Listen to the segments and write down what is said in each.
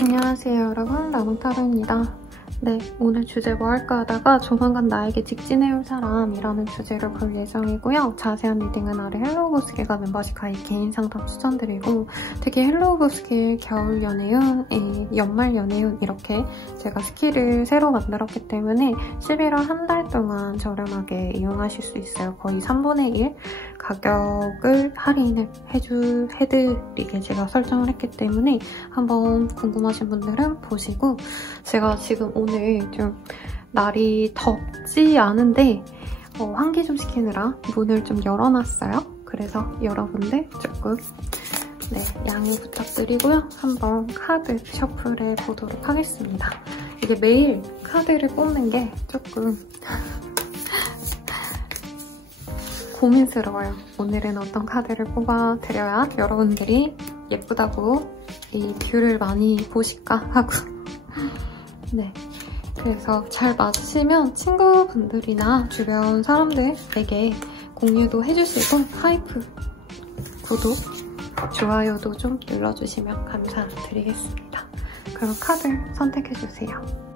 안녕하세요 여러분, 라문타로입니다. 네, 오늘 주제 뭐 할까 하다가 조만간 나에게 직진해올 사람이라는 주제를 볼 예정이고요. 자세한 리딩은 아래 헬로우보스길 멤버십 가입 개인 상담 추천드리고, 되게 헬로우보스길 겨울 연애운, 연말 연애운 이렇게 제가 스킬을 새로 만들었기 때문에 11월 한 달 동안 저렴하게 이용하실 수 있어요. 거의 3분의 1 가격을 할인을 해드리게 제가 설정을 했기 때문에 한번 궁금하신 분들은 보시고, 제가 지금 오늘 좀 날이 덥지 않은데 환기 좀 시키느라 문을 좀 열어놨어요. 그래서 여러분들 조금 양해 부탁드리고요. 한번 카드 셔플해 보도록 하겠습니다. 이게 매일 카드를 뽑는 게 조금 고민스러워요. 오늘은 어떤 카드를 뽑아드려야 여러분들이 예쁘다고 이 뷰를 많이 보실까 하고 네, 그래서 잘 맞으시면 친구분들이나 주변 사람들에게 공유도 해주시고 하이프, 구독, 좋아요도 좀 눌러주시면 감사드리겠습니다. 그럼 카드 선택해주세요.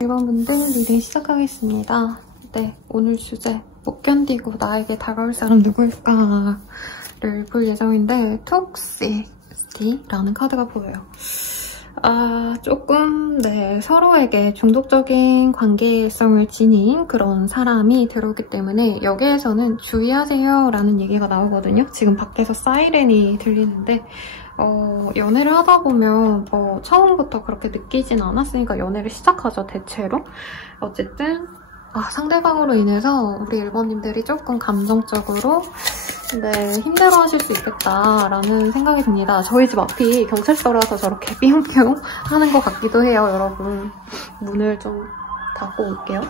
일반분들 리딩 시작하겠습니다. 네, 오늘 주제 못 견디고 나에게 다가올 사람 누구일까를 볼 예정인데 톡시시티라는 카드가 보여요. 조금 서로에게 중독적인 관계성을 지닌 그런 사람이 들어오기 때문에 여기에서는 주의하세요 라는 얘기가 나오거든요. 지금 밖에서 사이렌이 들리는데 연애를 하다 보면 뭐 처음부터 그렇게 느끼진 않았으니까 연애를 시작하죠, 대체로. 어쨌든 상대방으로 인해서 우리 1번님들이 조금 감정적으로 힘들어하실 수 있겠다라는 생각이 듭니다. 저희 집 앞이 경찰서라서 저렇게 삐용삐용 하는 것 같기도 해요, 여러분. 문을 좀 닫고 올게요.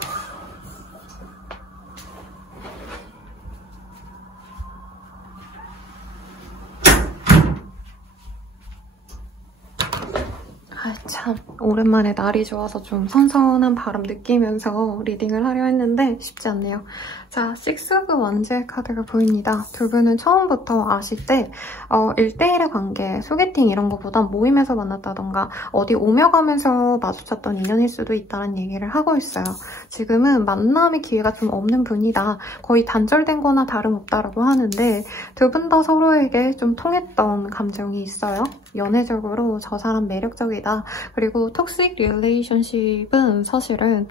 참 오랜만에 날이 좋아서 좀 선선한 바람 느끼면서 리딩을 하려 했는데 쉽지 않네요. 자, 6 오브 원즈의 카드가 보입니다. 두 분은 처음부터 아실 때 1대1의 관계, 소개팅 이런 것보다 모임에서 만났다던가 어디 오며 가면서 마주쳤던 인연일 수도 있다는 얘기를 하고 있어요. 지금은 만남의 기회가 좀 없는 분이다. 거의 단절된 거나 다름없다라고 하는데 두 분 다 서로에게 좀 통했던 감정이 있어요. 연애적으로 저 사람 매력적이다. 그리고 톡식 릴레이션십은 사실은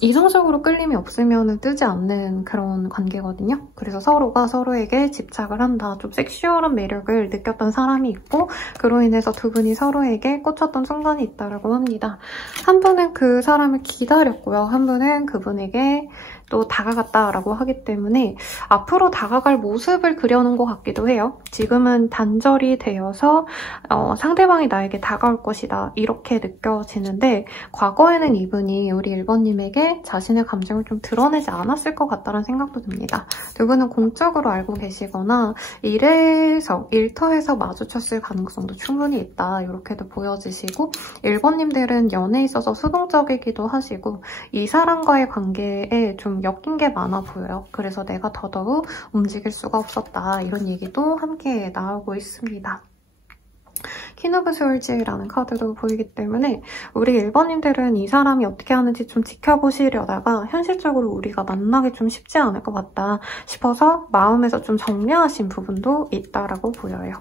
이성적으로 끌림이 없으면 뜨지 않는 그런 관계거든요. 그래서 서로가 서로에게 집착을 한다. 좀 섹슈얼한 매력을 느꼈던 사람이 있고 그로 인해서 두 분이 서로에게 꽂혔던 순간이 있다고 합니다. 한 분은 그 사람을 기다렸고요. 한 분은 그분에게 또 다가갔다라고 하기 때문에 앞으로 다가갈 모습을 그려놓은 것 같기도 해요. 지금은 단절이 되어서 상대방이 나에게 다가올 것이다 이렇게 느껴지는데 과거에는 이분이 우리 1번님에게 자신의 감정을 좀 드러내지 않았을 것 같다는 생각도 듭니다. 두 분은 공적으로 알고 계시거나 일터에서 마주쳤을 가능성도 충분히 있다 이렇게도 보여지시고 1번님들은 연애에 있어서 수동적이기도 하시고 이 사람과의 관계에 좀 엮인 게 많아 보여요. 그래서 내가 더더욱 움직일 수가 없었다. 이런 얘기도 함께 나오고 있습니다. 퀸 오브 스월즈라는 카드도 보이기 때문에 우리 1번님들은 이 사람이 어떻게 하는지 좀 지켜보시려다가 현실적으로 우리가 만나기 좀 쉽지 않을 것 같다 싶어서 마음에서 좀 정리하신 부분도 있다라고 보여요.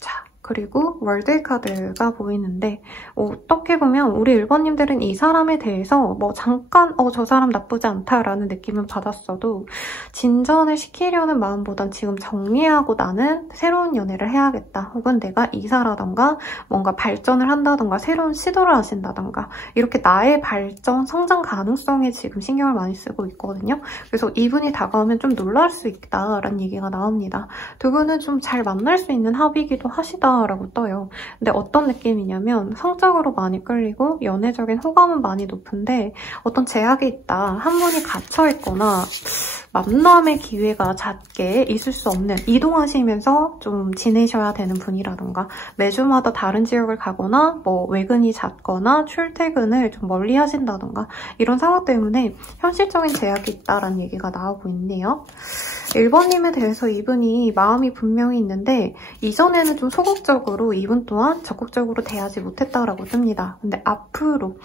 자, 그리고 월드 카드가 보이는데 어떻게 보면 우리 1번님들은 이 사람에 대해서 뭐 잠깐 저 사람 나쁘지 않다라는 느낌은 받았어도 진전을 시키려는 마음보단 지금 정리하고 나는 새로운 연애를 해야겠다. 혹은 내가 이사라던가 뭔가 발전을 한다던가 새로운 시도를 하신다던가 이렇게 나의 발전, 성장 가능성에 지금 신경을 많이 쓰고 있거든요. 그래서 이분이 다가오면 좀 놀랄 수 있다라는 얘기가 나옵니다. 두 분은 좀 잘 만날 수 있는 합이기도 하시다 라고 떠요. 근데 어떤 느낌이냐면 성적으로 많이 끌리고 연애적인 호감은 많이 높은데 어떤 제약이 있다. 한 분이 갇혀있거나 만남의 기회가 잦게 있을 수 없는 이동하시면서 좀 지내셔야 되는 분이라던가 매주마다 다른 지역을 가거나 뭐 외근이 잦거나 출퇴근을 좀 멀리 하신다던가 이런 상황 때문에 현실적인 제약이 있다라는 얘기가 나오고 있네요. 1번님에 대해서 이분이 마음이 분명히 있는데 이전에는 좀 소극적으로 이분 또한 적극적으로 대하지 못했다라고 뜹니다. 근데 앞으로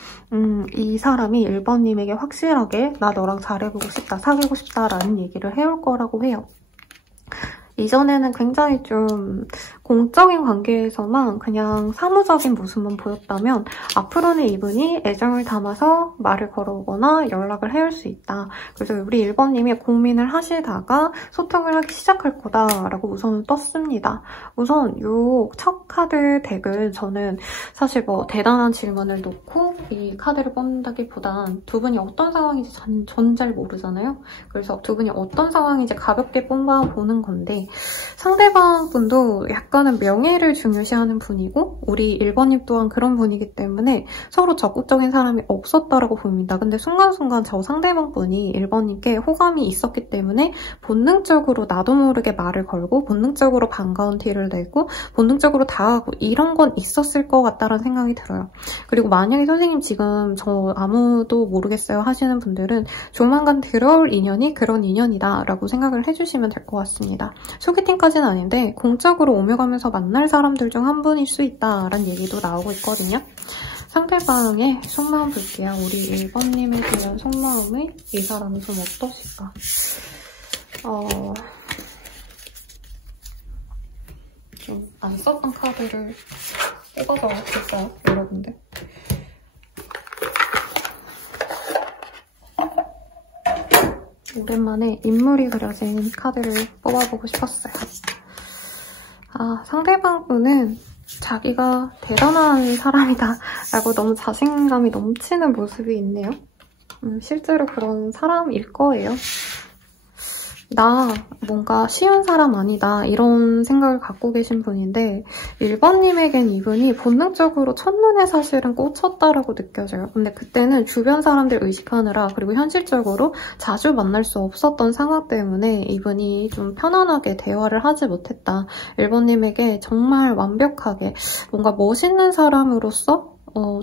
이 사람이 1번님에게 확실하게 나 너랑 잘해보고 싶다, 사귀고 싶다라는 얘기를 해올 거라고 해요. 이전에는 굉장히 좀 공적인 관계에서만 그냥 사무적인 모습만 보였다면 앞으로는 이분이 애정을 담아서 말을 걸어오거나 연락을 해올 수 있다. 그래서 우리 1번님이 고민을 하시다가 소통을 하기 시작할 거다라고 우선은 떴습니다. 우선 이 첫 카드 덱은 저는 사실 뭐 대단한 질문을 놓고 이 카드를 뽑는다기보단 두 분이 어떤 상황인지 전 잘 모르잖아요. 그래서 두 분이 어떤 상황인지 가볍게 뽑아보는 건데 상대방 분도 약간은 명예를 중요시하는 분이고 우리 1번님 또한 그런 분이기 때문에 서로 적극적인 사람이 없었다라고 보입니다. 근데 순간순간 저 상대방 분이 1번님께 호감이 있었기 때문에 본능적으로 나도 모르게 말을 걸고 본능적으로 반가운 티를 내고 본능적으로 다가가고 이런 건 있었을 것 같다라는 생각이 들어요. 그리고 만약에 선생님 지금 저 아무도 모르겠어요 하시는 분들은 조만간 들어올 인연이 그런 인연이다라고 생각을 해주시면 될 것 같습니다. 소개팅까지는 아닌데 공적으로 오며 가면서 만날 사람들 중 한 분일 수 있다라는 얘기도 나오고 있거든요. 상대방의 속마음 볼게요. 우리 1번님에 대한 속마음이 이 사람은 좀 어떠실까? 좀 안 썼던 카드를 뽑아서 볼까요, 여러분들? 오랜만에 인물이 그려진 카드를 뽑아보고 싶었어요. 상대방 분은 자기가 대단한 사람이다 라고 너무 자신감이 넘치는 모습이 있네요. 실제로 그런 사람일 거예요. 나 뭔가 쉬운 사람 아니다 이런 생각을 갖고 계신 분인데 1번님에겐 이분이 본능적으로 첫눈에 사실은 꽂혔다라고 느껴져요. 근데 그때는 주변 사람들 의식하느라 그리고 현실적으로 자주 만날 수 없었던 상황 때문에 이분이 좀 편안하게 대화를 하지 못했다. 1번님에게 정말 완벽하게 뭔가 멋있는 사람으로서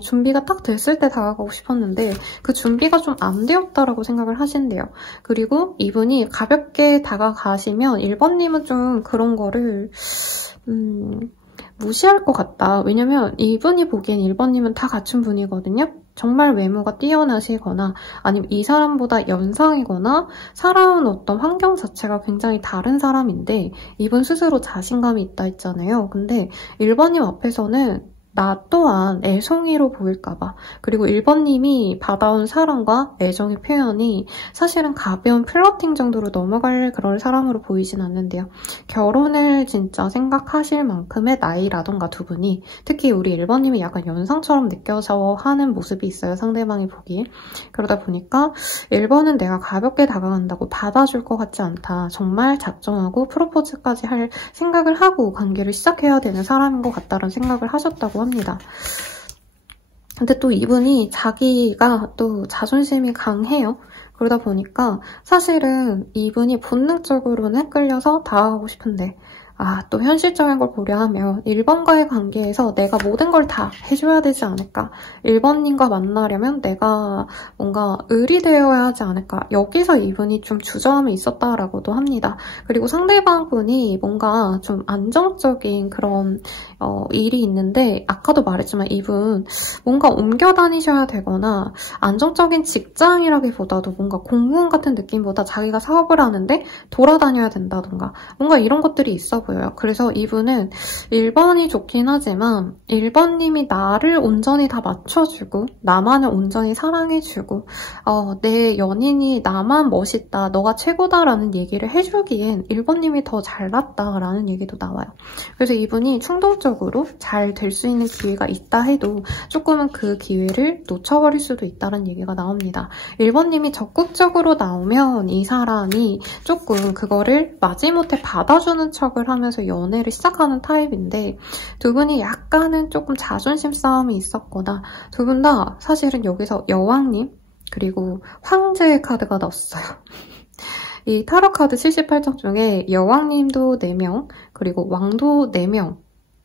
준비가 딱 됐을 때 다가가고 싶었는데 그 준비가 좀 안 되었다라고 생각을 하신대요. 그리고 이분이 가볍게 다가가시면 1번님은 좀 그런 거를 무시할 것 같다. 왜냐면 이분이 보기엔 1번님은 다 갖춘 분이거든요. 정말 외모가 뛰어나시거나 아니면 이 사람보다 연상이거나 살아온 어떤 환경 자체가 굉장히 다른 사람인데 이분 스스로 자신감이 있다 했잖아요. 근데 1번님 앞에서는 나 또한 애송이로 보일까봐 그리고 1번님이 받아온 사랑과 애정의 표현이 사실은 가벼운 플러팅 정도로 넘어갈 그런 사람으로 보이진 않는데요. 결혼을 진짜 생각하실 만큼의 나이라던가 두 분이 특히 우리 1번님이 약간 연상처럼 느껴져 하는 모습이 있어요. 상대방이 보기에. 그러다 보니까 1번은 내가 가볍게 다가간다고 받아줄 것 같지 않다. 정말 작정하고 프로포즈까지 할 생각을 하고 관계를 시작해야 되는 사람인 것 같다는 생각을 하셨다고 합니다. 근데 또 이분이 자기가 또 자존심이 강해요. 그러다 보니까 사실은 이분이 본능적으로는 끌려서 다가가고 싶은데 또 현실적인 걸 고려하면 1번과의 관계에서 내가 모든 걸 다 해줘야 되지 않을까. 1번님과 만나려면 내가 뭔가 을이 되어야 하지 않을까. 여기서 이분이 좀 주저함이 있었다라고도 합니다. 그리고 상대방 분이 뭔가 좀 안정적인 그런 일이 있는데 아까도 말했지만 이분 뭔가 옮겨 다니셔야 되거나 안정적인 직장이라기보다도 뭔가 공무원 같은 느낌보다 자기가 사업을 하는데 돌아다녀야 된다던가 뭔가 이런 것들이 있어 보여요. 그래서 이분은 1번이 좋긴 하지만 1번님이 나를 온전히 다 맞춰주고 나만을 온전히 사랑해주고 내 연인이 나만 멋있다, 너가 최고다라는 얘기를 해주기엔 1번님이 더 잘났다라는 얘기도 나와요. 그래서 이분이 충동적으로 잘 될 수 있는 기회가 있다 해도 조금은 그 기회를 놓쳐버릴 수도 있다는 얘기가 나옵니다. 1번님이 적극적으로 나오면 이 사람이 조금 그거를 마지못해 받아주는 척을 하면서 연애를 시작하는 타입인데 두 분이 약간은 조금 자존심 싸움이 있었거나 두 분 다 사실은 여기서 여왕님 그리고 황제의 카드가 나왔어요. 이 타로 카드 78장 중에 여왕님도 4명 그리고 왕도 4명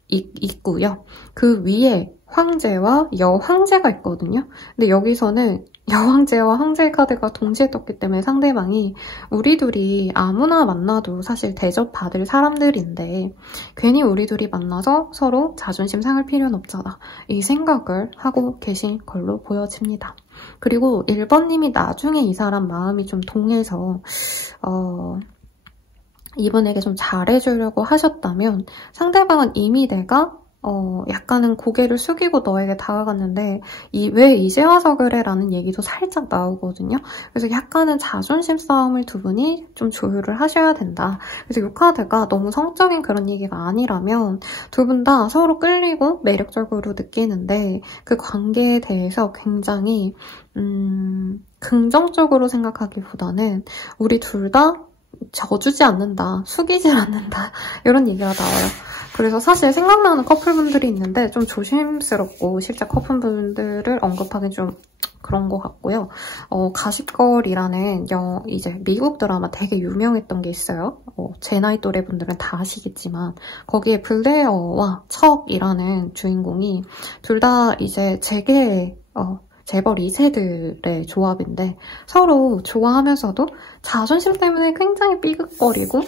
있고요. 그 위에 황제와 여황제가 있거든요. 근데 여기서는 여왕제와 황제의 카드가 동시에 떴기 때문에 상대방이 우리 둘이 아무나 만나도 사실 대접받을 사람들인데 괜히 우리 둘이 만나서 서로 자존심 상할 필요는 없잖아. 이 생각을 하고 계신 걸로 보여집니다. 그리고 1번님이 나중에 이 사람 마음이 좀 동해서 이분에게 좀 잘해주려고 하셨다면 상대방은 이미 내가 약간은 고개를 숙이고 너에게 다가갔는데 왜 이제 와서 그래? 라는 얘기도 살짝 나오거든요. 그래서 약간은 자존심 싸움을 두 분이 좀 조율을 하셔야 된다. 그래서 이 카드가 너무 성적인 그런 얘기가 아니라면 두 분 다 서로 끌리고 매력적으로 느끼는데 그 관계에 대해서 굉장히 긍정적으로 생각하기보다는 우리 둘 다 져주지 않는다, 숙이질 않는다 이런 얘기가 나와요. 그래서 사실 생각나는 커플분들이 있는데 좀 조심스럽고 실제 커플분들을 언급하기 좀 그런 것 같고요. 가십걸이라는 이제 미국 드라마 되게 유명했던 게 있어요. 제 나이 또래 분들은 다 아시겠지만 거기에 블레어와 척이라는 주인공이 둘 다 이제 재계 재벌 2세들의 조합인데 서로 좋아하면서도 자존심 때문에 굉장히 삐걱거리고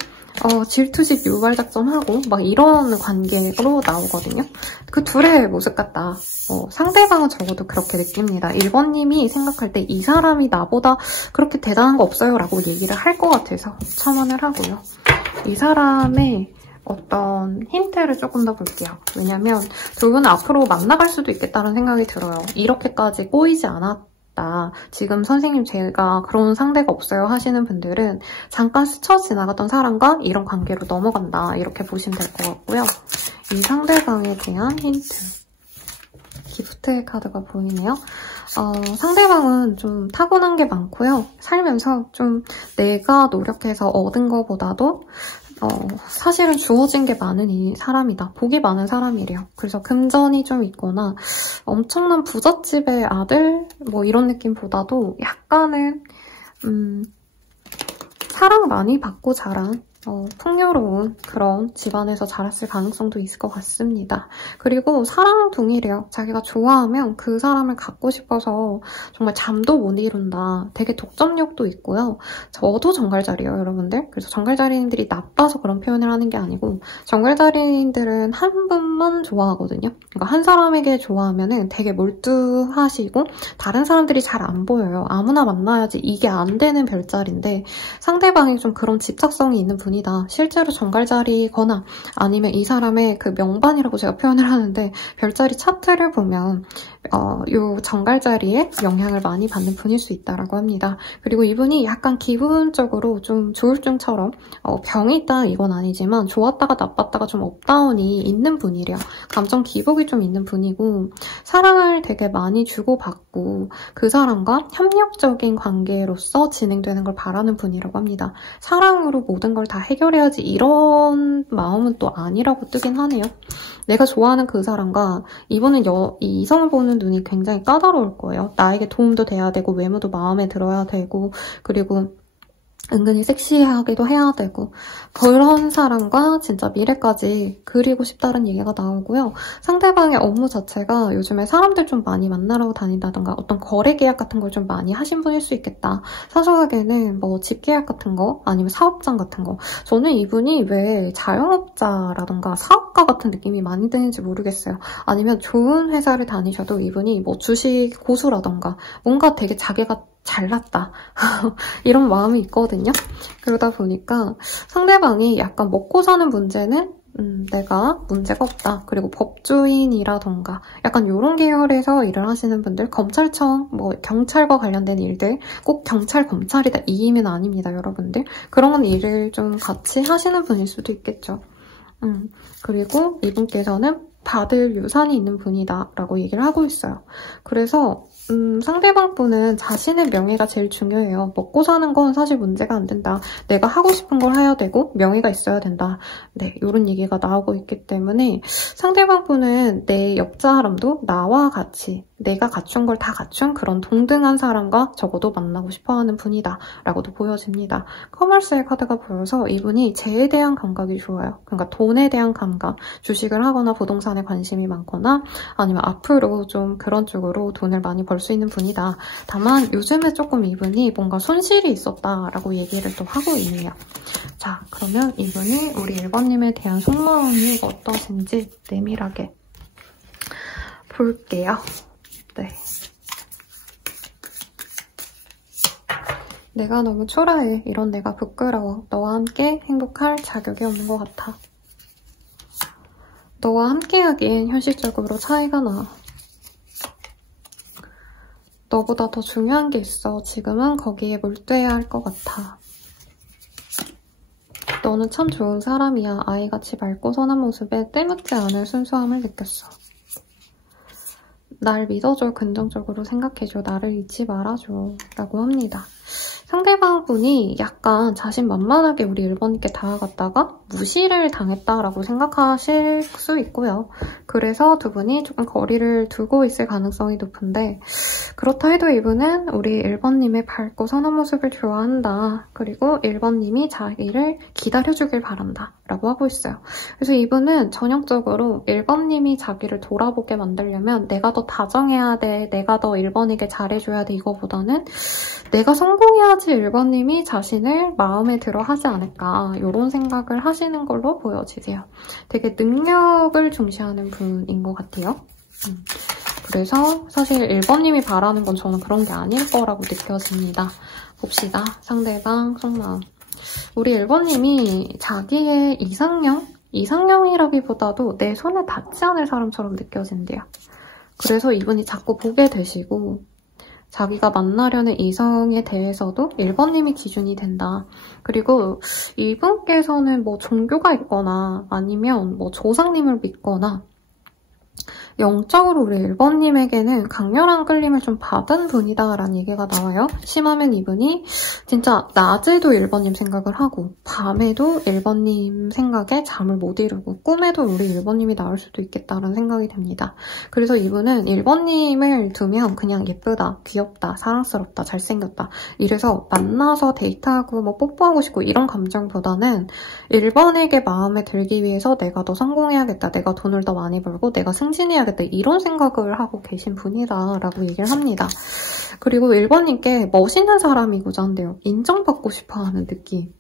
질투식 유발작전하고 막 이런 관계로 나오거든요. 그 둘의 모습 같다. 상대방은 적어도 그렇게 느낍니다. 1번님이 생각할 때 이 사람이 나보다 그렇게 대단한 거 없어요 라고 얘기를 할 것 같아서 첨언을 하고요. 이 사람의 어떤 힌트를 조금 더 볼게요. 왜냐면 두 분은 앞으로 만나갈 수도 있겠다는 생각이 들어요. 이렇게까지 꼬이지 않았다. 있다. 지금 선생님 제가 그런 상대가 없어요 하시는 분들은 잠깐 스쳐 지나갔던 사람과 이런 관계로 넘어간다. 이렇게 보시면 될 것 같고요. 이 상대방에 대한 힌트. 기프트의 카드가 보이네요. 상대방은 좀 타고난 게 많고요. 살면서 좀 내가 노력해서 얻은 것보다도 사실은 주어진 게 많은 이 사람이다. 복이 많은 사람이래요. 그래서 금전이 좀 있거나 엄청난 부잣집의 아들 뭐 이런 느낌보다도 약간은 사랑 많이 받고 자란 풍요로운 그런 집안에서 자랐을 가능성도 있을 것 같습니다. 그리고 사랑둥이래요. 자기가 좋아하면 그 사람을 갖고 싶어서 정말 잠도 못 이룬다. 되게 독점력도 있고요. 저도 정갈자리예요, 여러분들. 그래서 정갈자리인들이 나빠서 그런 표현을 하는 게 아니고 정갈자리인들은 한 분만 좋아하거든요. 그러니까 한 사람에게 좋아하면은 되게 몰두하시고 다른 사람들이 잘 안 보여요. 아무나 만나야지 이게 안 되는 별자리인데 상대방이 좀 그런 집착성이 있는 분이다. 실제로 정갈자리거나 아니면 이 사람의 그 명반이라고 제가 표현을 하는데 별자리 차트를 보면 요 정갈자리에 영향을 많이 받는 분일 수 있다라고 합니다. 그리고 이분이 약간 기분적으로 좀 조울증처럼 병이 있다 이건 아니지만 좋았다가 나빴다가 좀 업다운이 있는 분이래요. 감정 기복이 좀 있는 분이고 사랑을 되게 많이 주고받고 그 사람과 협력적인 관계로서 진행되는 걸 바라는 분이라고 합니다. 사랑으로 모든 걸 다 해결해야지 이런 마음은 또 아니라고 뜨긴 하네요. 내가 좋아하는 그 사람과 이분은 이 이성을 보는 눈이 굉장히 까다로울 거예요. 나에게 도움도 돼야 되고 외모도 마음에 들어야 되고 그리고 은근히 섹시하기도 해야 되고 그런 사람과 진짜 미래까지 그리고 싶다는 얘기가 나오고요. 상대방의 업무 자체가 요즘에 사람들 좀 많이 만나러 다닌다던가 어떤 거래 계약 같은 걸 좀 많이 하신 분일 수 있겠다. 사소하게는 뭐 집 계약 같은 거 아니면 사업장 같은 거. 저는 이분이 왜 자영업자라던가 사업가 같은 느낌이 많이 드는지 모르겠어요. 아니면 좋은 회사를 다니셔도 이분이 뭐 주식 고수라던가 뭔가 되게 자기가 잘났다 이런 마음이 있거든요. 그러다 보니까 상대방이 약간 먹고 사는 문제는 내가 문제가 없다. 그리고 법조인이라던가 약간 이런 계열에서 일을 하시는 분들, 검찰청, 뭐 경찰과 관련된 일들, 꼭 경찰, 검찰이다 이 의미는 아닙니다, 여러분들. 그런 일을 좀 같이 하시는 분일 수도 있겠죠. 그리고 이분께서는 받을 유산이 있는 분이다 라고 얘기를 하고 있어요. 그래서 상대방 분은 자신의 명예가 제일 중요해요. 먹고 사는 건 사실 문제가 안 된다. 내가 하고 싶은 걸 해야 되고 명예가 있어야 된다. 네, 이런 얘기가 나오고 있기 때문에 상대방 분은 내 옆 사람도 나와 같이 내가 갖춘 걸 다 갖춘 그런 동등한 사람과 적어도 만나고 싶어하는 분이다 라고도 보여집니다. 커머스의 카드가 보여서 이분이 재에 대한 감각이 좋아요. 그러니까 돈에 대한 감각, 주식을 하거나 부동산에 관심이 많거나 아니면 앞으로 좀 그런 쪽으로 돈을 많이 벌 수 있는 분이다. 다만 요즘에 조금 이분이 뭔가 손실이 있었다라고 얘기를 또 하고 있네요. 자, 그러면 이분이 우리 1번님에 대한 속마음이 어떠신지 내밀하게 볼게요. 네. 내가 너무 초라해. 이런 내가 부끄러워. 너와 함께 행복할 자격이 없는 것 같아. 너와 함께하기엔 현실적으로 차이가 나. 너보다 더 중요한 게 있어. 지금은 거기에 몰두해야 할 것 같아. 너는 참 좋은 사람이야. 아이같이 맑고 선한 모습에 때묻지 않을 순수함을 느꼈어. 날 믿어줘. 긍정적으로 생각해줘. 나를 잊지 말아줘. 라고 합니다. 상대방분이 약간 자신만만하게 우리 1번님께 다가갔다가 무시를 당했다라고 생각하실 수 있고요. 그래서 두 분이 조금 거리를 두고 있을 가능성이 높은데 그렇다 해도 이분은 우리 1번님의 밝고 선한 모습을 좋아한다. 그리고 1번님이 자기를 기다려주길 바란다. 라고 하고 있어요. 그래서 이분은 전형적으로 1번님이 자기를 돌아보게 만들려면 내가 더 다정해야 돼. 내가 더 1번에게 잘해줘야 돼. 이거보다는 내가 성공해야지 1번님이 자신을 마음에 들어 하지 않을까 이런 생각을 하시는 걸로 보여지세요. 되게 능력을 중시하는 분인 것 같아요. 그래서 사실 1번님이 바라는 건 저는 그런 게 아닐 거라고 느껴집니다. 봅시다. 상대방 속마음. 우리 1번님이 자기의 이상형이라기보다도 내 손에 닿지 않을 사람처럼 느껴진대요. 그래서 이분이 자꾸 보게 되시고 자기가 만나려는 이성에 대해서도 1번님이 기준이 된다. 그리고 이분께서는 뭐 종교가 있거나 아니면 뭐 조상님을 믿거나 영적으로 우리 1번님에게는 강렬한 끌림을 좀 받은 분이다라는 얘기가 나와요. 심하면 이분이 진짜 낮에도 1번님 생각을 하고 밤에도 1번님 생각에 잠을 못 이루고 꿈에도 우리 1번님이 나올 수도 있겠다라는 생각이 듭니다. 그래서 이분은 1번님을 두면 그냥 예쁘다, 귀엽다, 사랑스럽다, 잘생겼다 이래서 만나서 데이트하고 뭐 뽀뽀하고 싶고 이런 감정보다는 1번에게 마음에 들기 위해서 내가 더 성공해야겠다, 내가 돈을 더 많이 벌고 내가 승진해야겠다 이런 생각을 하고 계신 분이다라고 얘기를 합니다. 그리고 1번님께 멋있는 사람이고자 한대요. 인정받고 싶어하는 느낌.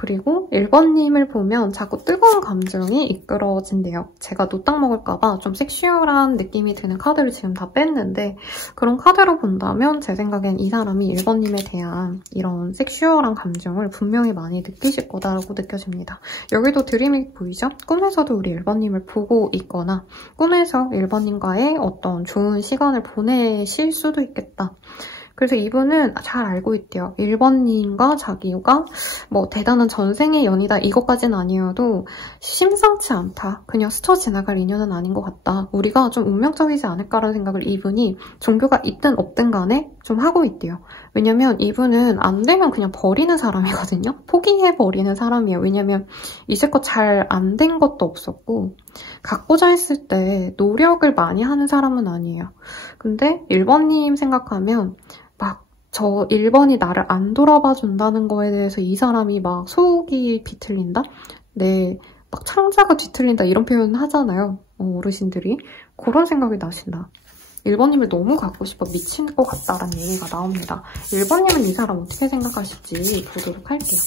그리고 1번님을 보면 자꾸 뜨거운 감정이 이끌어진대요. 제가 노딱 먹을까봐 좀 섹슈얼한 느낌이 드는 카드를 지금 다 뺐는데 그런 카드로 본다면 제 생각엔 이 사람이 1번님에 대한 이런 섹슈얼한 감정을 분명히 많이 느끼실 거다라고 느껴집니다. 여기도 드림이 보이죠? 꿈에서도 우리 1번님을 보고 있거나 꿈에서 1번님과의 어떤 좋은 시간을 보내실 수도 있겠다. 그래서 이분은 잘 알고 있대요. 1번님과 자기가 뭐 대단한 전생의 연이다 이것까지는 아니어도 심상치 않다. 그냥 스쳐 지나갈 인연은 아닌 것 같다. 우리가 좀 운명적이지 않을까라는 생각을 이분이 종교가 있든 없든 간에 좀 하고 있대요. 왜냐면 이분은 안 되면 그냥 버리는 사람이거든요. 포기해버리는 사람이에요. 왜냐면 이제껏 잘 안 된 것도 없었고 갖고자 했을 때 노력을 많이 하는 사람은 아니에요. 근데 1번님 생각하면 막 저 1번이 나를 안 돌아봐 준다는 거에 대해서 이 사람이 막 속이 비틀린다? 네, 막 창자가 뒤틀린다 이런 표현 하잖아요. 어르신들이. 그런 생각이 나신다. 1번님을 너무 갖고 싶어 미친 것 같다라는 얘기가 나옵니다. 1번님은 이 사람 어떻게 생각하실지 보도록 할게요.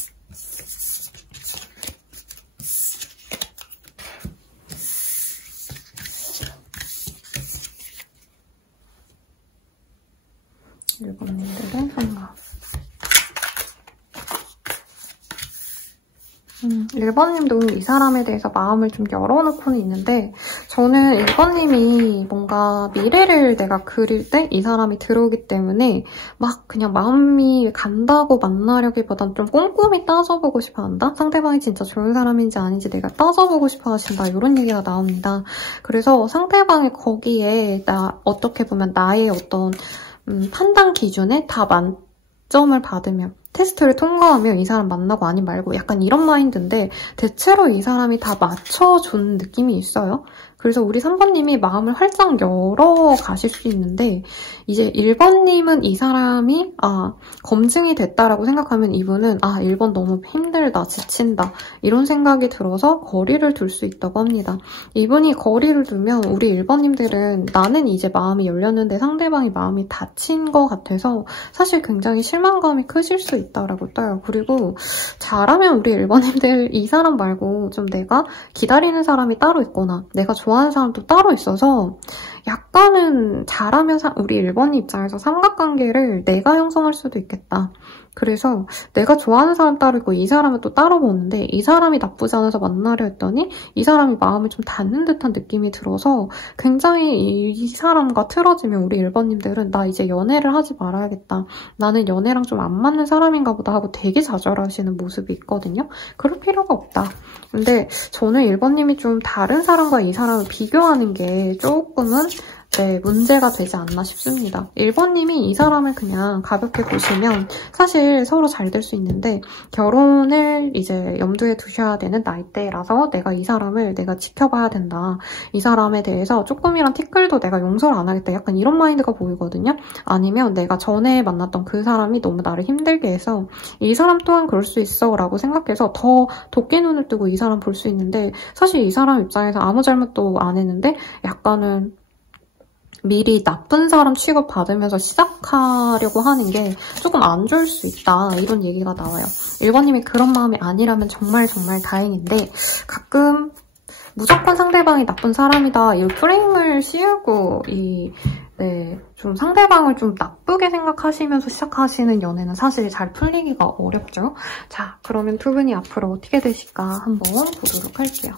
일본인들의 생각. 1번님도 이 사람에 대해서 마음을 좀 열어놓고는 있는데 저는 1번님이 뭔가 미래를 내가 그릴 때 이 사람이 들어오기 때문에 막 그냥 마음이 간다고 만나려기보단 좀 꼼꼼히 따져보고 싶어 한다? 상대방이 진짜 좋은 사람인지 아닌지 내가 따져보고 싶어 하신다 이런 얘기가 나옵니다. 그래서 상대방이 거기에 어떻게 보면 나의 어떤 판단 기준에 다 만점을 받으면 테스트를 통과하면 이 사람 만나고 아니 말고 약간 이런 마인드인데 대체로 이 사람이 다 맞춰준 느낌이 있어요. 그래서 우리 3번님이 마음을 활짝 열어 가실 수 있는데 이제 1번님은 이 사람이 검증이 됐다라고 생각하면 이분은 1번 너무 힘들다, 지친다 이런 생각이 들어서 거리를 둘 수 있다고 합니다. 이분이 거리를 두면 우리 1번님들은 나는 이제 마음이 열렸는데 상대방이 마음이 닫힌 것 같아서 사실 굉장히 실망감이 크실 수 있다라고 떠요. 그리고 잘하면 우리 1번님들 이 사람 말고 좀 내가 기다리는 사람이 따로 있거나 내가 좋아하는 사람도 따로 있어서 약간은 잘하면 우리 1번 입장에서 삼각관계를 내가 형성할 수도 있겠다. 그래서 내가 좋아하는 사람 따로 있고 이 사람은 또 따로 보는데 이 사람이 나쁘지 않아서 만나려 했더니 이 사람이 마음을 좀 닫는 듯한 느낌이 들어서 굉장히 이 사람과 틀어지면 우리 1번님들은 나 이제 연애를 하지 말아야겠다. 나는 연애랑 좀 안 맞는 사람인가 보다 하고 되게 좌절하시는 모습이 있거든요. 그럴 필요가 없다. 근데 저는 1번님이 좀 다른 사람과 이 사람을 비교하는 게 조금은 문제가 되지 않나 싶습니다. 1번님이 이 사람을 그냥 가볍게 보시면 사실 서로 잘 될 수 있는데 결혼을 이제 염두에 두셔야 되는 나이대라서 내가 이 사람을 내가 지켜봐야 된다. 이 사람에 대해서 조금이란 티끌도 내가 용서를 안 하겠다. 약간 이런 마인드가 보이거든요. 아니면 내가 전에 만났던 그 사람이 너무 나를 힘들게 해서 이 사람 또한 그럴 수 있어 라고 생각해서 더 도끼 눈을 뜨고 이 사람 볼 수 있는데 사실 이 사람 입장에서 아무 잘못도 안 했는데 약간은 미리 나쁜 사람 취급받으면서 시작하려고 하는 게 조금 안 좋을 수 있다 이런 얘기가 나와요. 1번님이 그런 마음이 아니라면 정말 다행인데 가끔 무조건 상대방이 나쁜 사람이다 이 프레임을 씌우고 좀 상대방을 좀 나쁘게 생각하시면서 시작하시는 연애는 사실 잘 풀리기가 어렵죠. 자, 그러면 두 분이 앞으로 어떻게 되실까 한번 보도록 할게요.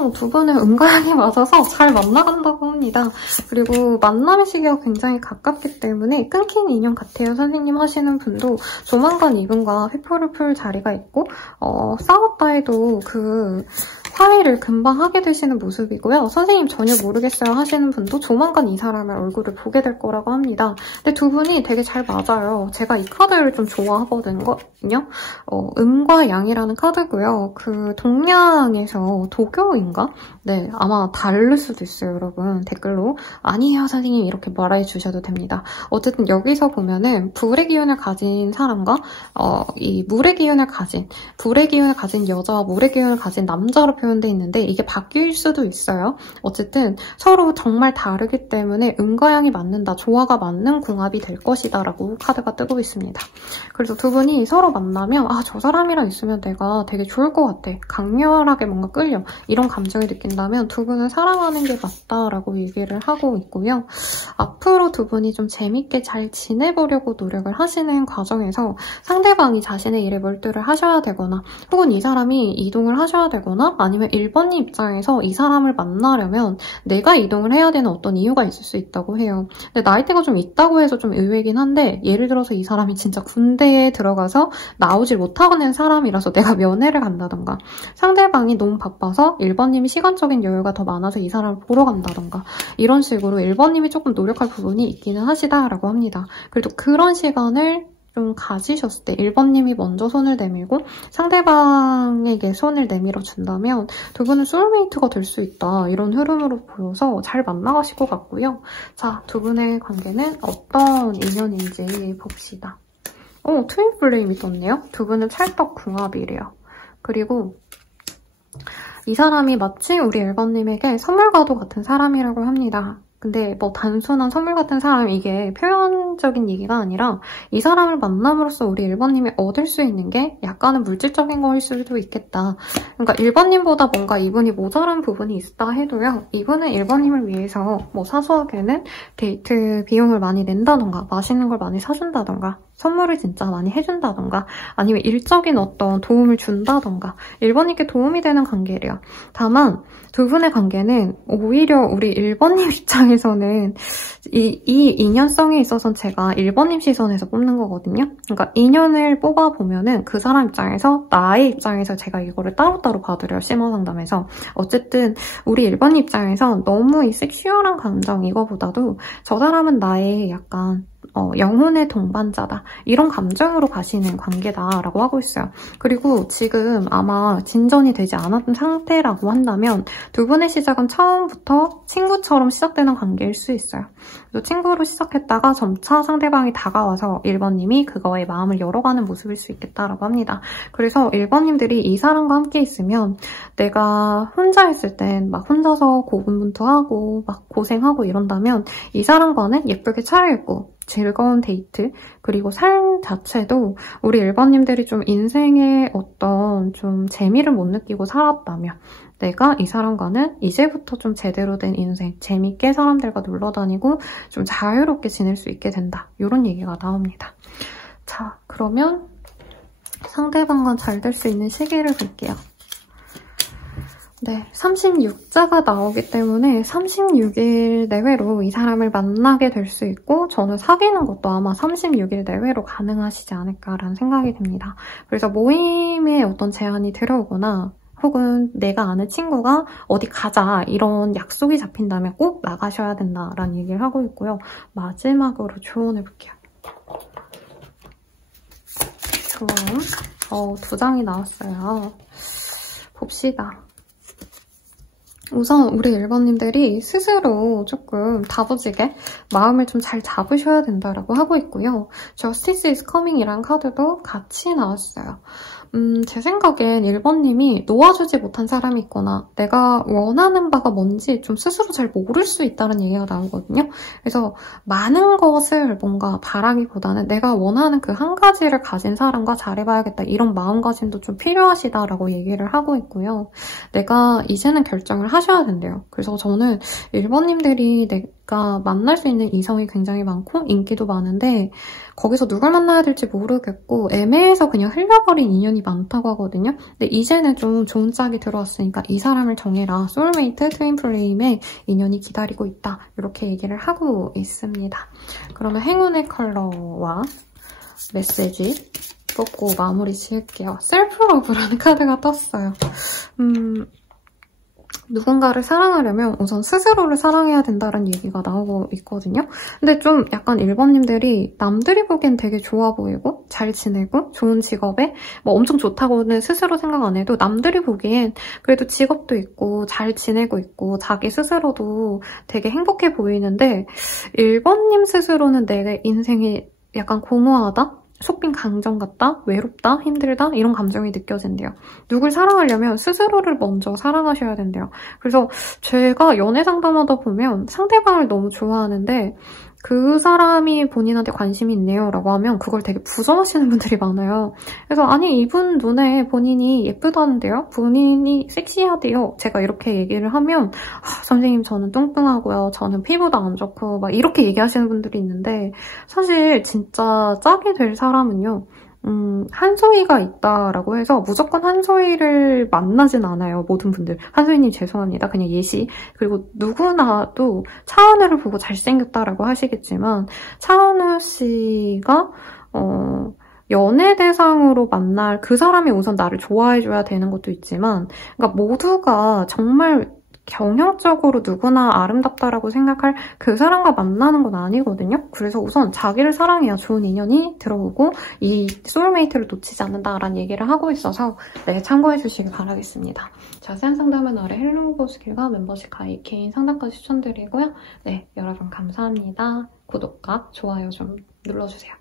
그리고 두 분은 음가양이 맞아서 잘 만나간다고 합니다. 그리고 만남의 시기가 굉장히 가깝기 때문에 끊긴 인연 같아요. 선생님 하시는 분도 조만간 이분과 회포를 풀 자리가 있고 싸웠다 해도 그 화해를 금방 하게 되시는 모습이고요. 선생님 전혀 모르겠어요 하시는 분도 조만간 이 사람의 얼굴을 보게 될 거라고 합니다. 근데 두 분이 되게 잘 맞아요. 제가 이 카드를 좀 좋아하거든요. 음과 양이라는 카드고요. 그 동양에서 도교인가? 네, 아마 다를 수도 있어요, 여러분. 댓글로 아니에요, 선생님 이렇게 말해 주셔도 됩니다. 어쨌든 여기서 보면은 불의 기운을 가진 사람과 이 물의 기운을 가진 여자와 물의 기운을 가진 남자로 표현되어 있는데 이게 바뀔 수도 있어요. 어쨌든 서로 정말 다르기 때문에 음과 양이 맞는다, 조화가 맞는 궁합이 될 것이다 라고 카드가 뜨고 있습니다. 그래서 두 분이 서로 만나면 저 사람이랑 있으면 내가 되게 좋을 것 같아, 강렬하게 뭔가 끌려, 이런 감정을 느낀다면 두 분은 사랑하는 게 맞다라고 얘기를 하고 있고요. 앞으로 두 분이 좀 재밌게 잘 지내보려고 노력을 하시는 과정에서 상대방이 자신의 일에 몰두를 하셔야 되거나 혹은 이 사람이 이동을 하셔야 되거나 아니면 1번님 입장에서 이 사람을 만나려면 내가 이동을 해야 되는 어떤 이유가 있을 수 있다고 해요. 근데 나이대가 좀 있다고 해서 좀 의외긴 한데 예를 들어서 이 사람이 진짜 군대에 들어가서 나오질 못하는 사람이라서 내가 면회를 간다던가 상대방이 너무 바빠서 1번님이 시간적인 여유가 더 많아서 이 사람을 보러 간다던가 이런 식으로 1번님이 조금 노력할 부분이 있기는 하시다라고 합니다. 그래도 그런 시간을 좀 가지셨을 때 1번님이 먼저 손을 내밀고 상대방에게 손을 내밀어 준다면 두 분은 소울메이트가 될 수 있다, 이런 흐름으로 보여서 잘 만나가실 것 같고요. 자, 두 분의 관계는 어떤 인연인지 봅시다. 트윈 플레임이 떴네요. 두 분은 찰떡궁합이래요. 그리고 이 사람이 마치 우리 1번님에게 선물과도 같은 사람이라고 합니다. 근데 뭐 단순한 선물 같은 사람, 이게 표현적인 얘기가 아니라 이 사람을 만남으로써 우리 1번님이 얻을 수 있는 게 약간은 물질적인 거일 수도 있겠다. 그러니까 1번님보다 뭔가 이분이 모자란 부분이 있다 해도요, 이분은 1번님을 위해서 뭐 사소하게는 데이트 비용을 많이 낸다던가 맛있는 걸 많이 사준다던가 선물을 진짜 많이 해준다던가 아니면 일적인 어떤 도움을 준다던가 1번님께 도움이 되는 관계래요. 다만 두 분의 관계는 오히려 우리 1번님 입장에서는 이 인연성에 있어서는 제가 1번님 시선에서 뽑는 거거든요. 그러니까 인연을 뽑아보면은 그 사람 입장에서 나의 입장에서 제가 이거를 따로따로 봐드려요, 심화 상담에서. 어쨌든 우리 1번님 입장에서 너무 이 섹슈얼한 감정 이거보다도 저 사람은 나의 약간 영혼의 동반자다, 이런 감정으로 가시는 관계다라고 하고 있어요. 그리고 지금 아마 진전이 되지 않았던 상태라고 한다면 두 분의 시작은 처음부터 친구처럼 시작되는 관계일 수 있어요. 그래서 친구로 시작했다가 점차 상대방이 다가와서 1번님이 그거에 마음을 열어가는 모습일 수 있겠다라고 합니다. 그래서 1번님들이 이 사람과 함께 있으면 내가 혼자 있을 땐 막 혼자서 고군분투하고 막 고생하고 이런다면 이 사람과는 예쁘게 차려입고 즐거운 데이트, 그리고 삶 자체도 우리 1번님들이 좀 인생의 어떤 좀 재미를 못 느끼고 살았다면 내가 이 사람과는 이제부터 좀 제대로 된 인생, 재밌게 사람들과 놀러 다니고 좀 자유롭게 지낼 수 있게 된다, 이런 얘기가 나옵니다. 자, 그러면 상대방과 잘 될 수 있는 시기를 볼게요. 네, 36자가 나오기 때문에 36일 내외로 이 사람을 만나게 될 수 있고 저는 사귀는 것도 아마 36일 내외로 가능하시지 않을까라는 생각이 듭니다. 그래서 모임에 어떤 제안이 들어오거나 혹은 내가 아는 친구가 어디 가자 이런 약속이 잡힌다면 꼭 나가셔야 된다라는 얘기를 하고 있고요. 마지막으로 조언해볼게요. 그럼 2장이 나왔어요. 봅시다. 우선 우리 1번님들이 스스로 조금 다부지게 마음을 좀 잘 잡으셔야 된다라고 하고 있고요. Justice is Coming이란 카드도 같이 나왔어요. 제 생각엔 1번님이 놓아주지 못한 사람이 있거나 내가 원하는 바가 뭔지 좀 스스로 잘 모를 수 있다는 얘기가 나오거든요. 그래서 많은 것을 뭔가 바라기보다는 내가 원하는 그 한 가지를 가진 사람과 잘해봐야겠다, 이런 마음가짐도 좀 필요하시다라고 얘기를 하고 있고요. 내가 이제는 결정을 하셔야 된대요. 그래서 저는 1번님들이 그러니까 만날 수 있는 이성이 굉장히 많고 인기도 많은데 거기서 누굴 만나야 될지 모르겠고 애매해서 그냥 흘려버린 인연이 많다고 하거든요. 근데 이제는 좀 좋은 짝이 들어왔으니까 이 사람을 정해라. 소울메이트, 트윈 플레임의 인연이 기다리고 있다. 이렇게 얘기를 하고 있습니다. 그러면 행운의 컬러와 메시지 뽑고 마무리 지을게요. 셀프러브라는 카드가 떴어요. 누군가를 사랑하려면 우선 스스로를 사랑해야 된다는 얘기가 나오고 있거든요. 근데 좀 약간 1번님들이 남들이 보기엔 되게 좋아 보이고 잘 지내고 좋은 직업에 뭐 엄청 좋다고는 스스로 생각 안 해도 남들이 보기엔 그래도 직업도 있고 잘 지내고 있고 자기 스스로도 되게 행복해 보이는데 1번님 스스로는 내 인생이 약간 공허하다? 속빈 강정 같다? 외롭다? 힘들다? 이런 감정이 느껴진대요. 누굴 사랑하려면 스스로를 먼저 사랑하셔야 된대요. 그래서 제가 연애 상담하다 보면 상대방을 너무 좋아하는데 그 사람이 본인한테 관심이 있네요 라고 하면 그걸 되게 부정하시는 분들이 많아요. 그래서 아니 이분 눈에 본인이 예쁘다는데요? 본인이 섹시하대요. 제가 이렇게 얘기를 하면 선생님 저는 뚱뚱하고요. 저는 피부도 안 좋고 막 이렇게 얘기하시는 분들이 있는데 사실 진짜 짝이 될 사람은요. 한소희가 있다라고 해서 무조건 한소희를 만나진 않아요. 모든 분들. 한소희님 죄송합니다. 그냥 예시. 그리고 누구나도 차은우를 보고 잘생겼다라고 하시겠지만 차은우 씨가 연애 대상으로 만날 그 사람이 우선 나를 좋아해줘야 되는 것도 있지만 그러니까 모두가 정말 경영적으로 누구나 아름답다라고 생각할 그 사람과 만나는 건 아니거든요. 그래서 우선 자기를 사랑해야 좋은 인연이 들어오고 이 소울메이트를 놓치지 않는다라는 얘기를 하고 있어서 네, 참고해 주시길 바라겠습니다. 자세한 상담은 아래 헬로우 보스킬과 멤버십 가입, 개인 상담까지 추천드리고요. 네, 여러분 감사합니다. 구독과 좋아요 좀 눌러주세요.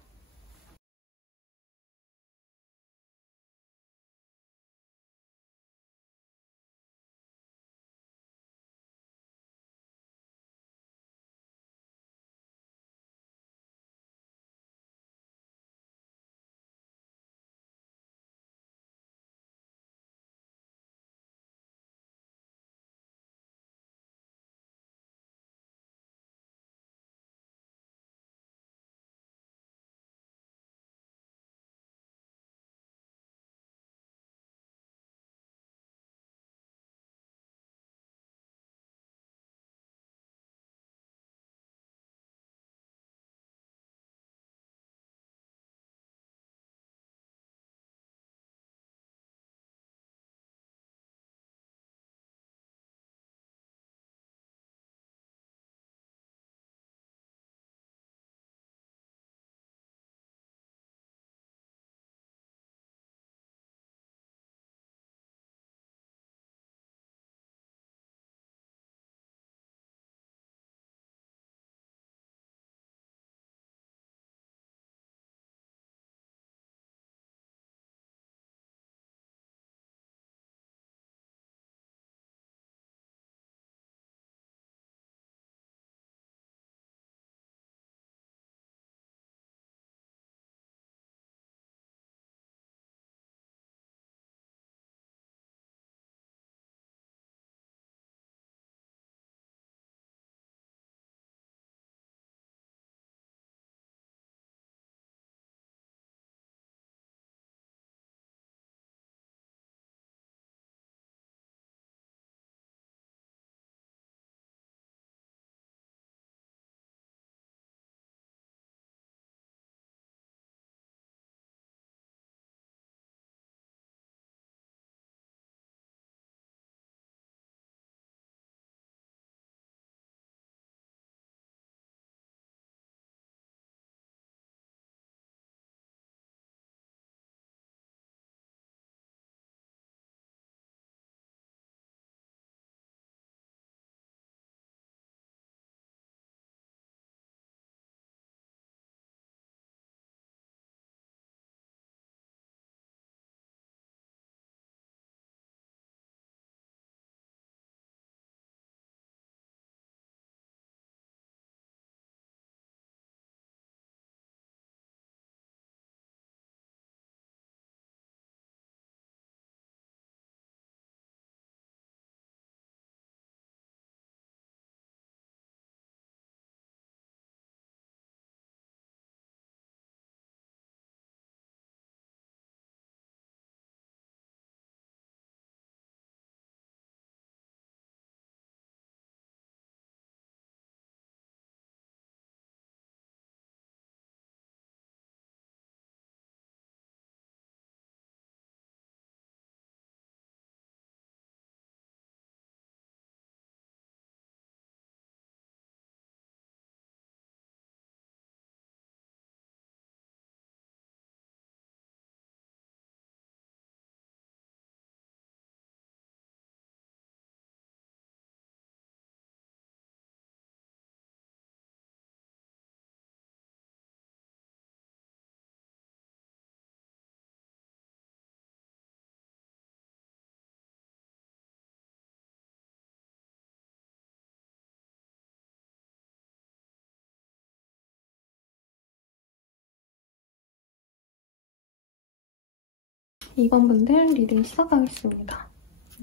2번 분들 리딩 시작하겠습니다.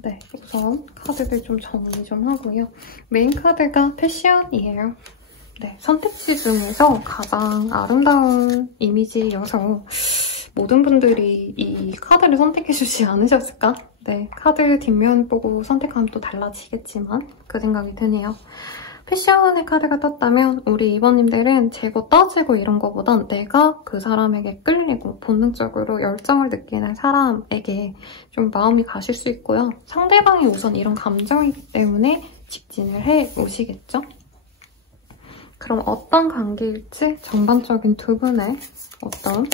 네, 우선 카드들 좀 정리 좀 하고요. 메인 카드가 패션이에요. 네, 선택지 중에서 가장 아름다운 이미지여서 모든 분들이 이 카드를 선택해주지 않으셨을까? 네, 카드 뒷면 보고 선택하면 또 달라지겠지만 그 생각이 드네요. 패션의 카드가 떴다면 우리 2번님들은 재고 따지고 이런 거보단 내가 그 사람에게 끌리고 본능적으로 열정을 느끼는 사람에게 좀 마음이 가실 수 있고요. 상대방이 우선 이런 감정이기 때문에 직진을 해 오시겠죠? 그럼 어떤 관계일지 전반적인 두 분의 어떤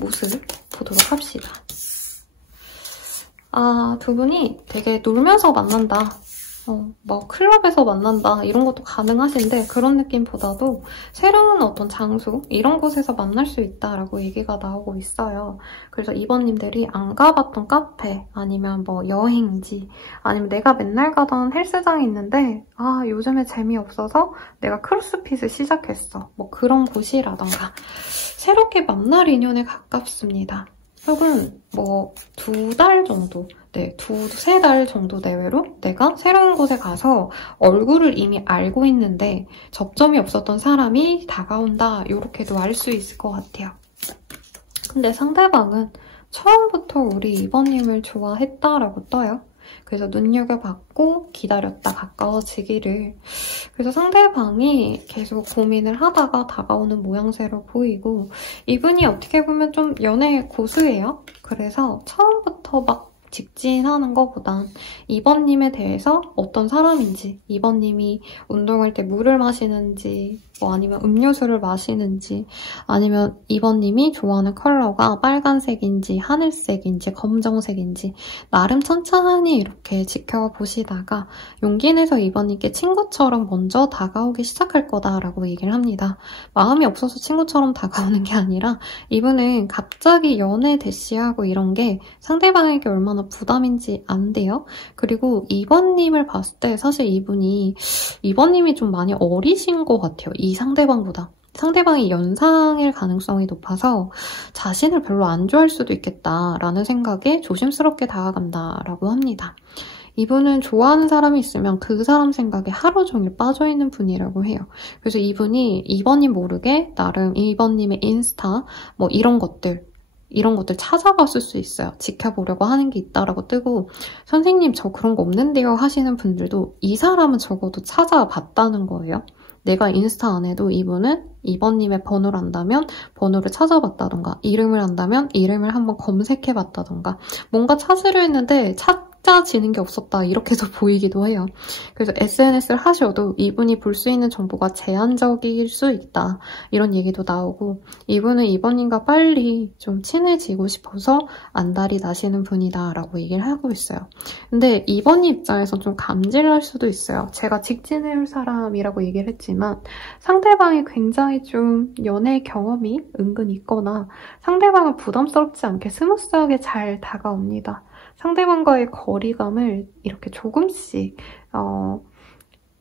모습 보도록 합시다. 두 분이 되게 놀면서 만난다. 뭐 클럽에서 만난다 이런 것도 가능하신데 그런 느낌보다도 새로운 어떤 장소 이런 곳에서 만날 수 있다라고 얘기가 나오고 있어요. 그래서 2번님들이 안 가봤던 카페 아니면 뭐 여행지 아니면 내가 맨날 가던 헬스장이 있는데 요즘에 재미없어서 내가 크로스핏을 시작했어. 뭐 그런 곳이라던가 새롭게 만날 인연에 가깝습니다. 혹은 뭐 2달 정도, 네, 2~3달 정도 내외로 내가 새로운 곳에 가서 얼굴을 이미 알고 있는데 접점이 없었던 사람이 다가온다 이렇게도 알 수 있을 것 같아요. 근데 상대방은 처음부터 우리 2번님을 좋아했다라고 떠요. 그래서 눈여겨봤고 기다렸다 가까워지기를. 그래서 상대방이 계속 고민을 하다가 다가오는 모양새로 보이고 이분이 어떻게 보면 좀 연애 고수예요. 그래서 처음부터 막 직진하는 것보단 2번님에 대해서 어떤 사람인지 2번님이 운동할 때 물을 마시는지 뭐 아니면 음료수를 마시는지 아니면 2번님이 좋아하는 컬러가 빨간색인지 하늘색인지 검정색인지 나름 천천히 이렇게 지켜보시다가 용기 내서 2번님께 친구처럼 먼저 다가오기 시작할 거다라고 얘기를 합니다. 마음이 없어서 친구처럼 다가오는 게 아니라 이분은 갑자기 연애 대시하고 이런 게 상대방에게 얼마나 부담인지 안 돼요. 그리고 2번님을 봤을 때 사실 2번님이 좀 많이 어리신 것 같아요. 이 상대방보다. 상대방이 연상일 가능성이 높아서 자신을 별로 안 좋아할 수도 있겠다라는 생각에 조심스럽게 다가간다라고 합니다. 이분은 좋아하는 사람이 있으면 그 사람 생각에 하루 종일 빠져있는 분이라고 해요. 그래서 이분이 2번님 모르게 나름 2번님의 인스타 뭐 이런 것들 찾아봤을 수 있어요. 지켜보려고 하는 게 있다라고 뜨고 선생님 저 그런 거 없는데요 하시는 분들도 이 사람은 적어도 찾아봤다는 거예요. 내가 인스타 안 해도 이분은 2번님의 번호를 안다면 번호를 찾아봤다던가 이름을 안다면 이름을 한번 검색해봤다던가 뭔가 찾으려 했는데 찾아지는 게 없었다 이렇게도 보이기도 해요. 그래서 SNS를 하셔도 이분이 볼 수 있는 정보가 제한적일 수 있다 이런 얘기도 나오고 이분은 2번님과 빨리 좀 친해지고 싶어서 안달이 나시는 분이다 라고 얘기를 하고 있어요. 근데 2번님 입장에서 좀 감질날 수도 있어요. 제가 직진해올 사람이라고 얘기를 했지만 상대방이 굉장히 좀 연애 경험이 은근 있거나 상대방은 부담스럽지 않게 스무스하게 잘 다가옵니다. 상대방과의 거리감을 이렇게 조금씩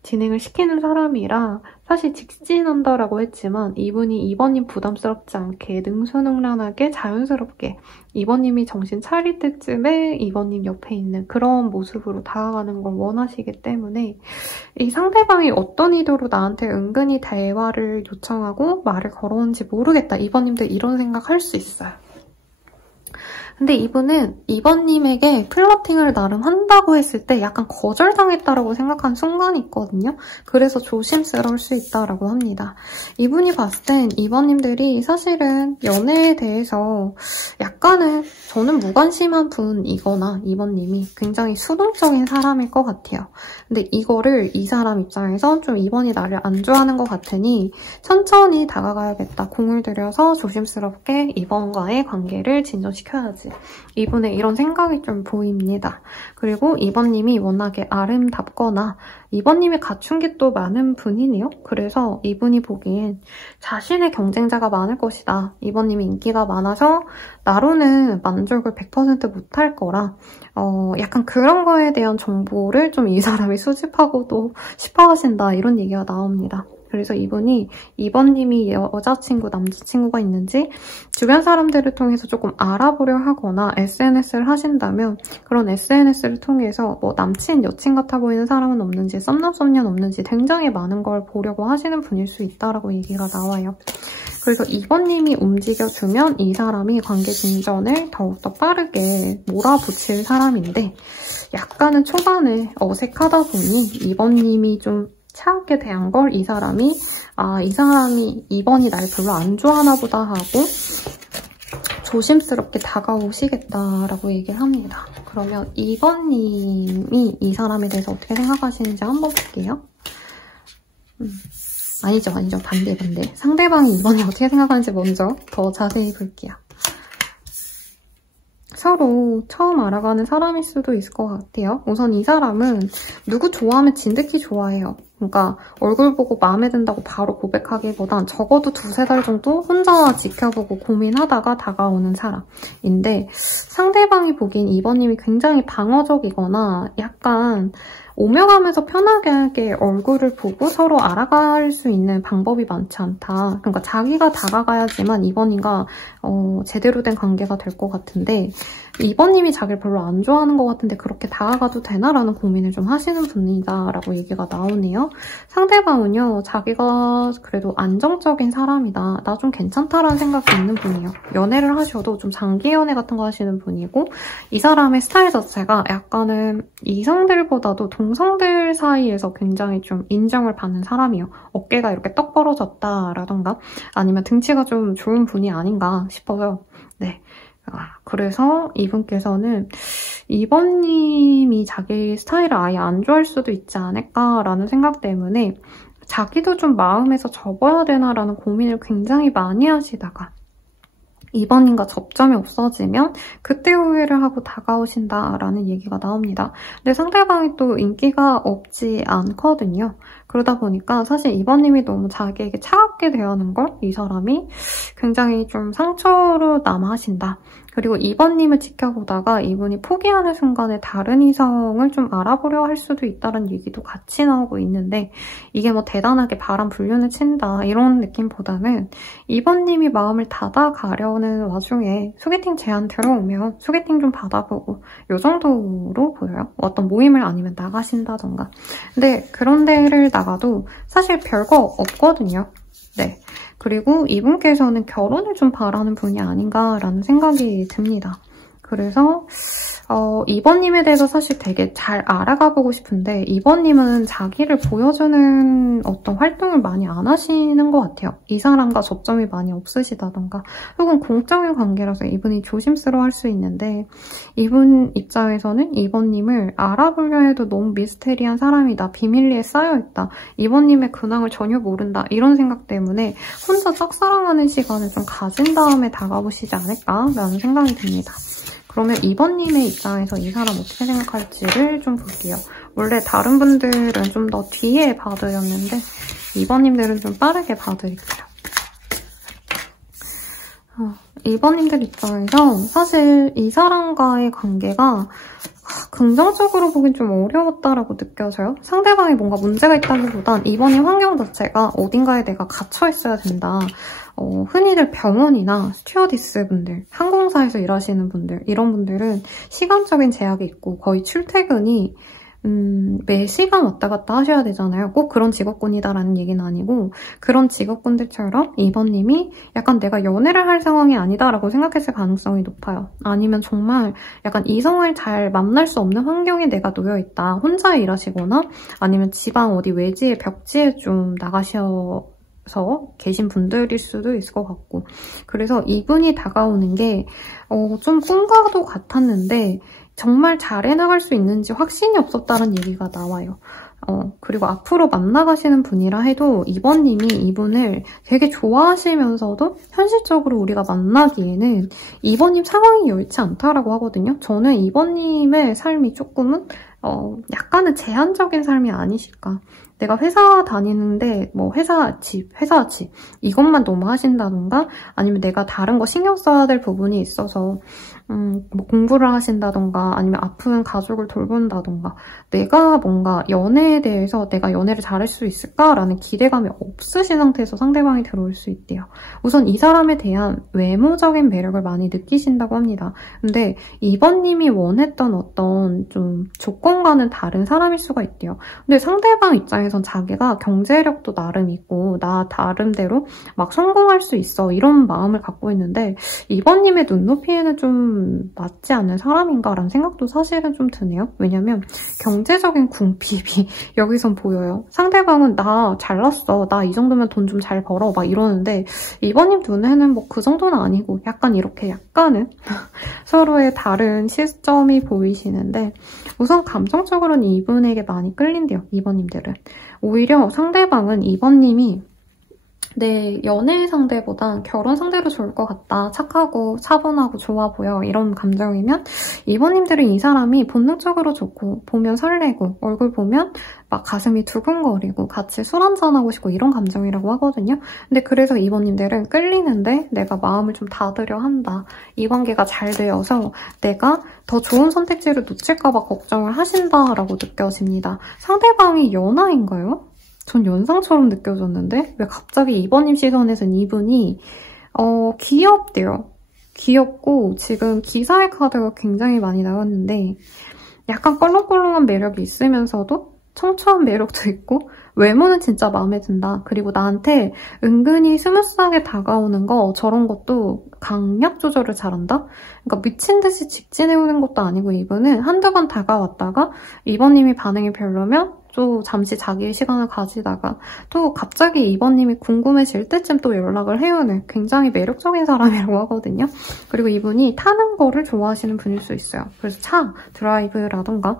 진행을 시키는 사람이라 사실 직진한다라고 했지만 이분이 2번님 부담스럽지 않게 능수능란하게 자연스럽게 2번님이 정신 차릴 때쯤에 2번님 옆에 있는 그런 모습으로 다가가는 걸 원하시기 때문에 이 상대방이 어떤 의도로 나한테 은근히 대화를 요청하고 말을 걸어오는지 모르겠다. 2번님도 이런 생각할 수 있어요. 근데 이분은 2번님에게 플러팅을 나름 한다고 했을 때 약간 거절당했다라고 생각한 순간이 있거든요. 그래서 조심스러울 수 있다라고 합니다. 이분이 봤을 땐 2번님들이 사실은 연애에 대해서 약간은 저는 무관심한 분이거나 2번님이 굉장히 수동적인 사람일 것 같아요. 근데 이거를 이 사람 입장에서 좀 2번이 나를 안 좋아하는 것 같으니 천천히 다가가야겠다. 공을 들여서 조심스럽게 2번과의 관계를 진전시켜야지. 이분의 이런 생각이 좀 보입니다. 그리고 2번님이 워낙에 아름답거나 2번님이 갖춘 게 또 많은 분이네요. 그래서 이분이 보기엔 자신의 경쟁자가 많을 것이다. 2번님이 인기가 많아서 나로는 만족을 100% 못할 거라 약간 그런 거에 대한 정보를 좀 이 사람이 수집하고도 싶어 하신다. 이런 얘기가 나옵니다. 그래서 이분이 2번님이 여자친구, 남자친구가 있는지 주변 사람들을 통해서 조금 알아보려 하거나 SNS를 하신다면 그런 SNS를 통해서 뭐 남친, 여친 같아 보이는 사람은 없는지 썸남, 썸녀는 없는지 굉장히 많은 걸 보려고 하시는 분일 수 있다라고 얘기가 나와요. 그래서 2번님이 움직여주면 이 사람이 관계 진전을 더욱더 빠르게 몰아붙일 사람인데 약간은 초반에 어색하다 보니 2번님이 좀 차갑게 대한 걸 이 사람이 이 사람이 2번이 날 별로 안 좋아하나 보다 하고 조심스럽게 다가오시겠다라고 얘기를 합니다. 그러면 2번님이 이 사람에 대해서 어떻게 생각하시는지 한번 볼게요. 아니죠. 반대. 상대방이 2번이 어떻게 생각하는지 먼저 더 자세히 볼게요. 서로 처음 알아가는 사람일 수도 있을 것 같아요. 우선 이 사람은 누구 좋아하면 진득히 좋아해요. 그러니까 얼굴 보고 마음에 든다고 바로 고백하기보단 적어도 2-3달 정도 혼자 지켜보고 고민하다가 다가오는 사람인데 상대방이 보기엔 2번님이 굉장히 방어적이거나 약간 오며 가면서 편하게 얼굴을 보고 서로 알아갈 수 있는 방법이 많지 않다. 그러니까 자기가 다가가야지만 2번이가 제대로 된 관계가 될 것 같은데 2번님이 자기를 별로 안 좋아하는 것 같은데 그렇게 다가가도 되나라는 고민을 좀 하시는 분이다라고 얘기가 나오네요. 상대방은요. 자기가 그래도 안정적인 사람이다. 나 좀 괜찮다라는 생각이 있는 분이에요. 연애를 하셔도 좀 장기 연애 같은 거 하시는 분이고 이 사람의 스타일 자체가 약간은 이성들보다도 동성들 사이에서 굉장히 좀 인정을 받는 사람이에요. 어깨가 이렇게 떡 벌어졌다라던가 아니면 등치가 좀 좋은 분이 아닌가 싶어요. 네. 그래서 이분께서는 2번님이 자기 스타일을 아예 안 좋아할 수도 있지 않을까라는 생각 때문에 자기도 좀 마음에서 접어야 되나라는 고민을 굉장히 많이 하시다가 2번님과 접점이 없어지면 그때 후회를 하고 다가오신다라는 얘기가 나옵니다. 근데 상대방이 또 인기가 없지 않거든요. 그러다 보니까 사실 2번님이 너무 자기에게 차갑게 대하는 걸 이 사람이 굉장히 좀 상처로 남아하신다. 그리고 2번님을 지켜보다가 이분이 포기하는 순간에 다른 이성을 좀 알아보려 할 수도 있다는 얘기도 같이 나오고 있는데 이게 뭐 대단하게 바람 불륜을 친다 이런 느낌보다는 2번님이 마음을 닫아가려는 와중에 소개팅 제안 들어오면 소개팅 좀 받아보고 이 정도로 보여요. 어떤 모임을 아니면 나가신다던가. 근데 그런 데를 나가도 사실 별거 없거든요. 네. 그리고 이분께서는 결혼을 좀 바라는 분이 아닌가라는 생각이 듭니다. 그래서 2번님에 대해서 사실 되게 잘 알아가보고 싶은데 2번님은 자기를 보여주는 어떤 활동을 많이 안 하시는 것 같아요. 이 사람과 접점이 많이 없으시다던가 혹은 공적인 관계라서 이분이 조심스러워할 수 있는데 이분 입장에서는 2번님을 알아보려 해도 너무 미스테리한 사람이다. 비밀리에 쌓여있다. 2번님의 근황을 전혀 모른다. 이런 생각 때문에 혼자 짝사랑하는 시간을 좀 가진 다음에 다가보시지 않을까라는 생각이 듭니다. 그러면 2번님의 입장에서 이 사람 어떻게 생각할지를 좀 볼게요. 원래 다른 분들은 좀 더 뒤에 봐드렸는데 2번님들은 좀 빠르게 봐드릴게요. 2번님들 입장에서 사실 이 사람과의 관계가 긍정적으로 보긴 좀 어려웠다라고 느껴져요. 상대방이 뭔가 문제가 있다기보단 2번님 환경 자체가 어딘가에 내가 갇혀 있어야 된다. 흔히들 병원이나 스튜어디스 분들, 항공사에서 일하시는 분들 이런 분들은 시간적인 제약이 있고 거의 출퇴근이 매 시간 왔다 갔다 하셔야 되잖아요. 꼭 그런 직업군이다라는 얘기는 아니고 그런 직업군들처럼 2번님이 약간 내가 연애를 할 상황이 아니다라고 생각했을 가능성이 높아요. 아니면 정말 약간 이성을 잘 만날 수 없는 환경에 내가 놓여있다. 혼자 일하시거나 아니면 지방 어디 외지의 벽지에 좀 나가셔서 계신 분들일 수도 있을 것 같고 그래서 이분이 다가오는 게 좀 꿈과도 같았는데 정말 잘 해나갈 수 있는지 확신이 없었다는 얘기가 나와요. 그리고 앞으로 만나가시는 분이라 해도 2번님이 이분을 되게 좋아하시면서도 현실적으로 우리가 만나기에는 2번님 상황이 여의치 않다라고 하거든요. 저는 2번님의 삶이 조금은 약간은 제한적인 삶이 아니실까. 내가 회사 다니는데 뭐 회사 집 이것만 너무 하신다던가 아니면 내가 다른 거 신경 써야 될 부분이 있어서 뭐 공부를 하신다던가 아니면 아픈 가족을 돌본다던가 내가 뭔가 연애에 대해서 내가 연애를 잘할 수 있을까라는 기대감이 없으신 상태에서 상대방이 들어올 수 있대요. 우선 이 사람에 대한 외모적인 매력을 많이 느끼신다고 합니다. 근데 2번님이 원했던 어떤 좀 조건과는 다른 사람일 수가 있대요. 근데 상대방 입장에선 자기가 경제력도 나름 있고 나 나름대로 막 성공할 수 있어 이런 마음을 갖고 있는데 2번님의 눈높이에는 좀 맞지 않는 사람인가라는 생각도 사실은 좀 드네요. 왜냐면 경제적인 궁핍이 여기선 보여요. 상대방은 나 잘났어. 나 이 정도면 돈 좀 잘 벌어. 막 이러는데 2번님 눈에는 뭐 그 정도는 아니고 약간 이렇게 약간은 서로의 다른 시점이 보이시는데 우선 감정적으로는 이분에게 많이 끌린대요. 2번님들은. 오히려 상대방은 2번님이 내 연애 상대보단 결혼 상대로 좋을 것 같다. 착하고 차분하고 좋아 보여. 이런 감정이면 2번님들은 이 사람이 본능적으로 좋고 보면 설레고 얼굴 보면 막 가슴이 두근거리고 같이 술 한잔하고 싶고 이런 감정이라고 하거든요. 근데 그래서 2번님들은 끌리는데 내가 마음을 좀 닫으려 한다. 이 관계가 잘 되어서 내가 더 좋은 선택지를 놓칠까 봐 걱정을 하신다라고 느껴집니다. 상대방이 연하인가요? 전 연상처럼 느껴졌는데 왜 갑자기 2번님 시선에선 이분이 귀엽대요. 귀엽고 지금 기사의 카드가 굉장히 많이 나왔는데 약간 껄렁껄렁한 매력이 있으면서도 청초한 매력도 있고 외모는 진짜 마음에 든다. 그리고 나한테 은근히 스무스하게 다가오는 거 저런 것도 강약 조절을 잘한다? 그러니까 미친 듯이 직진해오는 것도 아니고 이분은 한두 번 다가왔다가 2번님이 반응이 별로면 또 잠시 자기의 시간을 가지다가 또 갑자기 2번님이 궁금해질 때쯤 또 연락을 해오는 굉장히 매력적인 사람이라고 하거든요. 그리고 이분이 타는 거를 좋아하시는 분일 수 있어요. 그래서 차, 드라이브라던가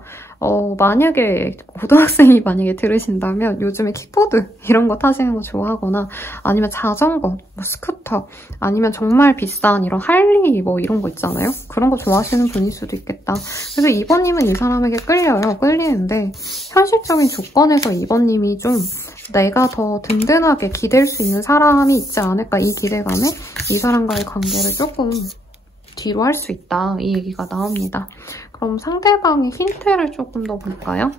만약에 고등학생이 만약에 들으신다면 요즘에 킥보드 이런 거 타시는 거 좋아하거나 아니면 자전거, 뭐 스쿠터 아니면 정말 비싼 이런 할리 뭐 이런 거 있잖아요. 그런 거 좋아하시는 분일 수도 있겠다. 그래서 2번님은 이 사람에게 끌려요. 끌리는데 현실적인 조건에서 2번님이 좀 내가 더 든든하게 기댈 수 있는 사람이 있지 않을까 이 기대감에 이 사람과의 관계를 조금 뒤로 할 수 있다. 이 얘기가 나옵니다. 그럼 상대방의 힌트를 조금 더 볼까요?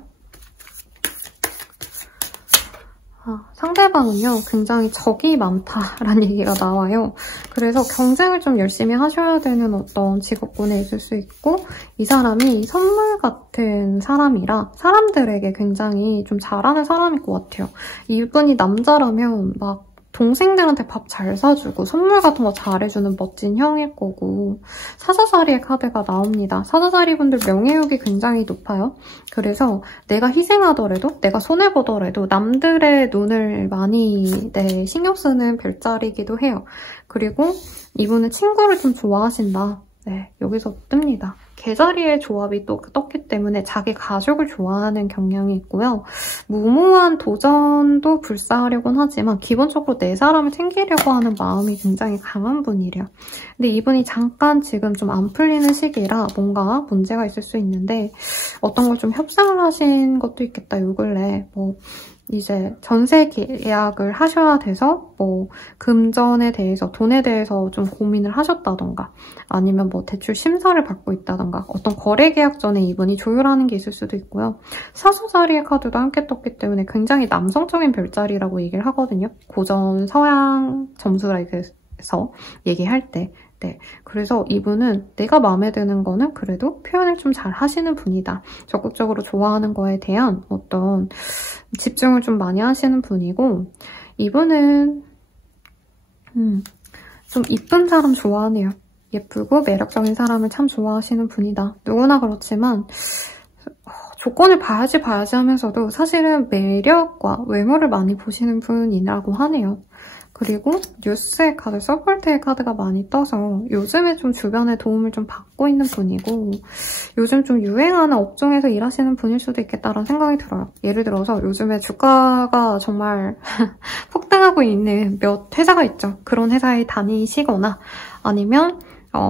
상대방은요, 굉장히 적이 많다라는 얘기가 나와요. 그래서 경쟁을 좀 열심히 하셔야 되는 어떤 직업군에 있을 수 있고 이 사람이 선물 같은 사람이라 사람들에게 굉장히 좀 잘하는 사람일 것 같아요. 이분이 남자라면 막 동생들한테 밥 잘 사주고 선물 같은 거 잘해주는 멋진 형일 거고 사자자리의 카드가 나옵니다. 사자자리 분들 명예욕이 굉장히 높아요. 그래서 내가 희생하더라도 내가 손해보더라도 남들의 눈을 많이 신경 쓰는 별자리이기도 해요. 그리고 이분은 친구를 좀 좋아하신다. 네, 여기서 뜹니다. 개자리의 조합이 또 떴기 때문에 자기 가족을 좋아하는 경향이 있고요. 무모한 도전도 불사하려고는 하지만 기본적으로 내 사람을 챙기려고 하는 마음이 굉장히 강한 분이래요. 근데 이분이 잠깐 지금 좀 안 풀리는 시기라 뭔가 문제가 있을 수 있는데 어떤 걸 좀 협상을 하신 것도 있겠다, 요 근래. 뭐 이제 전세 계약을 하셔야 돼서 뭐 금전에 대해서 돈에 대해서 좀 고민을 하셨다던가 아니면 뭐 대출 심사를 받고 있다던가 어떤 거래 계약 전에 이분이 조율하는 게 있을 수도 있고요. 사수자리의 카드도 함께 떴기 때문에 굉장히 남성적인 별자리라고 얘기를 하거든요. 고전 서양 점수라서 얘기할 때. 네, 그래서 이분은 내가 마음에 드는 거는 그래도 표현을 좀 잘 하시는 분이다. 적극적으로 좋아하는 거에 대한 어떤 집중을 좀 많이 하시는 분이고 이분은 좀 이쁜 사람 좋아하네요. 예쁘고 매력적인 사람을 참 좋아하시는 분이다. 누구나 그렇지만 조건을 봐야지 하면서도 사실은 매력과 외모를 많이 보시는 분이라고 하네요. 그리고 뉴스의 카드, 서폴트의 카드가 많이 떠서 요즘에 좀 주변에 도움을 좀 받고 있는 분이고 요즘 좀 유행하는 업종에서 일하시는 분일 수도 있겠다라는 생각이 들어요. 예를 들어서 요즘에 주가가 정말 폭등하고 있는 몇 회사가 있죠. 그런 회사에 다니시거나 아니면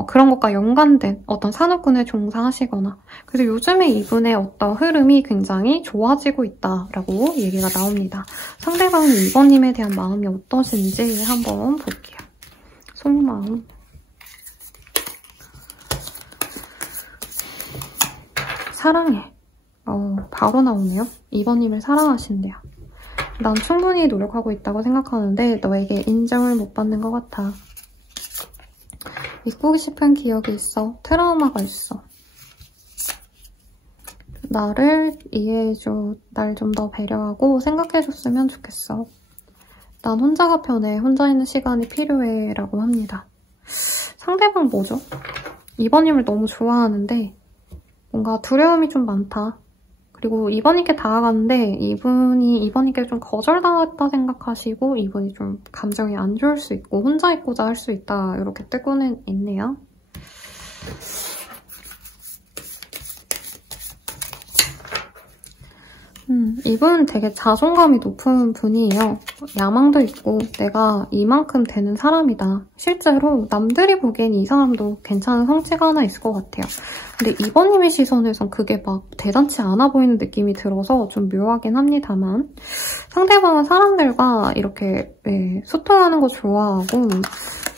그런 것과 연관된 어떤 산업군에 종사하시거나 그래서 요즘에 이분의 어떤 흐름이 굉장히 좋아지고 있다라고 얘기가 나옵니다. 상대방이 2번님에 대한 마음이 어떠신지 한번 볼게요. 속마음. 사랑해. 바로 나오네요. 2번님을 사랑하신대요. 난 충분히 노력하고 있다고 생각하는데 너에게 인정을 못 받는 것 같아. 잊고 싶은 기억이 있어. 트라우마가 있어. 나를 이해해줘. 날 좀 더 배려하고 생각해줬으면 좋겠어. 난 혼자가 편해. 혼자 있는 시간이 필요해. 라고 합니다. 상대방 뭐죠? 2번님을 너무 좋아하는데 뭔가 두려움이 좀 많다. 그리고 2번님께 다가가는데 이분이 2번님께 좀 거절당했다 생각하시고 이분이 좀 감정이 안 좋을 수 있고 혼자 있고자 할 수 있다. 이렇게 뜨고는 있네요. 이분 되게 자존감이 높은 분이에요. 야망도 있고 내가 이만큼 되는 사람이다. 실제로 남들이 보기엔 이 사람도 괜찮은 성취가 하나 있을 것 같아요. 근데 2번님의 시선에선 그게 막 대단치 않아 보이는 느낌이 들어서 좀 묘하긴 합니다만 상대방은 사람들과 이렇게 소통하는 거 좋아하고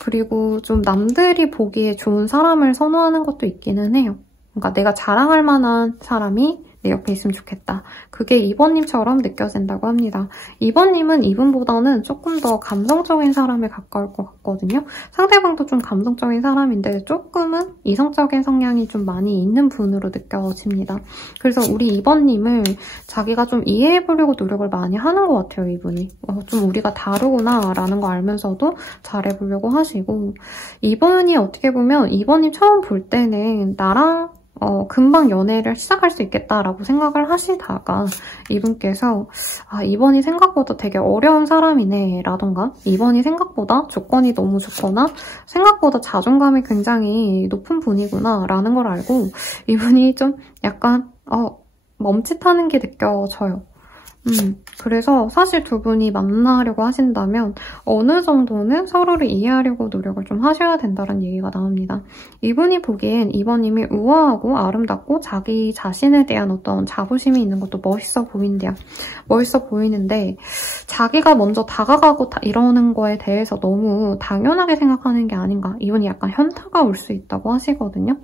그리고 좀 남들이 보기에 좋은 사람을 선호하는 것도 있기는 해요. 그러니까 내가 자랑할 만한 사람이 내 옆에 있으면 좋겠다. 그게 2번님처럼 느껴진다고 합니다. 2번님은 이분보다는 조금 더 감성적인 사람에 가까울 것 같거든요. 상대방도 좀 감성적인 사람인데 조금은 이성적인 성향이 좀 많이 있는 분으로 느껴집니다. 그래서 우리 2번님을 자기가 좀 이해해보려고 노력을 많이 하는 것 같아요, 이분이. 좀 우리가 다르구나 라는 거 알면서도 잘해보려고 하시고 이분이 어떻게 보면 2번님 처음 볼 때는 나랑 금방 연애를 시작할 수 있겠다라고 생각을 하시다가 이분께서 이번이 생각보다 되게 어려운 사람이네 라던가 이번이 생각보다 조건이 너무 좋거나 생각보다 자존감이 굉장히 높은 분이구나 라는 걸 알고 이분이 좀 약간 멈칫하는 게 느껴져요. 그래서 사실 두 분이 만나려고 하신다면 어느 정도는 서로를 이해하려고 노력을 좀 하셔야 된다는 얘기가 나옵니다. 이분이 보기엔 2번님이 우아하고 아름답고 자기 자신에 대한 어떤 자부심이 있는 것도 멋있어 보인대요. 멋있어 보이는데 자기가 먼저 다가가고 이러는 거에 대해서 너무 당연하게 생각하는 게 아닌가. 이분이 약간 현타가 올 수 있다고 하시거든요.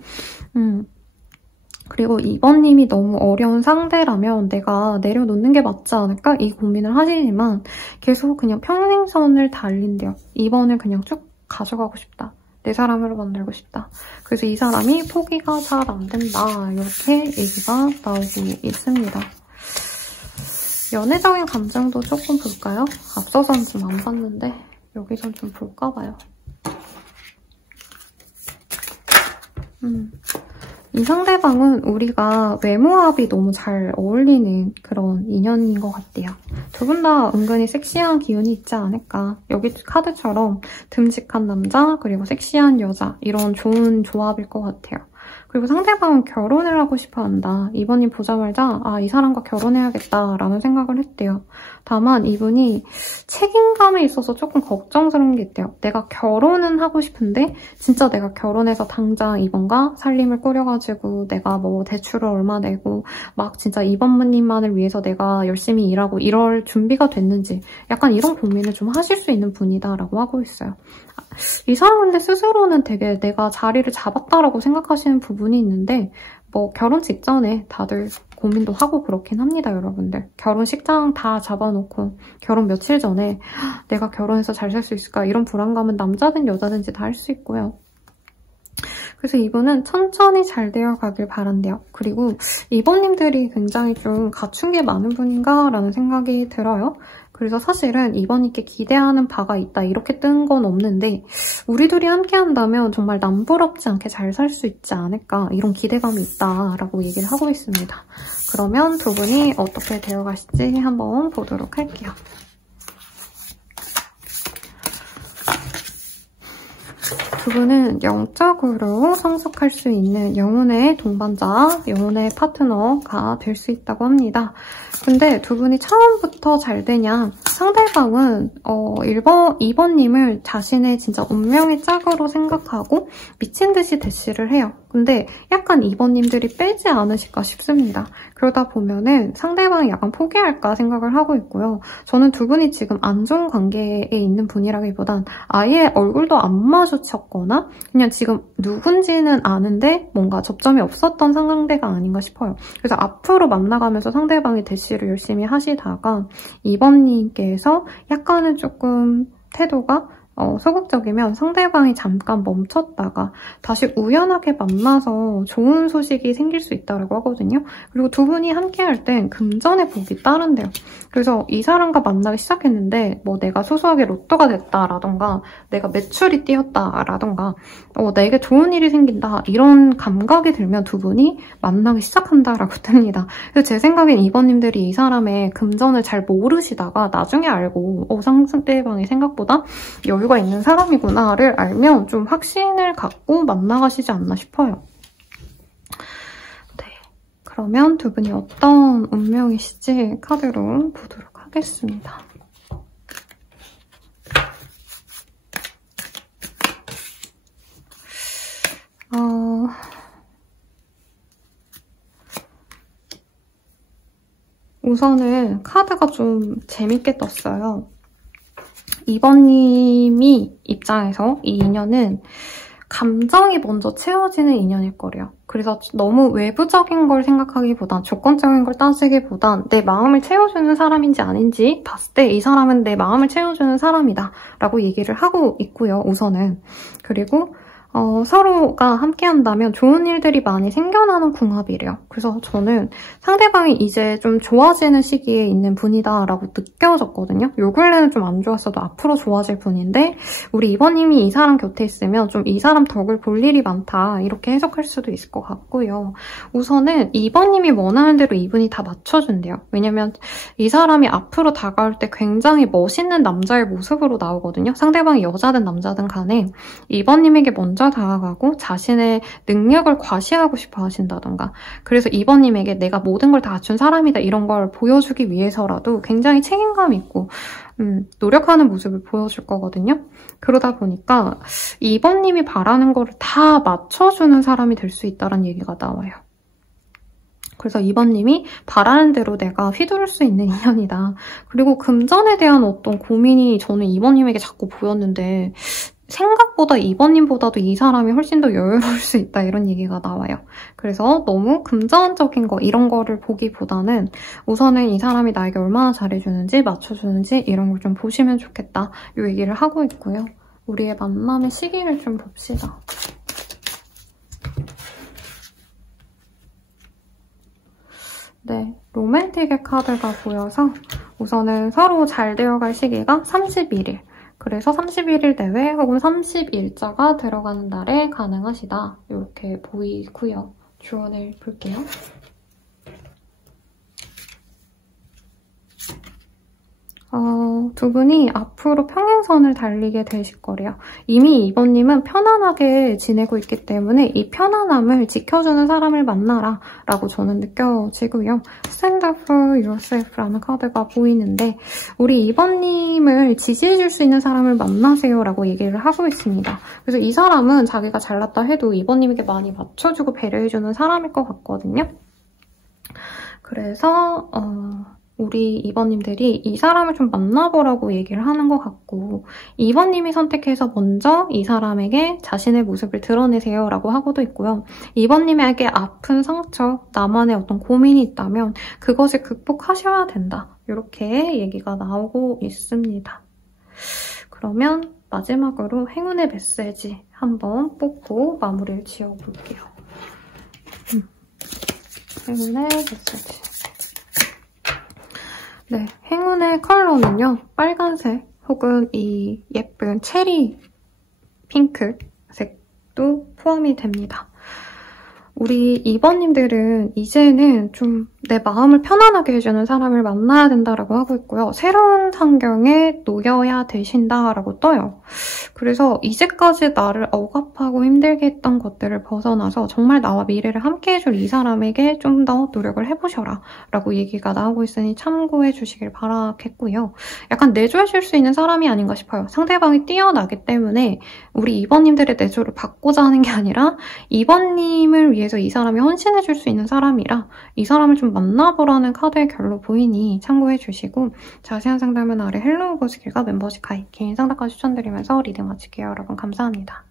그리고 2번님이 너무 어려운 상대라면 내가 내려놓는 게 맞지 않을까? 이 고민을 하시지만 계속 그냥 평행선을 달린대요. 2번을 그냥 쭉 가져가고 싶다. 내 사람으로 만들고 싶다. 그래서 이 사람이 포기가 잘 안 된다. 이렇게 얘기가 나오고 있습니다. 연애적인 감정도 조금 볼까요? 앞서서는 좀 안 봤는데 여기선 좀 볼까 봐요. 이 상대방은 우리가 외모합이 너무 잘 어울리는 그런 인연인 것 같아요. 두 분 다 은근히 섹시한 기운이 있지 않을까. 여기 카드처럼 듬직한 남자 그리고 섹시한 여자 이런 좋은 조합일 것 같아요. 그리고 상대방은 결혼을 하고 싶어 한다. 이번님 보자마자 이 사람과 결혼해야겠다라는 생각을 했대요. 다만 이분이 책임감에 있어서 조금 걱정스러운 게 있대요. 내가 결혼은 하고 싶은데 진짜 내가 결혼해서 당장 이번과 살림을 꾸려가지고 내가 뭐 대출을 얼마 내고 막 진짜 이번님만을 위해서 내가 열심히 일하고 이럴 준비가 됐는지 약간 이런 고민을 좀 하실 수 있는 분이다라고 하고 있어요. 이 사람 근데 스스로는 되게 내가 자리를 잡았다라고 생각하시는 부분이 있는데 뭐 결혼 직전에 다들 고민도 하고 그렇긴 합니다, 여러분들. 결혼식장 다 잡아놓고 결혼 며칠 전에 내가 결혼해서 잘 살 수 있을까 이런 불안감은 남자든 여자든지 다 할 수 있고요. 그래서 이분은 천천히 잘 되어가길 바란대요. 그리고 이번님들이 굉장히 좀 갖춘 게 많은 분인가 라는 생각이 들어요. 그래서 사실은 이번님께 기대하는 바가 있다 이렇게 뜬 건 없는데 우리 둘이 함께 한다면 정말 남부럽지 않게 잘 살 수 있지 않을까 이런 기대감이 있다라고 얘기를 하고 있습니다. 그러면 두 분이 어떻게 되어가실지 한번 보도록 할게요. 두 분은 영적으로 성숙할 수 있는 영혼의 동반자, 영혼의 파트너가 될 수 있다고 합니다. 근데 두 분이 처음부터 잘 되냐? 상대방은 2번님을 자신의 진짜 운명의 짝으로 생각하고 미친 듯이 대시를 해요. 근데 약간 2번님들이 빼지 않으실까 싶습니다. 그러다 보면은 상대방이 약간 포기할까 생각을 하고 있고요. 저는 두 분이 지금 안 좋은 관계에 있는 분이라기보단 아예 얼굴도 안 마주쳤거나 그냥 지금 누군지는 아는데 뭔가 접점이 없었던 상대가 아닌가 싶어요. 그래서 앞으로 만나가면서 상대방이 대시를 열심히 하시다가 2번님께서 약간은 조금 태도가 소극적이면 상대방이 잠깐 멈췄다가 다시 우연하게 만나서 좋은 소식이 생길 수 있다고 하거든요. 그리고 두 분이 함께할 땐 금전의 복이 따른대요. 그래서 이 사람과 만나기 시작했는데 뭐 내가 소소하게 로또가 됐다라던가 내가 매출이 뛰었다라던가 내게 좋은 일이 생긴다 이런 감각이 들면 두 분이 만나기 시작한다라고 뜹니다. 그래서 제 생각엔 2번님들이 이 사람의 금전을 잘 모르시다가 나중에 알고 상대방이 생각보다 여유가 있는 사람이구나를 알면 좀 확신을 갖고 만나가시지 않나 싶어요. 네, 그러면 두 분이 어떤 운명이실지 카드로 보도록 하겠습니다. 우선은 카드가 좀 재밌게 떴어요. 2번님이 입장에서 이 인연은 감정이 먼저 채워지는 인연일 거래요. 그래서 너무 외부적인 걸 생각하기보단 조건적인 걸 따지기보단 내 마음을 채워주는 사람인지 아닌지 봤을 때 이 사람은 내 마음을 채워주는 사람이다 라고 얘기를 하고 있고요. 우선은. 그리고 서로가 함께한다면 좋은 일들이 많이 생겨나는 궁합이래요. 그래서 저는 상대방이 이제 좀 좋아지는 시기에 있는 분이다라고 느껴졌거든요. 요 근래는 좀 안 좋았어도 앞으로 좋아질 분인데 우리 2번님이 이 사람 곁에 있으면 좀 이 사람 덕을 볼 일이 많다 이렇게 해석할 수도 있을 것 같고요. 우선은 2번님이 원하는 대로 이분이 다 맞춰준대요. 왜냐면 이 사람이 앞으로 다가올 때 굉장히 멋있는 남자의 모습으로 나오거든요. 상대방이 여자든 남자든 간에 2번님에게 먼저 다가가고 자신의 능력을 과시하고 싶어 하신다던가 그래서 2번님에게 내가 모든 걸 다 갖춘 사람이다 이런 걸 보여주기 위해서라도 굉장히 책임감 있고 노력하는 모습을 보여줄 거거든요. 그러다 보니까 2번님이 바라는 거를 다 맞춰주는 사람이 될 수 있다는 얘기가 나와요. 그래서 2번님이 바라는 대로 내가 휘두를 수 있는 인연이다. 그리고 금전에 대한 어떤 고민이 저는 2번님에게 자꾸 보였는데 생각보다 2번님보다도 이 사람이 훨씬 더 여유로울 수 있다 이런 얘기가 나와요. 그래서 너무 금전적인 거 이런 거를 보기보다는 우선은 이 사람이 나에게 얼마나 잘해주는지 맞춰주는지 이런 걸 좀 보시면 좋겠다 이 얘기를 하고 있고요. 우리의 만남의 시기를 좀 봅시다. 네, 로맨틱의 카드가 보여서 우선은 서로 잘 되어갈 시기가 31일. 그래서 31일 내외 혹은 30일자가 들어가는 날에 가능하시다. 이렇게 보이고요. 주원을 볼게요. 두 분이 앞으로 평행선을 달리게 되실 거래요. 이미 2번님은 편안하게 지내고 있기 때문에 이 편안함을 지켜주는 사람을 만나라 라고 저는 느껴지고요. Stand up for yourself라는 카드가 보이는데 우리 2번님을 지지해줄 수 있는 사람을 만나세요 라고 얘기를 하고 있습니다. 그래서 이 사람은 자기가 잘났다 해도 2번님에게 많이 맞춰주고 배려해주는 사람일 것 같거든요. 그래서 우리 2번님들이 이 사람을 좀 만나보라고 얘기를 하는 것 같고 2번님이 선택해서 먼저 이 사람에게 자신의 모습을 드러내세요 라고 하고도 있고요. 2번님에게 아픈 상처, 나만의 어떤 고민이 있다면 그것을 극복하셔야 된다. 이렇게 얘기가 나오고 있습니다. 그러면 마지막으로 행운의 메시지 한번 뽑고 마무리를 지어볼게요. 행운의 메시지. 네, 행운의 컬러는요. 빨간색 혹은 이 예쁜 체리 핑크 색도 포함이 됩니다. 우리 2번님들은 이제는 좀 내 마음을 편안하게 해주는 사람을 만나야 된다라고 하고 있고요. 새로운 환경에 놓여야 되신다라고 떠요. 그래서 이제까지 나를 억압하고 힘들게 했던 것들을 벗어나서 정말 나와 미래를 함께 해줄 이 사람에게 좀 더 노력을 해보셔라 라고 얘기가 나오고 있으니 참고해 주시길 바라겠고요. 약간 내조해 줄 수 있는 사람이 아닌가 싶어요. 상대방이 뛰어나기 때문에 우리 2번님들의 내조를 받고자 하는 게 아니라 2번님을 위해서 이 사람이 헌신해 줄 수 있는 사람이라 이 사람을 좀 만나보라는 카드의 결로 보이니 참고해 주시고 자세한 상담은 아래 헬로우 고스길과 멤버십 가입, 개인 상담까지 추천드리면서 리딩 마칠게요. 여러분 감사합니다.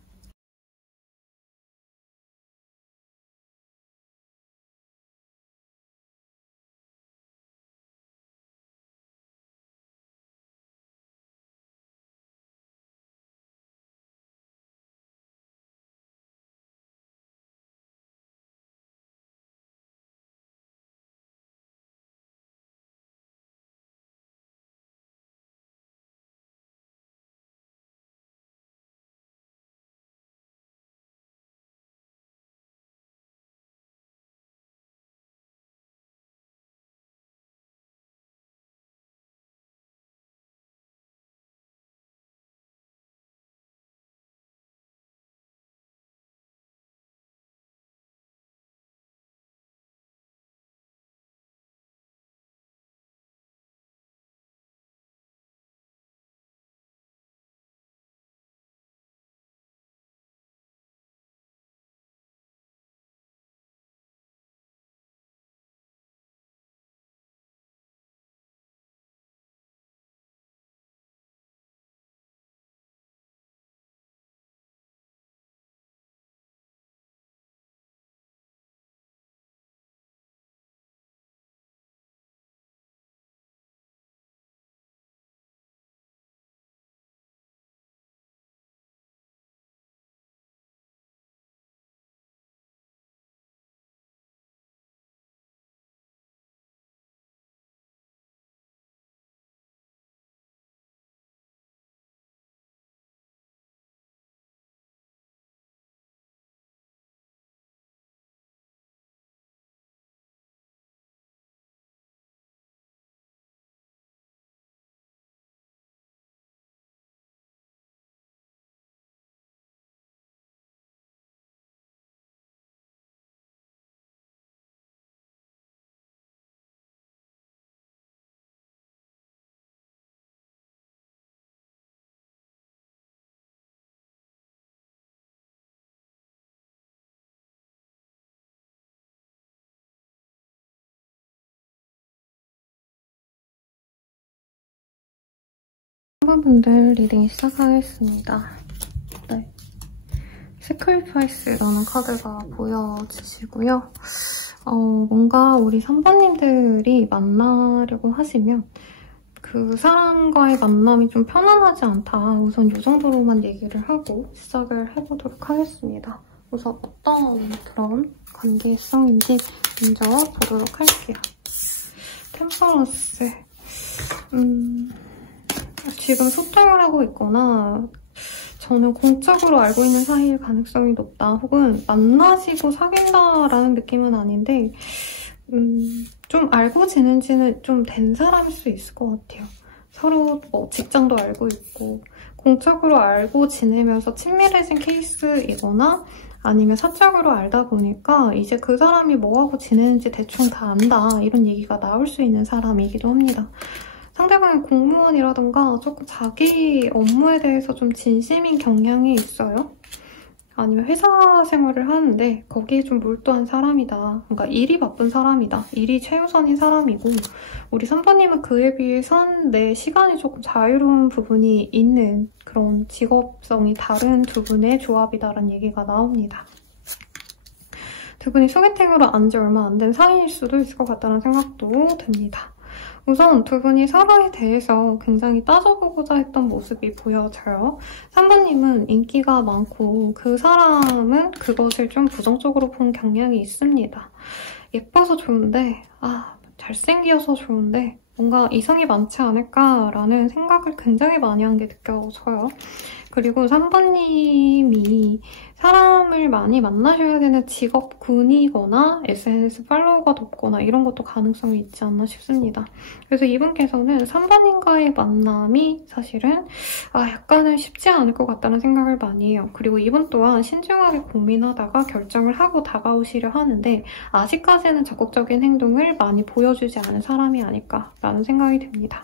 친구분들 리딩 시작하겠습니다. 네. 세크리파이스라는 카드가 보여지시고요. 뭔가 우리 3번님들이 만나려고 하시면 그 사람과의 만남이 좀 편안하지 않다. 우선 이 정도로만 얘기를 하고 시작을 해보도록 하겠습니다. 우선 어떤 그런 관계성인지 먼저 보도록 할게요. 템퍼런스. 지금 소통을 하고 있거나 저는 공적으로 알고 있는 사이일 가능성이 높다. 혹은 만나시고 사귄다라는 느낌은 아닌데 좀 알고 지낸 지는 좀 된 사람일 수 있을 것 같아요. 서로 뭐 직장도 알고 있고 공적으로 알고 지내면서 친밀해진 케이스이거나 아니면 사적으로 알다 보니까 이제 그 사람이 뭐하고 지내는지 대충 다 안다. 이런 얘기가 나올 수 있는 사람이기도 합니다. 상대방이 공무원이라던가 조금 자기 업무에 대해서 좀 진심인 경향이 있어요. 아니면 회사 생활을 하는데 거기에 좀 몰두한 사람이다. 그러니까 일이 바쁜 사람이다. 일이 최우선인 사람이고 우리 3번님은 그에 비해선 내 시간이 조금 자유로운 부분이 있는 그런 직업성이 다른 두 분의 조합이다라는 얘기가 나옵니다. 두 분이 소개팅으로 안 지 얼마 안 된 사이일 수도 있을 것 같다는 생각도 듭니다. 우선 두 분이 서로에 대해서 굉장히 따져보고자 했던 모습이 보여져요. 3번님은 인기가 많고 그 사람은 그것을 좀 부정적으로 본 경향이 있습니다. 예뻐서 좋은데 잘생겨서 좋은데 뭔가 이성이 많지 않을까라는 생각을 굉장히 많이 한 게 느껴져요. 그리고 3번님이 사람을 많이 만나셔야 되는 직업군이거나 SNS 팔로워가 높거나 이런 것도 가능성이 있지 않나 싶습니다. 그래서 이분께서는 3번님과의 만남이 사실은 약간은 쉽지 않을 것 같다는 생각을 많이 해요. 그리고 이분 또한 신중하게 고민하다가 결정을 하고 다가오시려 하는데 아직까지는 적극적인 행동을 많이 보여주지 않은 사람이 아닐까라는 생각이 듭니다.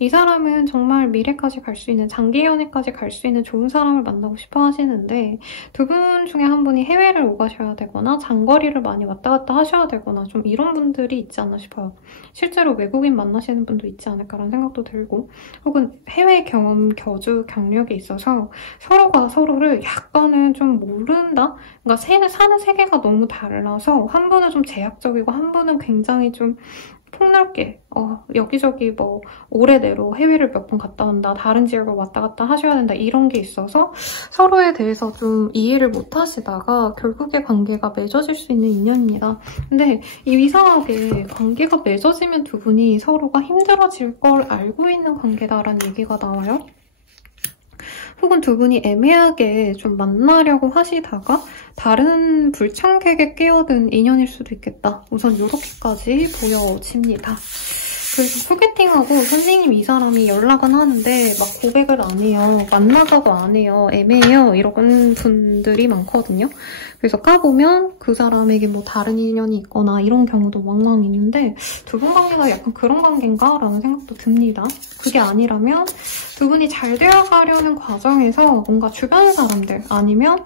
이 사람은 정말 미래까지 갈 수 있는, 장기 연애까지 갈 수 있는 좋은 사람을 만나고 싶어 하시는데 두 분 중에 한 분이 해외를 오가셔야 되거나 장거리를 많이 왔다 갔다 하셔야 되거나 좀 이런 분들이 있지 않나 싶어요. 실제로 외국인 만나시는 분도 있지 않을까라는 생각도 들고, 혹은 해외 경험, 거주 경력이 있어서 서로가 서로를 약간은 좀 모른다? 그러니까 사는 세계가 너무 달라서 한 분은 좀 제약적이고 한 분은 굉장히 좀 폭넓게 여기저기 뭐 올해 내로 해외를 몇 번 갔다 온다, 다른 지역을 왔다 갔다 하셔야 된다, 이런 게 있어서 서로에 대해서 좀 이해를 못 하시다가 결국에 관계가 맺어질 수 있는 인연입니다. 근데 이상하게 관계가 맺어지면 두 분이 서로가 힘들어질 걸 알고 있는 관계다라는 얘기가 나와요. 혹은 두 분이 애매하게 좀 만나려고 하시다가 다른 불청객에 끼어든 인연일 수도 있겠다. 우선 이렇게까지 보여집니다. 그래서 소개팅하고 선생님 이 사람이 연락은 하는데 막 고백을 안 해요. 만나자고 안 해요. 애매해요. 이런 분들이 많거든요. 그래서 까보면 그 사람에게 뭐 다른 인연이 있거나 이런 경우도 왕왕 있는데 두 분 관계가 약간 그런 관계인가? 라는 생각도 듭니다. 그게 아니라면 두 분이 잘 되어가려는 과정에서 뭔가 주변 사람들 아니면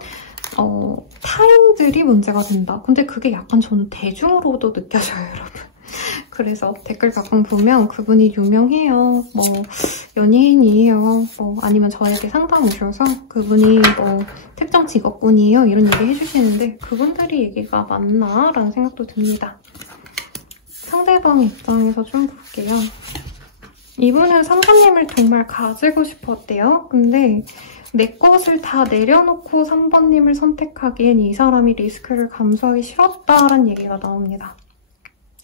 타인들이 문제가 된다. 근데 그게 약간 저는 대중으로도 느껴져요, 여러분. 그래서 댓글 가끔 보면 그분이 유명해요, 뭐 연예인이에요, 뭐 아니면 저에게 상담 오셔서 그분이 뭐 특정 직업군이에요 이런 얘기 해주시는데 그분들이 얘기가 맞나? 라는 생각도 듭니다. 상대방 입장에서 좀 볼게요. 이분은 3번님을 정말 가지고 싶었대요. 근데 내 것을 다 내려놓고 3번님을 선택하기엔 이 사람이 리스크를 감수하기 싫었다라는 얘기가 나옵니다.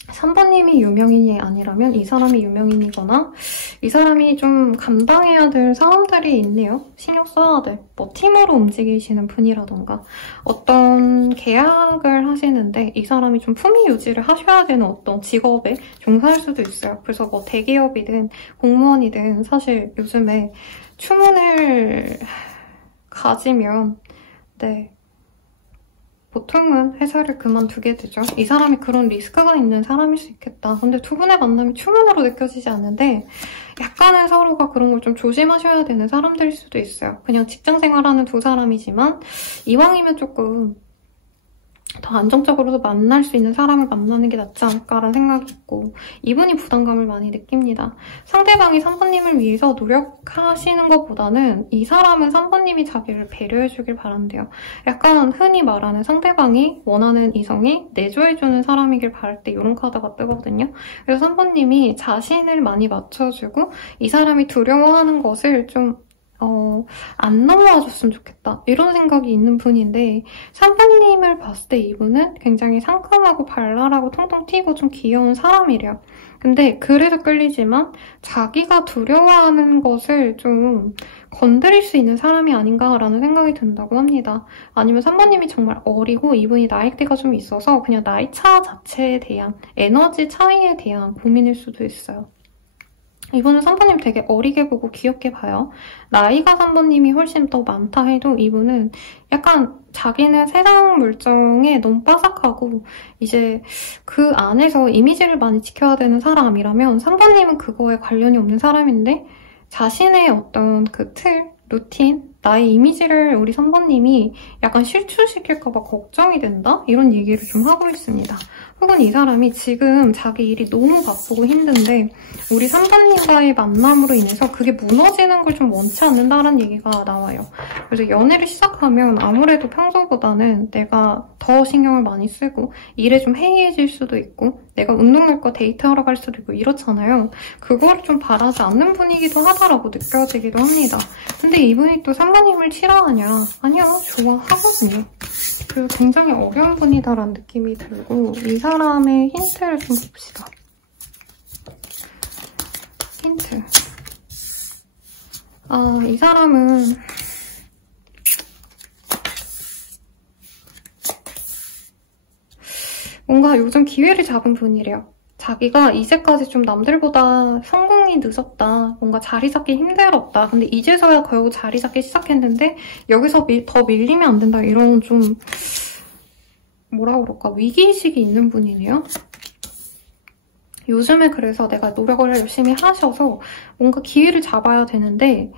3번님이 유명인이 아니라면 이 사람이 유명인이거나 이 사람이 좀 감당해야 될 사람들이 있네요. 신경 써야 돼. 뭐 팀으로 움직이시는 분이라던가 어떤 계약을 하시는데 이 사람이 좀 품위 유지를 하셔야 되는 어떤 직업에 종사할 수도 있어요. 그래서 뭐 대기업이든 공무원이든 사실 요즘에 추문을 가지면 보통은 회사를 그만두게 되죠. 이 사람이 그런 리스크가 있는 사람일 수 있겠다. 근데 두 분의 만남이 추문으로 느껴지지 않는데 약간은 서로가 그런 걸 좀 조심하셔야 되는 사람들일 수도 있어요. 그냥 직장 생활하는 두 사람이지만 이왕이면 조금 더 안정적으로도 만날 수 있는 사람을 만나는 게 낫지 않을까라는 생각이 있고 이분이 부담감을 많이 느낍니다. 상대방이 3번님을 위해서 노력하시는 것보다는 이 사람은 3번님이 자기를 배려해주길 바란대요. 약간 흔히 말하는 상대방이 원하는 이성이 내조해주는 사람이길 바랄 때 이런 카드가 뜨거든요. 그래서 3번님이 자신을 많이 맞춰주고 이 사람이 두려워하는 것을 좀 안 넘어와줬으면 좋겠다. 이런 생각이 있는 분인데 3번님을 봤을 때 이분은 굉장히 상큼하고 발랄하고 통통 튀고 좀 귀여운 사람이래요. 근데 그래서 끌리지만 자기가 두려워하는 것을 좀 건드릴 수 있는 사람이 아닌가라는 생각이 든다고 합니다. 아니면 3번님이 정말 어리고 이분이 나이대가 좀 있어서 그냥 나이 차 자체에 대한 에너지 차이에 대한 고민일 수도 있어요. 이분은 3번님 되게 어리게 보고 귀엽게 봐요. 나이가 3번님이 훨씬 더 많다 해도 이분은 약간 자기는 세상 물정에 너무 빠삭하고 이제 그 안에서 이미지를 많이 지켜야 되는 사람이라면 3번님은 그거에 관련이 없는 사람인데 자신의 어떤 그 틀, 루틴, 나의 이미지를 우리 3번님이 약간 실추시킬까 봐 걱정이 된다? 이런 얘기를 좀 하고 있습니다. 혹은 이 사람이 지금 자기 일이 너무 바쁘고 힘든데 우리 3번님과의 만남으로 인해서 그게 무너지는 걸 좀 원치 않는다는 얘기가 나와요. 그래서 연애를 시작하면 아무래도 평소보다는 내가 더 신경을 많이 쓰고 일에 좀 해이해질 수도 있고 내가 운동할 거 데이트하러 갈 수도 있고 이렇잖아요. 그거를 좀 바라지 않는 분이기도 하다라고 느껴지기도 합니다. 근데 이분이 또 3번님을 싫어하냐? 아니요, 좋아하거든요. 그리고 굉장히 어려운 분이다라는 느낌이 들고 이 사람의 힌트를 좀 봅시다. 힌트. 이 사람은 뭔가 요즘 기회를 잡은 분이래요. 자기가 이제까지 좀 남들보다 성공이 늦었다. 뭔가 자리 잡기 힘들었다. 근데 이제서야 겨우 자리 잡기 시작했는데 여기서 더 밀리면 안 된다. 이런 좀 뭐라 그럴까? 위기의식이 있는 분이네요. 요즘에 그래서 내가 노력을 열심히 하셔서 뭔가 기회를 잡아야 되는데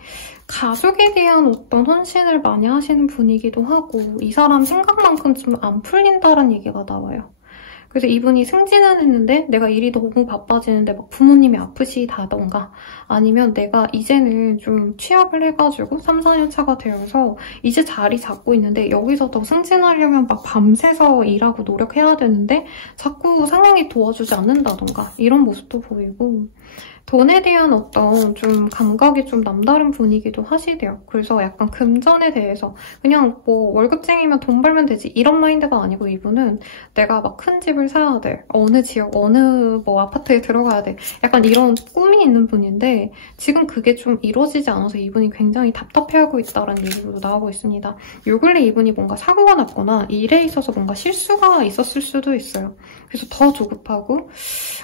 가족에 대한 어떤 헌신을 많이 하시는 분이기도 하고 이 사람 생각만큼 좀 안 풀린다는 얘기가 나와요. 그래서 이분이 승진을 했는데 내가 일이 너무 바빠지는데 막 부모님이 아프시다던가 아니면 내가 이제는 좀 취업을 해가지고 3, 4년 차가 되어서 이제 자리 잡고 있는데 여기서 더 승진하려면 막 밤새서 일하고 노력해야 되는데 자꾸 상황이 도와주지 않는다던가 이런 모습도 보이고 돈에 대한 어떤 좀 감각이 좀 남다른 분이기도 하시대요. 그래서 약간 금전에 대해서 그냥 뭐 월급쟁이면 돈 벌면 되지 이런 마인드가 아니고 이분은 내가 막 큰 집을 사야 돼. 어느 지역, 어느 뭐 아파트에 들어가야 돼. 약간 이런 꿈이 있는 분인데 지금 그게 좀 이루어지지 않아서 이분이 굉장히 답답해하고 있다는 얘기도 나오고 있습니다. 요 근래 이분이 뭔가 사고가 났거나 일에 있어서 뭔가 실수가 있었을 수도 있어요. 그래서 더 조급하고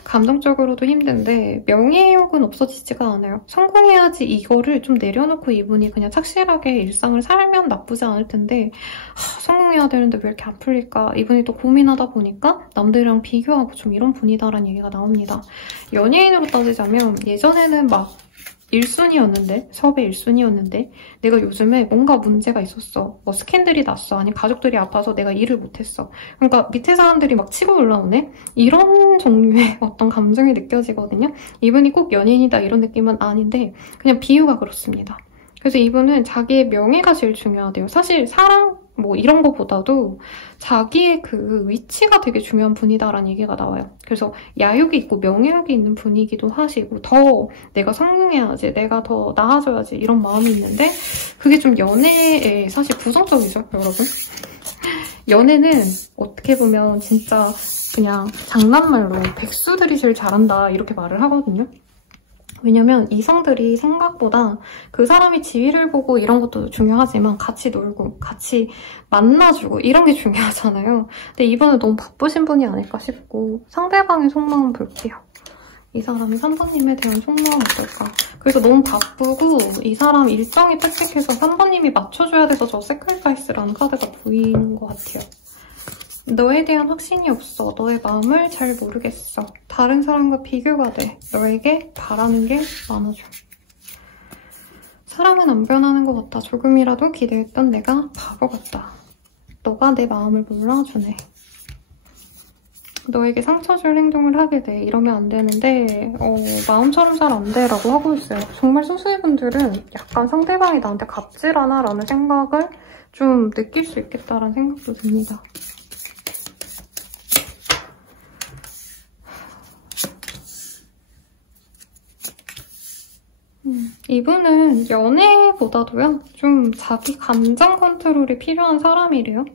감정적으로도 힘든데 명예욕은 없어지지가 않아요. 성공해야지 이거를 좀 내려놓고 이분이 그냥 착실하게 일상을 살면 나쁘지 않을 텐데 성공해야 되는데 왜 이렇게 안 풀릴까? 이분이 또 고민하다 보니까 남들이랑 비교하고 좀 이런 분이다라는 얘기가 나옵니다. 연예인으로 따지자면 예전에는 막 1순위였는데 섭외 1순위였는데 내가 요즘에 뭔가 문제가 있었어. 뭐 스캔들이 났어. 아니 가족들이 아파서 내가 일을 못했어. 그러니까 밑에 사람들이 막 치고 올라오네? 이런 종류의 어떤 감정이 느껴지거든요. 이분이 꼭 연예인이다 이런 느낌은 아닌데 그냥 비유가 그렇습니다. 그래서 이분은 자기의 명예가 제일 중요하대요. 사실 사랑 뭐 이런 거보다도 자기의 그 위치가 되게 중요한 분이다라는 얘기가 나와요. 그래서 야욕이 있고 명예욕이 있는 분이기도 하시고 더 내가 성공해야지, 내가 더 나아져야지 이런 마음이 있는데 그게 좀 연애에 사실 부정적이죠, 여러분? 연애는 어떻게 보면 진짜 그냥 장난말로 백수들이 제일 잘한다 이렇게 말을 하거든요. 왜냐면 이성들이 생각보다 그 사람이 지위를 보고 이런 것도 중요하지만 같이 놀고 같이 만나주고 이런 게 중요하잖아요. 근데 이번에 너무 바쁘신 분이 아닐까 싶고 상대방의 속마음 볼게요. 이 사람이 3번님에 대한 속마음 어떨까? 그래서 너무 바쁘고 이 사람 일정이 빽빽해서 3번님이 맞춰줘야 돼서 저 세크리파이스라는 카드가 보이는 것 같아요. 너에 대한 확신이 없어. 너의 마음을 잘 모르겠어. 다른 사람과 비교가 돼. 너에게 바라는 게 많아져. 사랑은 안 변하는 것 같다. 조금이라도 기대했던 내가 바보 같다. 너가 내 마음을 몰라주네. 너에게 상처 줄 행동을 하게 돼. 이러면 안 되는데 마음처럼 잘 안 돼 라고 하고 있어요. 정말 소수의 분들은 약간 상대방이 나한테 갑질하나 라는 생각을 좀 느낄 수 있겠다라는 생각도 듭니다. 이분은 연애보다도요, 좀 자기 감정 컨트롤이 필요한 사람이래요.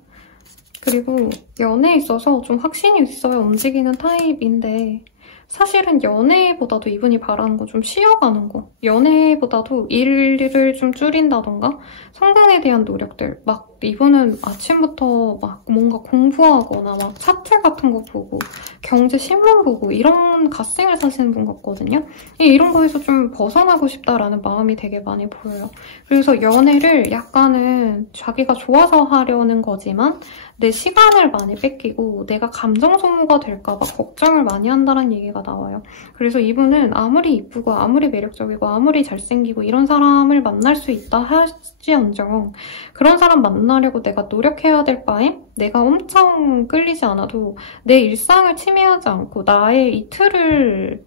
그리고 연애에 있어서 좀 확신이 있어야 움직이는 타입인데 사실은 연애보다도 이분이 바라는 거 좀 쉬어가는 거. 연애보다도 일을 좀 줄인다던가 성공에 대한 노력들. 막 이분은 아침부터 막 뭔가 공부하거나 막 차트 같은 거 보고 경제 신문 보고 이런 갓생을 사시는 분 같거든요. 이런 거에서 좀 벗어나고 싶다라는 마음이 되게 많이 보여요. 그래서 연애를 약간은 자기가 좋아서 하려는 거지만 내 시간을 많이 뺏기고 내가 감정 소모가 될까 봐 걱정을 많이 한다는 얘기가 나와요. 그래서 이분은 아무리 이쁘고 아무리 매력적이고 아무리 잘생기고 이런 사람을 만날 수 있다 할지언정 그런 사람 만나려고 내가 노력해야 될 바에 내가 엄청 끌리지 않아도 내 일상을 침해하지 않고 나의 이틀을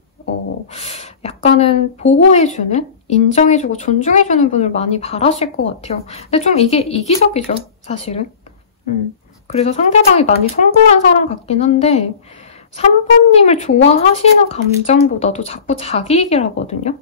약간은 보호해주는, 인정해주고 존중해주는 분을 많이 바라실 것 같아요. 근데 좀 이게 이기적이죠, 사실은. 그래서 상대방이 많이 성공한 사람 같긴 한데 3번님을 좋아하시는 감정보다도 자꾸 자기 얘기를 하거든요.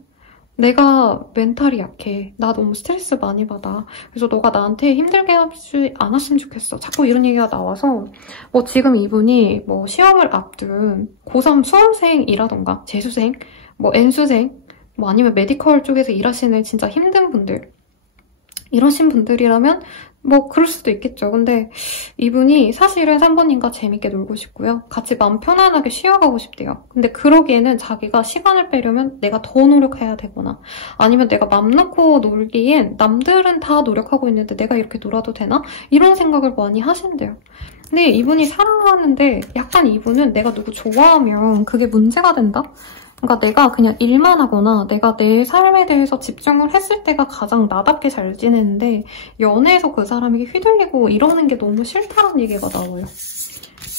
내가 멘탈이 약해. 나 너무 스트레스 많이 받아. 그래서 너가 나한테 힘들게 하지 않았으면 좋겠어. 자꾸 이런 얘기가 나와서 뭐 지금 이분이 뭐 시험을 앞둔 고3 수험생이라던가 재수생, 뭐 N수생, 뭐 아니면 메디컬 쪽에서 일하시는 진짜 힘든 분들 이러신 분들이라면 뭐 그럴 수도 있겠죠. 근데 이분이 사실은 3번님과 재밌게 놀고 싶고요. 같이 마음 편안하게 쉬어가고 싶대요. 근데 그러기에는 자기가 시간을 빼려면 내가 더 노력해야 되거나 아니면 내가 맘 놓고 놀기엔 남들은 다 노력하고 있는데 내가 이렇게 놀아도 되나? 이런 생각을 많이 하신대요. 근데 이분이 사랑하는데 약간 이분은 내가 누구 좋아하면 그게 문제가 된다? 그러니까 내가 그냥 일만 하거나 내가 내 삶에 대해서 집중을 했을 때가 가장 나답게 잘 지내는데 연애에서 그 사람에게 휘둘리고 이러는 게 너무 싫다는 얘기가 나와요.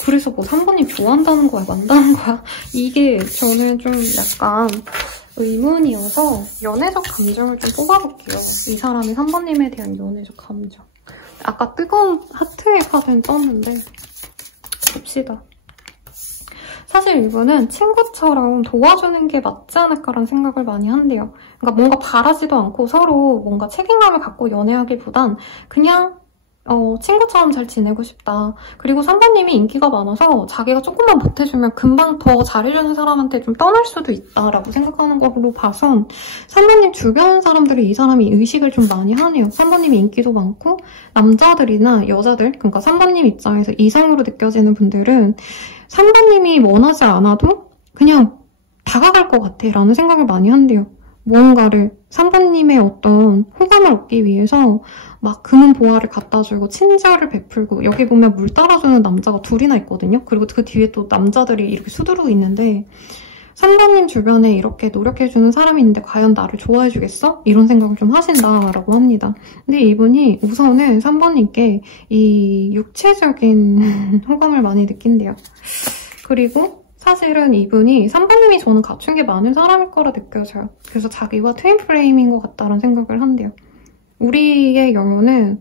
그래서 뭐 3번님 좋아한다는 거야? 만다는 거야? 이게 저는 좀 약간 의문이어서 연애적 감정을 좀 뽑아볼게요. 이 사람이 3번님에 대한 연애적 감정. 아까 뜨거운 하트의 카드는 떴는데 봅시다. 사실 이분은 친구처럼 도와주는 게 맞지 않을까라는 생각을 많이 한대요. 그러니까 뭔가 바라지도 않고 서로 뭔가 책임감을 갖고 연애하기보단 그냥 친구처럼 잘 지내고 싶다. 그리고 3번님이 인기가 많아서 자기가 조금만 보태주면 금방 더 잘해주는 사람한테 좀 떠날 수도 있다라고 생각하는 걸로 봐선 3번님 주변 사람들이 이 사람이 의식을 좀 많이 하네요. 3번님이 인기도 많고 남자들이나 여자들, 그러니까 3번님 입장에서 이성으로 느껴지는 분들은 3번님이 원하지 않아도 그냥 다가갈 것 같아 라는 생각을 많이 한대요. 무언가를 3번님의 어떤 호감을 얻기 위해서 막 금은 보화를 갖다 주고 친절을 베풀고 여기 보면 물 따라주는 남자가 둘이나 있거든요. 그리고 그 뒤에 또 남자들이 이렇게 수두룩 있는데 3번님 주변에 이렇게 노력해주는 사람이 있는데 과연 나를 좋아해주겠어? 이런 생각을 좀 하신다라고 합니다. 근데 이분이 우선은 3번님께 이 육체적인 호감을 많이 느낀대요. 그리고 사실은 이분이 3번님이 저는 갖춘 게 많은 사람일 거라 느껴져요. 그래서 자기와 트윈 플레임인 것 같다는 생각을 한대요. 우리의 영혼은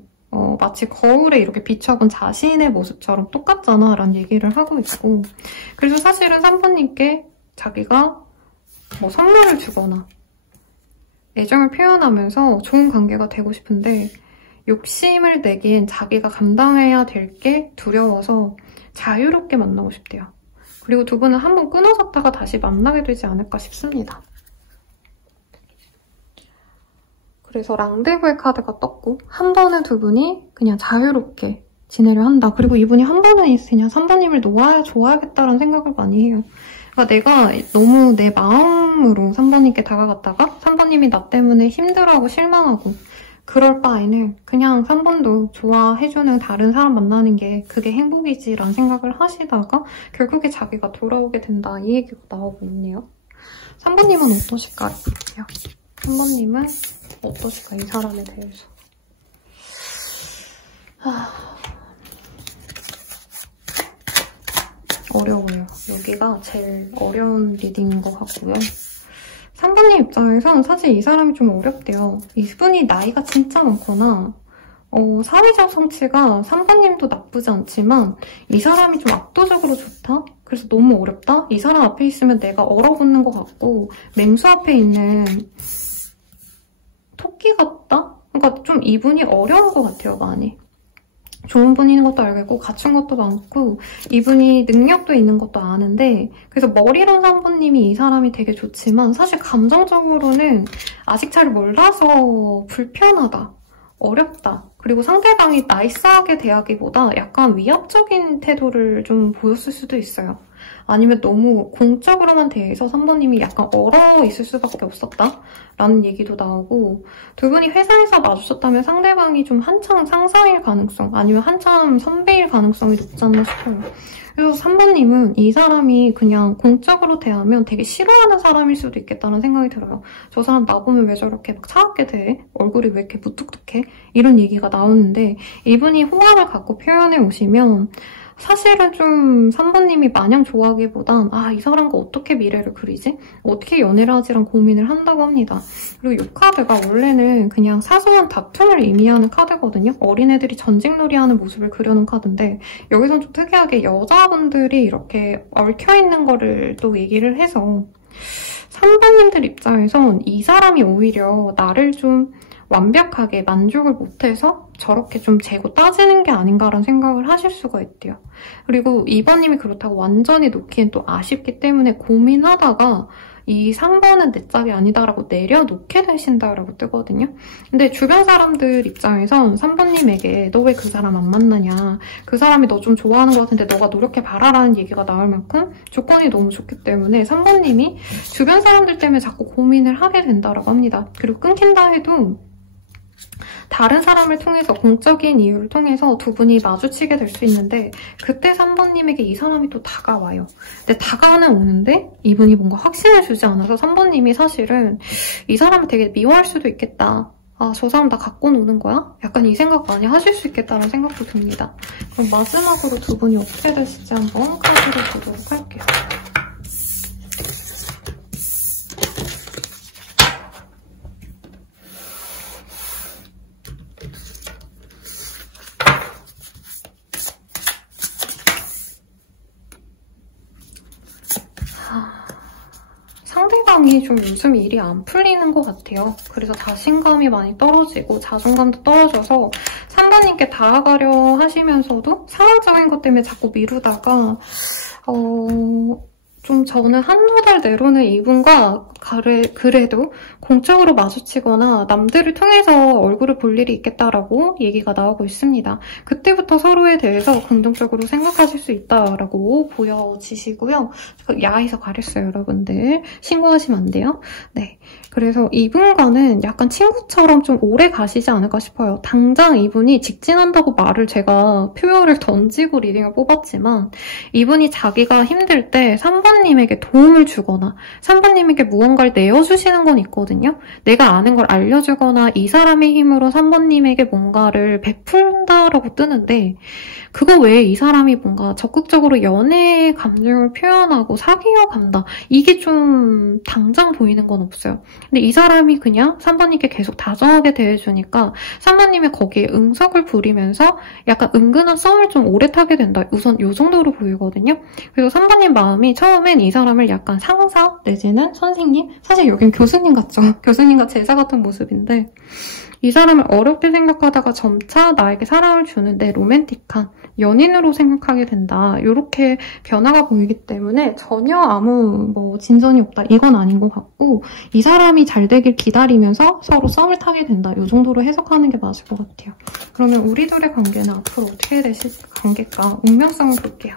마치 거울에 이렇게 비춰본 자신의 모습처럼 똑같잖아 라는 얘기를 하고 있고 그래서 사실은 3번님께 자기가 뭐 선물을 주거나 애정을 표현하면서 좋은 관계가 되고 싶은데 욕심을 내기엔 자기가 감당해야 될 게 두려워서 자유롭게 만나고 싶대요. 그리고 두 분은 한번 끊어졌다가 다시 만나게 되지 않을까 싶습니다. 그래서 랑데부의 카드가 떴고 한 번은 두 분이 그냥 자유롭게 지내려 한다. 그리고 이분이 한 번은 그냥 3번님을 놓아야 좋아하겠다라는 생각을 많이 해요. 그러니까 내가 너무 내 마음으로 3번님께 다가갔다가 3번님이 나 때문에 힘들어하고 실망하고 그럴 바에는 그냥 3번도 좋아해주는 다른 사람 만나는 게 그게 행복이지라는 생각을 하시다가 결국에 자기가 돌아오게 된다 이 얘기가 나오고 있네요. 3번님은 어떠실까 볼게요. 3번님은 어떠실까 이 사람에 대해서. 어려워요. 여기가 제일 어려운 리딩인 것 같고요. 3번님 입장에선 사실 이 사람이 좀 어렵대요. 이분이 나이가 진짜 많거나 사회적 성취가 3번님도 나쁘지 않지만 이 사람이 좀 압도적으로 좋다? 그래서 너무 어렵다? 이 사람 앞에 있으면 내가 얼어붙는 것 같고 맹수 앞에 있는 토끼 같다? 그러니까 좀 이분이 어려운 것 같아요, 많이. 좋은 분인 것도 알겠고 갖춘 것도 많고 이분이 능력도 있는 것도 아는데 그래서 머리론 3번님이 이 사람이 되게 좋지만 사실 감정적으로는 아직 잘 몰라서 불편하다, 어렵다. 그리고 상대방이 나이스하게 대하기보다 약간 위압적인 태도를 좀 보였을 수도 있어요. 아니면 너무 공적으로만 대해서 3번님이 약간 얼어 있을 수밖에 없었다? 라는 얘기도 나오고 두 분이 회사에서 마주쳤다면 상대방이 좀 한참 상사일 가능성 아니면 한참 선배일 가능성이 높지 않나 싶어요. 그래서 3번님은 이 사람이 그냥 공적으로 대하면 되게 싫어하는 사람일 수도 있겠다는 생각이 들어요. 저 사람 나보면 왜 저렇게 막 차갑게 대해? 얼굴이 왜 이렇게 무뚝뚝해? 이런 얘기가 나오는데 이분이 호감을 갖고 표현해 오시면 사실은 좀 3번님이 마냥 좋아하기보단 이 사람과 어떻게 미래를 그리지? 어떻게 연애를 하지란 고민을 한다고 합니다. 그리고 이 카드가 원래는 그냥 사소한 다툼을 의미하는 카드거든요. 어린애들이 전직놀이하는 모습을 그려놓은 카드인데 여기서는 좀 특이하게 여자분들이 이렇게 얽혀있는 거를 또 얘기를 해서 3번님들 입장에선 이 사람이 오히려 나를 좀 완벽하게 만족을 못해서 저렇게 좀 재고 따지는 게 아닌가라는 생각을 하실 수가 있대요. 그리고 2번님이 그렇다고 완전히 놓기엔 또 아쉽기 때문에 고민하다가 이 3번은 내 짝이 아니다라고 내려놓게 되신다라고 뜨거든요. 근데 주변 사람들 입장에선 3번님에게 너 왜 그 사람 안 만나냐, 그 사람이 너 좀 좋아하는 것 같은데 너가 노력해봐라라는 얘기가 나올 만큼 조건이 너무 좋기 때문에 3번님이 주변 사람들 때문에 자꾸 고민을 하게 된다라고 합니다. 그리고 끊긴다 해도 다른 사람을 통해서, 공적인 이유를 통해서 두 분이 마주치게 될 수 있는데 그때 3번님에게 이 사람이 또 다가와요. 근데 다가는 오는데 이분이 뭔가 확신을 주지 않아서 3번님이 사실은 이 사람을 되게 미워할 수도 있겠다. 아, 저 사람 나 갖고 노는 거야? 약간 이 생각 많이 하실 수 있겠다는 생각도 듭니다. 그럼 마지막으로 두 분이 어떻게 되실지 한번 카드를 보도록 할게요. 상대방이 좀 요즘 일이 안 풀리는 것 같아요. 그래서 자신감이 많이 떨어지고 자존감도 떨어져서 3번님께 다가가려 하시면서도 상황적인 것 때문에 자꾸 미루다가 좀 저는 한두 달 내로는 이분과 그래도 공적으로 마주치거나 남들을 통해서 얼굴을 볼 일이 있겠다라고 얘기가 나오고 있습니다. 그때부터 서로에 대해서 긍정적으로 생각하실 수 있다라고 보여지시고요. 야에서 가렸어요, 여러분들. 신고하시면 안 돼요. 네, 그래서 이분과는 약간 친구처럼 좀 오래 가시지 않을까 싶어요. 당장 이분이 직진한다고 말을 제가 표현을 던지고 리딩을 뽑았지만 이분이 자기가 힘들 때 3번님에게 도움을 주거나 3번님에게 무언가를 내어주시는 건 있거든요. 내가 아는 걸 알려주거나 이 사람의 힘으로 3번님에게 뭔가를 베푼다라고 뜨는데 그거 외에 이 사람이 뭔가 적극적으로 연애의 감정을 표현하고 사귀어 간다. 이게 좀 당장 보이는 건 없어요. 근데 이 사람이 그냥 3번님께 계속 다정하게 대해주니까 3번님이 거기에 응석을 부리면서 약간 은근한 썸을 좀 오래 타게 된다. 우선 이 정도로 보이거든요. 그리고 3번님 마음이 처음엔 이 사람을 약간 상사 내지는 선생님? 사실 여긴 교수님 같죠? 교수님과 제자 같은 모습인데 이 사람을 어렵게 생각하다가 점차 나에게 사랑을 주는데 로맨틱한 연인으로 생각하게 된다. 이렇게 변화가 보이기 때문에 전혀 아무 진전이 없다. 이건 아닌 것 같고 이 사람이 잘 되길 기다리면서 서로 썸을 타게 된다. 이 정도로 해석하는 게 맞을 것 같아요. 그러면 우리 둘의 관계는 앞으로 어떻게 되실 관계일까? 운명성을 볼게요.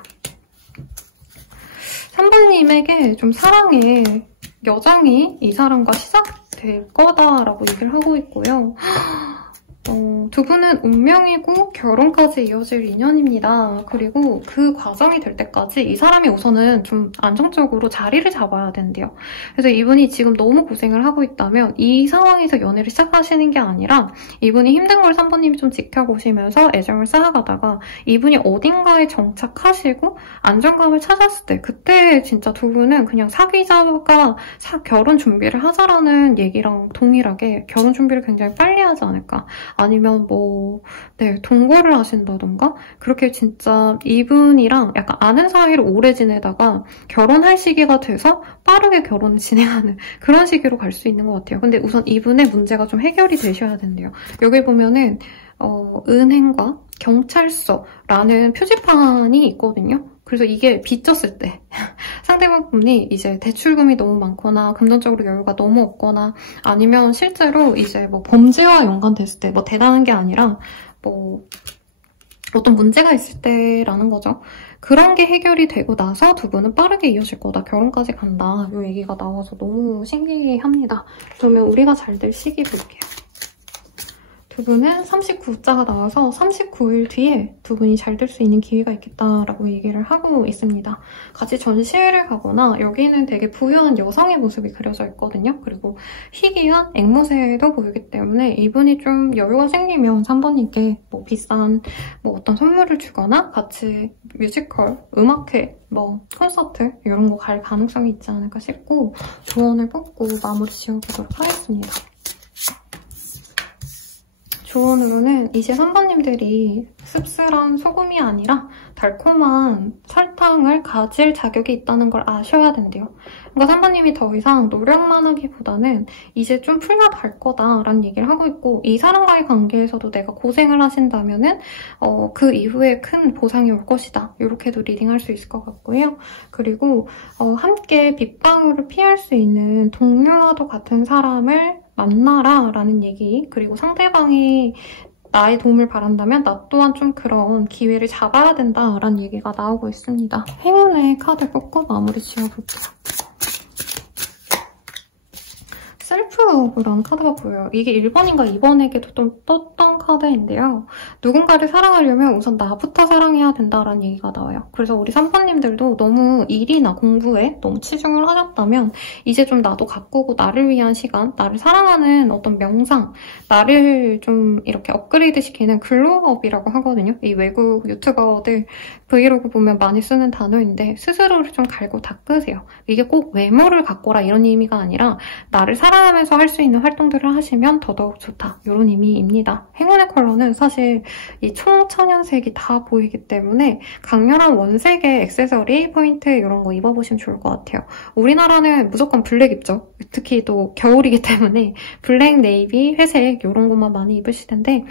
3번님에게 좀 사랑의 여정이 이 사람과 시작될 거다라고 얘기를 하고 있고요. 두 분은 운명이고 결혼까지 이어질 인연입니다. 그리고 그 과정이 될 때까지 이 사람이 우선은 좀 안정적으로 자리를 잡아야 된대요. 그래서 이분이 지금 너무 고생을 하고 있다면 이 상황에서 연애를 시작하시는 게 아니라 이분이 힘든 걸 3번님이 좀 지켜보시면서 애정을 쌓아가다가 이분이 어딘가에 정착하시고 안정감을 찾았을 때 그때 진짜 두 분은 그냥 사귀자가 결혼 준비를 하자라는 얘기랑 동일하게 결혼 준비를 굉장히 빨리 하지 않을까. 아니면 동거를 하신다던가 그렇게 진짜 이분이랑 약간 아는 사이로 오래 지내다가 결혼할 시기가 돼서 빠르게 결혼을 진행하는 그런 시기로 갈 수 있는 것 같아요. 근데 우선 이분의 문제가 좀 해결이 되셔야 된대요. 여기 보면은 은행과 경찰서라는 표지판이 있거든요. 그래서 이게 빚졌을 때 상대방분이 이제 대출금이 너무 많거나 금전적으로 여유가 너무 없거나 아니면 실제로 이제 범죄와 연관됐을 때 대단한 게 아니라 어떤 문제가 있을 때라는 거죠. 그런 게 해결이 되고 나서 두 분은 빠르게 이어질 거다. 결혼까지 간다. 이 얘기가 나와서 너무 신기합니다. 그러면 우리가 잘 될 시기 볼게요. 두 분은 39자가 나와서 39일 뒤에 두 분이 잘 될 수 있는 기회가 있겠다라고 얘기를 하고 있습니다. 같이 전시회를 가거나 여기는 되게 부유한 여성의 모습이 그려져 있거든요. 그리고 희귀한 앵무새도 보이기 때문에 이분이 좀 여유가 생기면 3번님께 비싼 어떤 선물을 주거나 같이 뮤지컬, 음악회, 콘서트 이런 거 갈 가능성이 있지 않을까 싶고 조언을 뽑고 마무리 지어보도록 하겠습니다. 조언으로는 이제 3번님들이 씁쓸한 소금이 아니라 달콤한 설탕을 가질 자격이 있다는 걸 아셔야 된대요. 그러니까 산부님이 더 이상 노력만 하기보다는 이제 좀 풀려갈 거다라는 얘기를 하고 있고, 이 사람과의 관계에서도 내가 고생을 하신다면은 그 이후에 큰 보상이 올 것이다. 이렇게도 리딩할 수 있을 것 같고요. 그리고 함께 빗방울을 피할 수 있는 동료와도 같은 사람을 만나라 라는 얘기, 그리고 상대방이 나의 도움을 바란다면 나 또한 좀 그런 기회를 잡아야 된다라는 얘기가 나오고 있습니다. 행운의 카드 뽑고 마무리 지어볼게요. 셀프러브라는 카드가 보여요. 이게 1번인가 2번에게도 좀 떴던 카드인데요. 누군가를 사랑하려면 우선 나부터 사랑해야 된다라는 얘기가 나와요. 그래서 우리 3번님들도 너무 일이나 공부에 너무 치중을 하셨다면 이제 좀 나도 가꾸고 나를 위한 시간, 나를 사랑하는 어떤 명상, 나를 좀 이렇게 업그레이드 시키는 글로우업이라고 하거든요. 이 외국 유튜버들 브이로그 보면 많이 쓰는 단어인데 스스로를 좀 갈고 닦으세요. 이게 꼭 외모를 가꿔라 이런 의미가 아니라 나를 사랑하면서 할 수 있는 활동들을 하시면 더더욱 좋다. 이런 의미입니다. 행운의 컬러는 사실 이 총천연색이 다 보이기 때문에 강렬한 원색의 액세서리, 포인트 이런 거 입어보시면 좋을 것 같아요. 우리나라는 무조건 블랙 입죠. 특히 또 겨울이기 때문에 블랙, 네이비, 회색 이런 것만 많이 입으실 텐데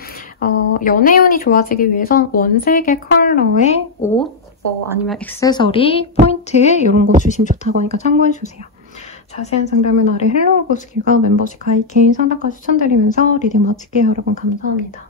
연애운이 좋아지기 위해선 원색의 컬러의 옷, 아니면 액세서리, 포인트 이런 거 주시면 좋다고 하니까 참고해주세요. 자세한 상담은 아래 헬로우 보스길과 멤버십 가입 개인 상담까지 추천드리면서 리딩 마칠게요. 여러분 감사합니다.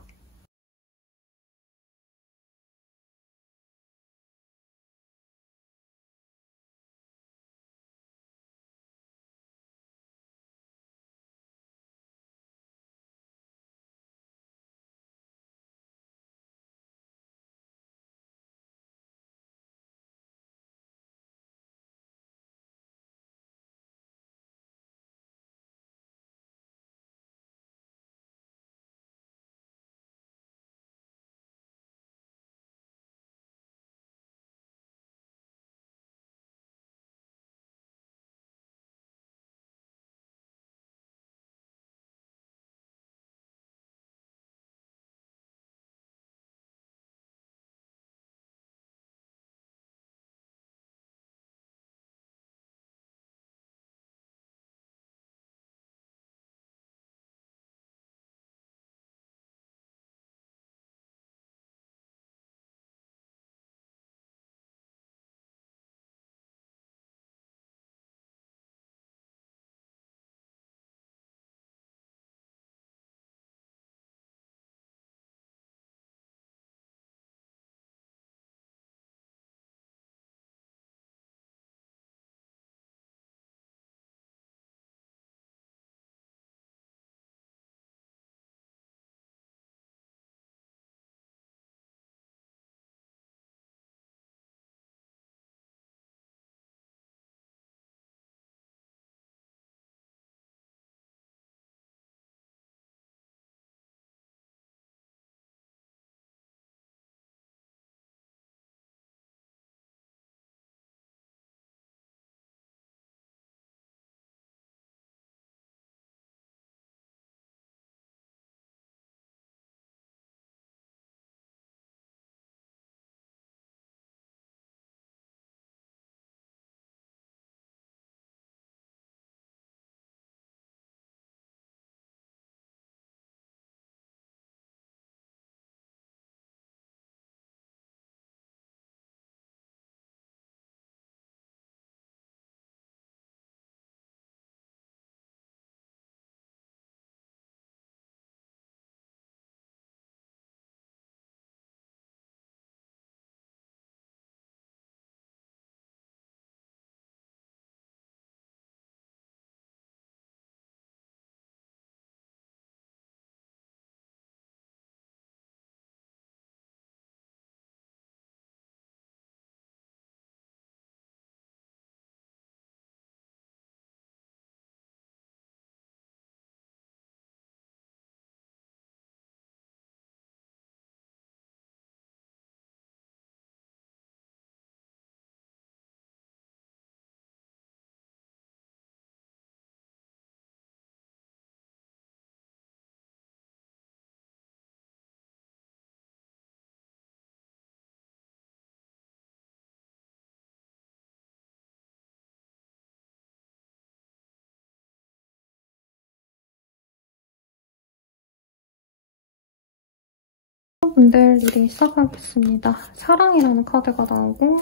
분들 리딩 시작하겠습니다. 사랑이라는 카드가 나오고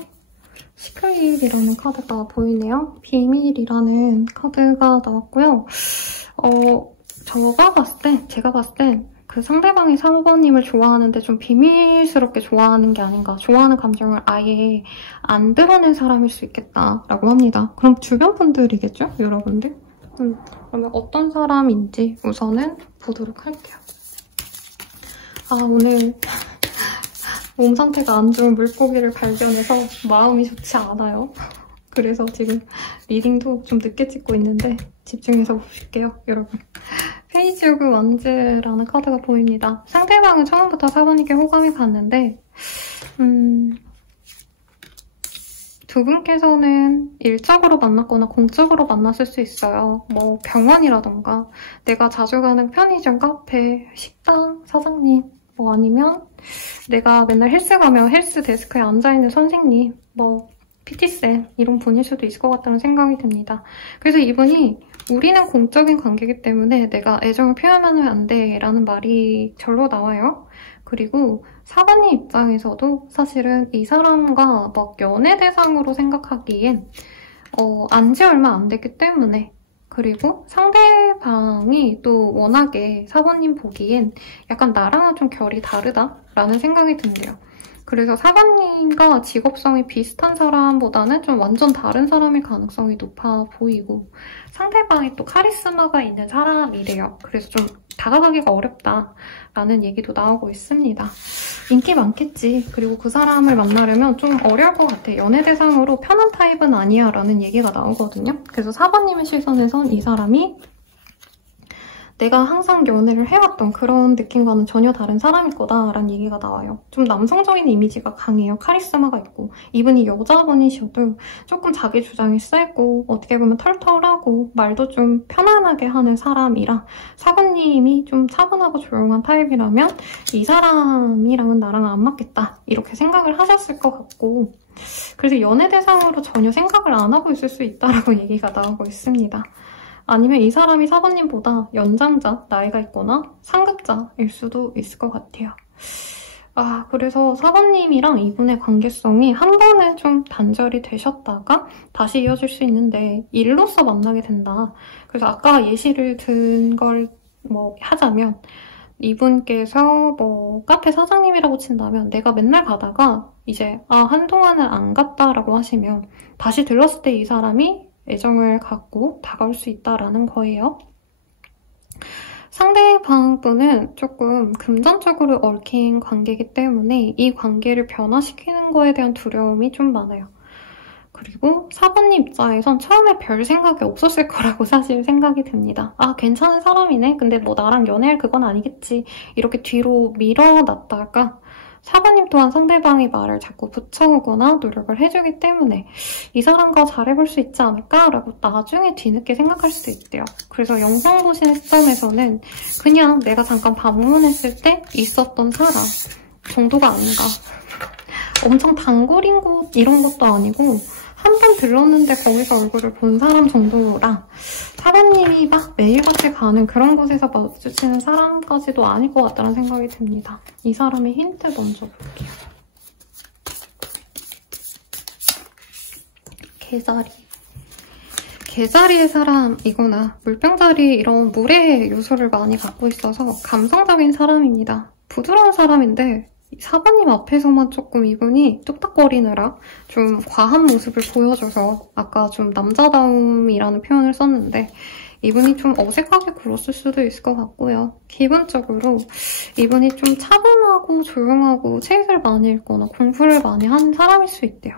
시크릿이라는 카드가 보이네요. 비밀이라는 카드가 나왔고요. 제가 봤을 땐 그 상대방이 사모님을 좋아하는데 좀 비밀스럽게 좋아하는 게 아닌가. 좋아하는 감정을 아예 안 드러낸 사람일 수 있겠다라고 합니다. 그럼 주변 분들이겠죠? 여러분들? 그러면 어떤 사람인지 우선은 보도록 할게요. 오늘 몸 상태가 안 좋은 물고기를 발견해서 마음이 좋지 않아요. 그래서 지금 리딩도 좀 늦게 찍고 있는데 집중해서 보실게요, 여러분. 페이지 오브 원즈라는 카드가 보입니다. 상대방은 처음부터 사모님께 호감이 갔는데 두 분께서는 일적으로 만났거나 공적으로 만났을 수 있어요. 뭐 병원이라던가 내가 자주 가는 편의점, 카페, 식당 사장님, 뭐 아니면 내가 맨날 헬스 가면 헬스 데스크에 앉아있는 선생님, 뭐 PT쌤 이런 분일 수도 있을 것 같다는 생각이 듭니다. 그래서 이분이 우리는 공적인 관계이기 때문에 내가 애정을 표현하면 안 돼 라는 말이 절로 나와요. 그리고 사모님 입장에서도 사실은 이 사람과 막 연애 대상으로 생각하기엔 안지 얼마 안 됐기 때문에, 그리고 상대방이 또 워낙에 사모님 보기엔 약간 나랑은 좀 결이 다르다라는 생각이 든대요. 그래서 사모님과 직업성이 비슷한 사람보다는 좀 완전 다른 사람일 가능성이 높아 보이고, 상대방이 또 카리스마가 있는 사람이래요. 그래서 좀 다가가기가 어렵다라는 얘기도 나오고 있습니다. 인기 많겠지. 그리고 그 사람을 만나려면 좀 어려울 것 같아. 연애 대상으로 편한 타입은 아니야 라는 얘기가 나오거든요. 그래서 사모님의 시선에선 이 사람이 내가 항상 연애를 해왔던 그런 느낌과는 전혀 다른 사람일 거다라는 얘기가 나와요. 좀 남성적인 이미지가 강해요. 카리스마가 있고. 이분이 여자분이셔도 조금 자기 주장이 세고 어떻게 보면 털털하고 말도 좀 편안하게 하는 사람이라 사부님이 좀 차분하고 조용한 타입이라면 이 사람이랑은 나랑 안 맞겠다 이렇게 생각을 하셨을 것 같고, 그래서 연애 대상으로 전혀 생각을 안 하고 있을 수 있다라고 얘기가 나오고 있습니다. 아니면 이 사람이 사부님보다 연장자, 나이가 있거나 상급자일 수도 있을 것 같아요. 그래서 사부님이랑 이분의 관계성이 한 번은 좀 단절이 되셨다가 다시 이어질 수 있는데 일로서 만나게 된다. 그래서 아까 예시를 든 걸 하자면 이분께서 뭐 카페 사장님이라고 친다면 내가 맨날 가다가 이제 한동안은 안 갔다라고 하시면 다시 들렀을 때 이 사람이 애정을 갖고 다가올 수 있다라는 거예요. 상대방 분은 조금 금전적으로 얽힌 관계이기 때문에 이 관계를 변화시키는 거에 대한 두려움이 좀 많아요. 그리고 사부님 입장에선 처음에 별 생각이 없었을 거라고 사실 생각이 듭니다. 괜찮은 사람이네. 근데 뭐 나랑 연애할 그건 아니겠지. 이렇게 뒤로 밀어놨다가 사부님 또한 상대방의 말을 자꾸 붙여오거나 노력을 해주기 때문에 이 사람과 잘해볼 수 있지 않을까라고 나중에 뒤늦게 생각할 수도 있대요. 그래서 영상 보시는 시점에서는 그냥 내가 잠깐 방문했을 때 있었던 사람 정도가 아닌가. 엄청 단골인 곳 이런 것도 아니고 한 번 들렀는데 거기서 얼굴을 본 사람 정도라 사부님이 막 매일같이 가는 그런 곳에서 마주치는 사람까지도 아닐 것 같다는 생각이 듭니다. 이 사람의 힌트 먼저 볼게요. 개자리의 사람이거나 물병자리 이런 물의 요소를 많이 갖고 있어서 감성적인 사람입니다. 부드러운 사람인데 사부님 앞에서만 조금 이분이 뚝딱거리느라 좀 과한 모습을 보여줘서 아까 좀 남자다움이라는 표현을 썼는데 이분이 좀 어색하게 굴었을 수도 있을 것 같고요. 기본적으로 이분이 좀 차분하고 조용하고 책을 많이 읽거나 공부를 많이 한 사람일 수 있대요.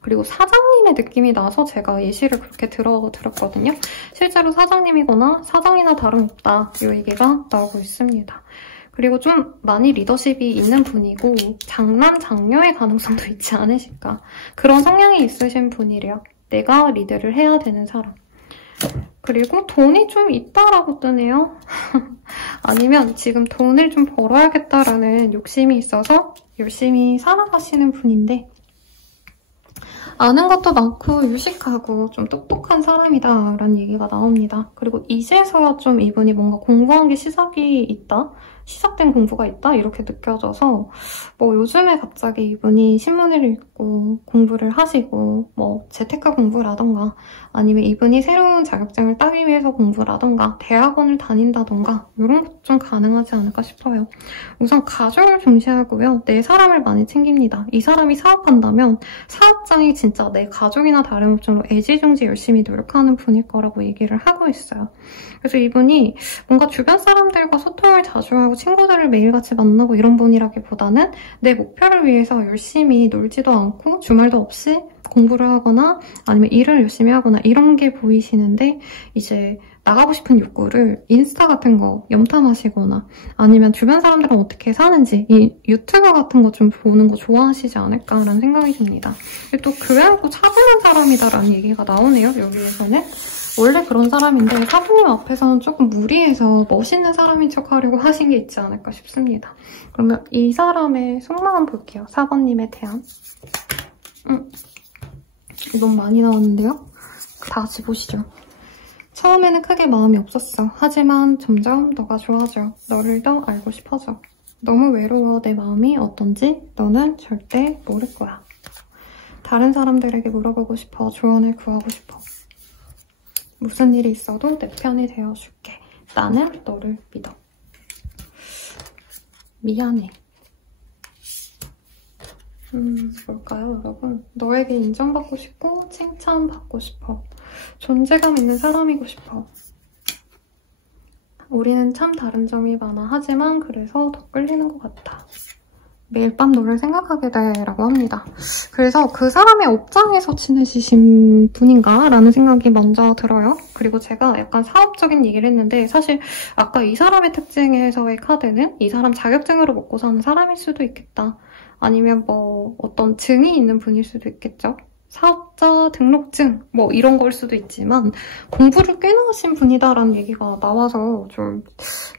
그리고 사장님의 느낌이 나서 제가 예시를 그렇게 들었거든요. 실제로 사장님이거나 사장이나 다름없다 이 얘기가 나오고 있습니다. 그리고 좀 많이 리더십이 있는 분이고 장남장녀의 가능성도 있지 않으실까. 그런 성향이 있으신 분이래요. 내가 리드를 해야 되는 사람. 그리고 돈이 좀 있다라고 뜨네요. 아니면 지금 돈을 좀 벌어야겠다라는 욕심이 있어서 열심히 살아가시는 분인데 아는 것도 많고 유식하고 좀 똑똑한 사람이다라는 얘기가 나옵니다. 그리고 이제서야 좀 이분이 뭔가 공부한 게 시작이 있다? 시작된 공부가 있다? 이렇게 느껴져서 뭐 요즘에 갑자기 이분이 신문을 읽고 공부를 하시고 뭐 재테크 공부라던가 아니면 이분이 새로운 자격증을 따기 위해서 공부라던가 대학원을 다닌다던가 이런 것도 좀 가능하지 않을까 싶어요. 우선 가족을 중시하고요. 내 사람을 많이 챙깁니다. 이 사람이 사업한다면 사업장이 진짜 내 가족이나 다름없이 애지중지 열심히 노력하는 분일 거라고 얘기를 하고 있어요. 그래서 이분이 뭔가 주변 사람들과 소통을 자주 하고 친구들을 매일같이 만나고 이런 분이라기보다는 내 목표를 위해서 열심히 놀지도 않고 주말도 없이 공부를 하거나 아니면 일을 열심히 하거나 이런 게 보이시는데 이제 나가고 싶은 욕구를 인스타 같은 거 염탐하시거나 아니면 주변 사람들은 어떻게 사는지 이 유튜브 같은 거 좀 보는 거 좋아하시지 않을까라는 생각이 듭니다. 또 교양도 차분한 사람이다라는 얘기가 나오네요. 여기에서는. 원래 그런 사람인데 사부님 앞에서는 조금 무리해서 멋있는 사람인 척하려고 하신 게 있지 않을까 싶습니다. 그러면 이 사람의 속마음 볼게요. 4번님에 대한. 너무 많이 나왔는데요? 다 같이 보시죠. 처음에는 크게 마음이 없었어. 하지만 점점 너가 좋아져. 너를 더 알고 싶어져. 너무 외로워 내 마음이 어떤지 너는 절대 모를 거야. 다른 사람들에게 물어보고 싶어. 조언을 구하고 싶어. 무슨 일이 있어도 내 편이 되어줄게. 나는 너를 믿어. 미안해. 뭘까요, 여러분? 너에게 인정받고 싶고 칭찬받고 싶어. 존재감 있는 사람이고 싶어. 우리는 참 다른 점이 많아. 하지만 그래서 더 끌리는 것 같아. 매일 밤 너를 생각하게 돼 라고 합니다. 그래서 그 사람의 업장에서 친해지신 분인가? 라는 생각이 먼저 들어요. 그리고 제가 약간 사업적인 얘기를 했는데 사실 아까 이 사람의 특징에서의 카드는 이 사람 자격증으로 먹고 사는 사람일 수도 있겠다. 아니면 뭐 어떤 증이 있는 분일 수도 있겠죠. 사업자 등록증 뭐 이런 걸 수도 있지만 공부를 꽤나 하신 분이다라는 얘기가 나와서 좀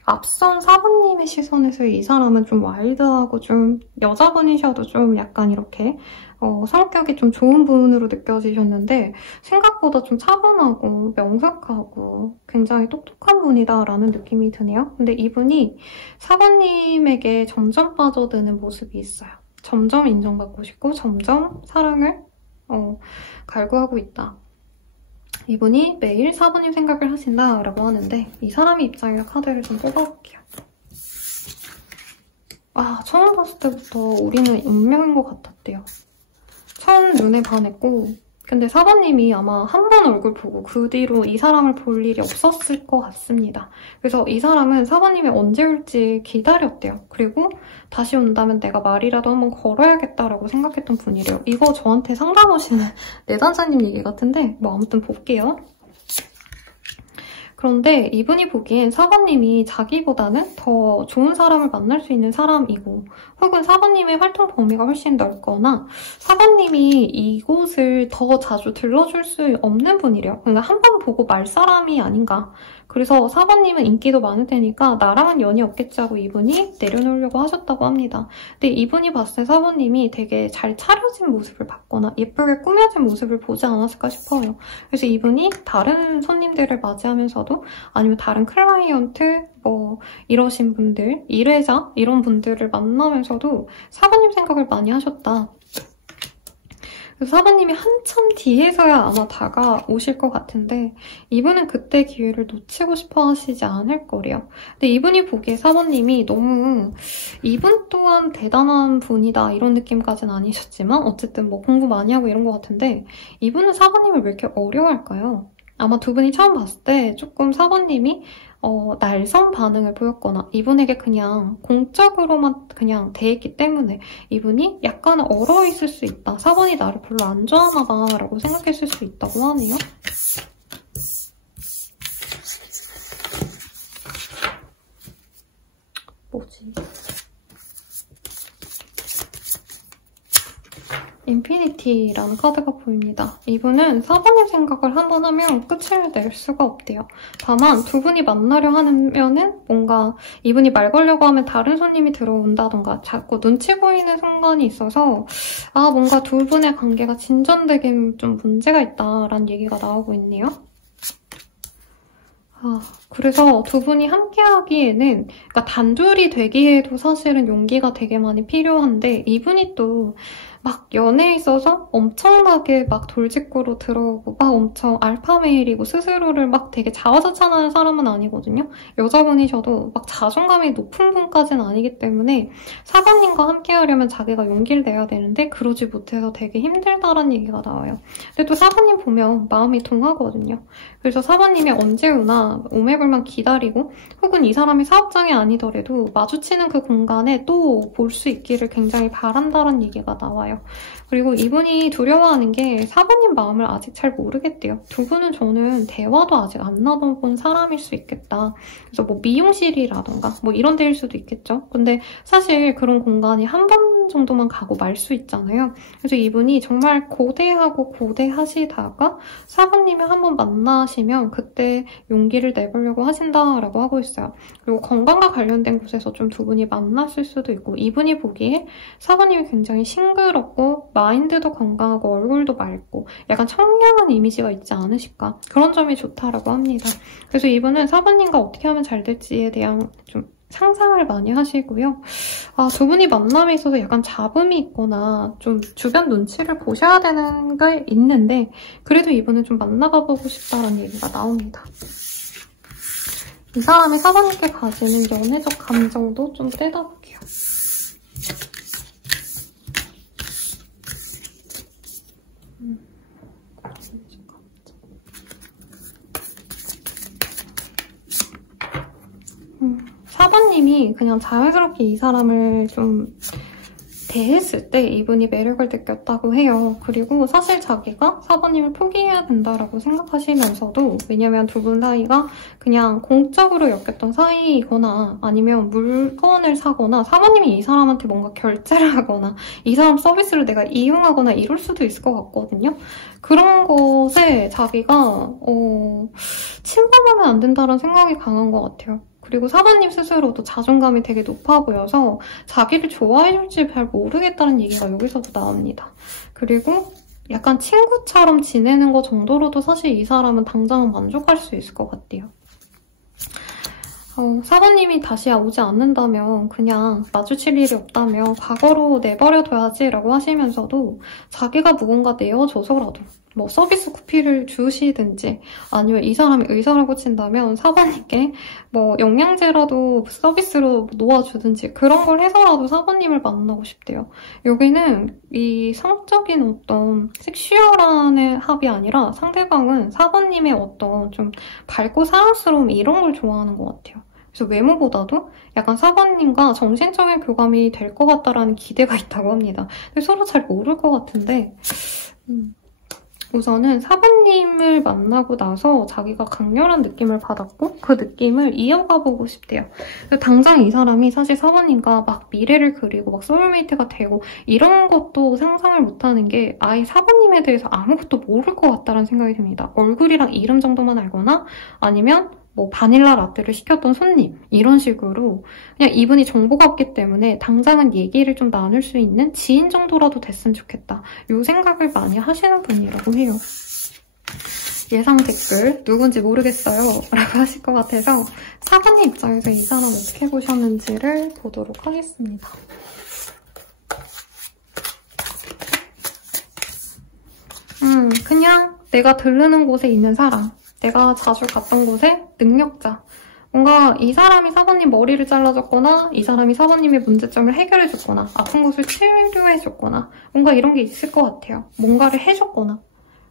앞선 4번님의 시선에서 이 사람은 좀 와일드하고 좀 여자분이셔도 좀 약간 이렇게 성격이 좀 좋은 분으로 느껴지셨는데 생각보다 좀 차분하고 명석하고 굉장히 똑똑한 분이다라는 느낌이 드네요. 근데 이분이 4번님에게 점점 빠져드는 모습이 있어요. 점점 인정받고 싶고 점점 사랑을 갈구하고 있다. 이분이 매일 4번님 생각을 하신다라고 하는데 이 사람의 입장에서 카드를 좀 뽑아볼게요. 처음 봤을 때부터 우리는 운명인 것 같았대요. 처음 눈에 반했고 근데 4번님이 아마 한 번 얼굴 보고 그 뒤로 이 사람을 볼 일이 없었을 것 같습니다. 그래서 이 사람은 4번님이 언제 올지 기다렸대요. 그리고 다시 온다면 내가 말이라도 한번 걸어야겠다라고 생각했던 분이래요. 이거 저한테 상담하시는 내단자님 얘기 같은데 뭐 아무튼 볼게요. 그런데 이분이 보기엔 4번님이 자기보다는 더 좋은 사람을 만날 수 있는 사람이고 혹은 4번님의 활동 범위가 훨씬 넓거나 4번님이 이곳을 더 자주 들러줄 수 없는 분이래요. 그러니까 한 번 보고 말 사람이 아닌가. 그래서 4번님은 인기도 많을 테니까 나랑은 연이 없겠지 하고 이분이 내려놓으려고 하셨다고 합니다. 근데 이분이 봤을 때 4번님이 되게 잘 차려진 모습을 봤거나 예쁘게 꾸며진 모습을 보지 않았을까 싶어요. 그래서 이분이 다른 손님들을 맞이하면서도 아니면 다른 클라이언트 뭐 이러신 분들, 일회자 이런 분들을 만나면서도 4번님 생각을 많이 하셨다. 그래서 4번님이 한참 뒤에서야 아마 다가오실 것 같은데 이분은 그때 기회를 놓치고 싶어 하시지 않을 거래요. 근데 이분이 보기에 4번님이 너무 이분 또한 대단한 분이다 이런 느낌까지는 아니셨지만 어쨌든 뭐 공부 많이 하고 이런 것 같은데 이분은 4번님을 왜 이렇게 어려워할까요? 아마 두 분이 처음 봤을 때 조금 4번님이 날선 반응을 보였거나 이분에게 그냥 공적으로만 그냥 대했기 때문에 이분이 약간 얼어있을 수 있다. 4번이 나를 별로 안 좋아하나 봐 라고 생각했을 수 있다고 하네요. 뭐지? 인피니티라는 카드가 보입니다. 이분은 4번의 생각을 한번 하면 끝을 낼 수가 없대요. 다만 두 분이 만나려 하면은 뭔가 이분이 말 걸려고 하면 다른 손님이 들어온다던가 자꾸 눈치 보이는 순간이 있어서 뭔가 두 분의 관계가 진전되긴 좀 문제가 있다라는 얘기가 나오고 있네요. 그래서 두 분이 함께 하기에는, 그러니까 단둘이 되기에도 사실은 용기가 되게 많이 필요한데, 이분이 또 막 연애에 있어서 엄청나게 막 돌직구로 들어오고 막 엄청 알파메일이고 스스로를 막 되게 자화자찬하는 사람은 아니거든요. 여자분이셔도 막 자존감이 높은 분까지는 아니기 때문에 사장님과 함께 하려면 자기가 용기를 내야 되는데 그러지 못해서 되게 힘들다라는 얘기가 나와요. 근데 또 사장님 보면 마음이 동하거든요. 그래서 사장님이 언제 오나 오매불만 기다리고 혹은 이 사람이 사업장이 아니더라도 마주치는 그 공간에 또 볼 수 있기를 굉장히 바란다는 얘기가 나와요. 그리고 이분이 두려워하는 게 사부님 마음을 아직 잘 모르겠대요. 두 분은 저는 대화도 아직 안 나눠본 사람일 수 있겠다. 그래서 뭐 미용실이라던가 뭐 이런 데일 수도 있겠죠. 근데 사실 그런 공간이 한 번 정도만 가고 말 수 있잖아요. 그래서 이분이 정말 고대하고 고대하시다가 사부님을 한번 만나시면 그때 용기를 내보려고 하신다라고 하고 있어요. 그리고 건강과 관련된 곳에서 좀 두 분이 만났을 수도 있고 이분이 보기에 사부님이 굉장히 싱그럽고 마인드도 건강하고 얼굴도 맑고 약간 청량한 이미지가 있지 않으실까. 그런 점이 좋다라고 합니다. 그래서 이분은 사부님과 어떻게 하면 잘 될지에 대한 좀 상상을 많이 하시고요. 두 분이 만남에 있어서 약간 잡음이 있거나 좀 주변 눈치를 보셔야 되는 게 있는데 그래도 이분은 좀 만나봐보고 싶다라는 얘기가 나옵니다. 이 사람이 사부님께 가지는 연애적 감정도 좀 떼다볼게요. 사부님이 그냥 자연스럽게 이 사람을 좀 대했을 때 이분이 매력을 느꼈다고 해요. 그리고 사실 자기가 사부님을 포기해야 된다라고 생각하시면서도 왜냐면 두 분 사이가 그냥 공적으로 엮였던 사이이거나 아니면 물건을 사거나 사부님이 이 사람한테 뭔가 결제를 하거나 이 사람 서비스를 내가 이용하거나 이럴 수도 있을 것 같거든요. 그런 것에 자기가 침범하면 안 된다는 생각이 강한 것 같아요. 그리고 사부님 스스로도 자존감이 되게 높아 보여서 자기를 좋아해줄지 잘 모르겠다는 얘기가 여기서도 나옵니다. 그리고 약간 친구처럼 지내는 것 정도로도 사실 이 사람은 당장은 만족할 수 있을 것 같아요. 사부님이 다시 오지 않는다면 그냥 마주칠 일이 없다면 과거로 내버려둬야지라고 하시면서도 자기가 무언가 내어줘서라도 뭐 서비스 쿠피를 주시든지 아니면 이 사람이 의사를 고친다면 사부님께 뭐 영양제라도 서비스로 놓아주든지 그런 걸 해서라도 사부님을 만나고 싶대요. 여기는 이 성적인 어떤 섹슈얼한 합이 아니라 상대방은 사부님의 어떤 좀 밝고 사랑스러움 이런 걸 좋아하는 것 같아요. 그래서 외모보다도 약간 사부님과 정신적인 교감이 될 것 같다라는 기대가 있다고 합니다. 근데 서로 잘 모를 것 같은데 우선은 사부님을 만나고 나서 자기가 강렬한 느낌을 받았고 그 느낌을 이어가보고 싶대요. 당장 이 사람이 사실 사부님과 막 미래를 그리고 막 소울메이트가 되고 이런 것도 상상을 못하는 게 아예 사부님에 대해서 아무것도 모를 것 같다는 생각이 듭니다. 얼굴이랑 이름 정도만 알거나 아니면 뭐 바닐라 라떼를 시켰던 손님 이런 식으로 그냥 이분이 정보가 없기 때문에 당장은 얘기를 좀 나눌 수 있는 지인 정도라도 됐으면 좋겠다. 이 생각을 많이 하시는 분이라고 해요. 예상 댓글 누군지 모르겠어요 라고 하실 것 같아서 사부님 입장에서 이 사람 어떻게 보셨는지를 보도록 하겠습니다. 그냥 내가 들르는 곳에 있는 사람 내가 자주 갔던 곳에 능력자. 뭔가 이 사람이 사부님 머리를 잘라줬거나 이 사람이 사부님의 문제점을 해결해줬거나 아픈 곳을 치료해줬거나 뭔가 이런 게 있을 것 같아요. 뭔가를 해줬거나.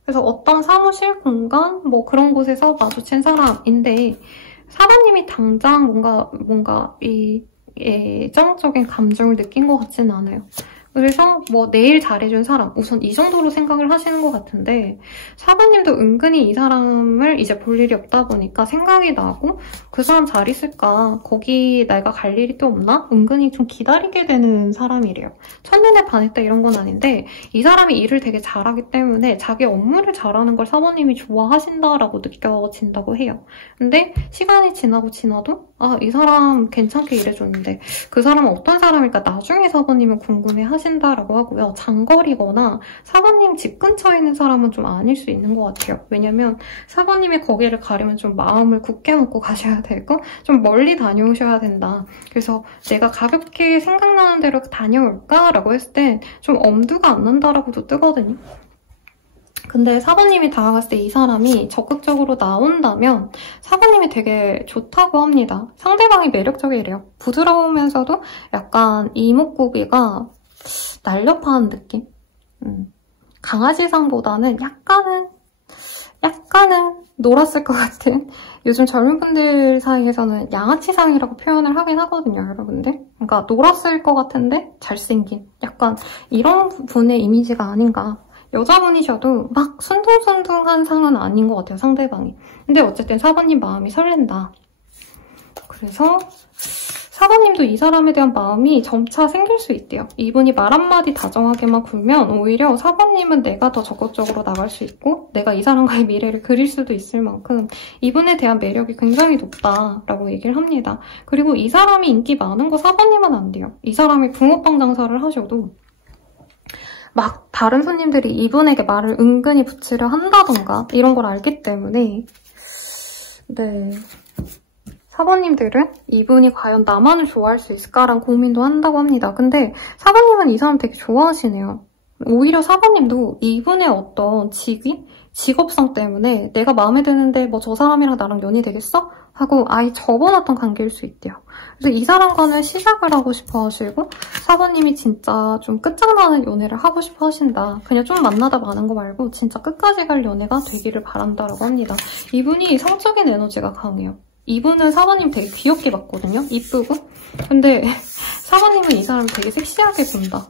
그래서 어떤 사무실, 공간 뭐 그런 곳에서 마주친 사람인데 사부님이 당장 뭔가 이 애정적인 감정을 느낀 것 같지는 않아요. 그래서 뭐 내일 잘해준 사람 우선 이 정도로 생각을 하시는 것 같은데 사부님도 은근히 이 사람을 이제 볼 일이 없다 보니까 생각이 나고 그 사람 잘 있을까? 거기 내가 갈 일이 또 없나? 은근히 좀 기다리게 되는 사람이래요. 첫눈에 반했다 이런 건 아닌데 이 사람이 일을 되게 잘하기 때문에 자기 업무를 잘하는 걸 사부님이 좋아하신다라고 느껴진다고 해요. 근데 시간이 지나도 이 사람 괜찮게 일해줬는데 그 사람은 어떤 사람일까? 나중에 사부님은 궁금해하시죠. 하신다라고 하고요. 장거리거나 4번님 집 근처에 있는 사람은 좀 아닐 수 있는 것 같아요. 왜냐면 4번님이 거기를 가려면 좀 마음을 굳게 먹고 가셔야 되고 좀 멀리 다녀오셔야 된다. 그래서 내가 가볍게 생각나는 대로 다녀올까라고 했을 때 좀 엄두가 안 난다라고도 뜨거든요. 근데 4번님이 다가갔을 때 이 사람이 적극적으로 나온다면 4번님이 되게 좋다고 합니다. 상대방이 매력적이래요. 부드러우면서도 약간 이목구비가 날렵한 느낌? 강아지상보다는 약간은 놀았을 것 같은 요즘 젊은 분들 사이에서는 양아치상이라고 표현을 하긴 하거든요, 여러분들. 그러니까 놀았을 것 같은데 잘생긴 약간 이런 분의 이미지가 아닌가. 여자분이셔도 막 순둥순둥한 상은 아닌 것 같아요, 상대방이. 근데 어쨌든 4번님 마음이 설렌다. 그래서 4번님도 이 사람에 대한 마음이 점차 생길 수 있대요. 이분이 말 한마디 다정하게만 굴면 오히려 4번님은 내가 더 적극적으로 나갈 수 있고 내가 이 사람과의 미래를 그릴 수도 있을 만큼 이분에 대한 매력이 굉장히 높다라고 얘기를 합니다. 그리고 이 사람이 인기 많은 거 4번님은 안 돼요. 이 사람이 붕어빵 장사를 하셔도 막 다른 손님들이 이분에게 말을 은근히 붙이려 한다던가 이런 걸 알기 때문에 네, 4번님들은 이분이 과연 나만을 좋아할 수 있을까라는 고민도 한다고 합니다. 근데 4번님은 이 사람 되게 좋아하시네요. 오히려 4번님도 이분의 어떤 직업성 때문에 내가 마음에 드는데 뭐 저 사람이랑 나랑 연이 되겠어? 하고 아예 접어놨던 관계일 수 있대요. 그래서 이 사람과는 시작을 하고 싶어 하시고 4번님이 진짜 좀 끝장나는 연애를 하고 싶어 하신다. 그냥 좀 만나다 마는 거 말고 진짜 끝까지 갈 연애가 되기를 바란다라고 합니다. 이분이 성적인 에너지가 강해요. 이분은 4번님 되게 귀엽게 봤거든요. 이쁘고. 근데 4번님은 이 사람을 되게 섹시하게 본다.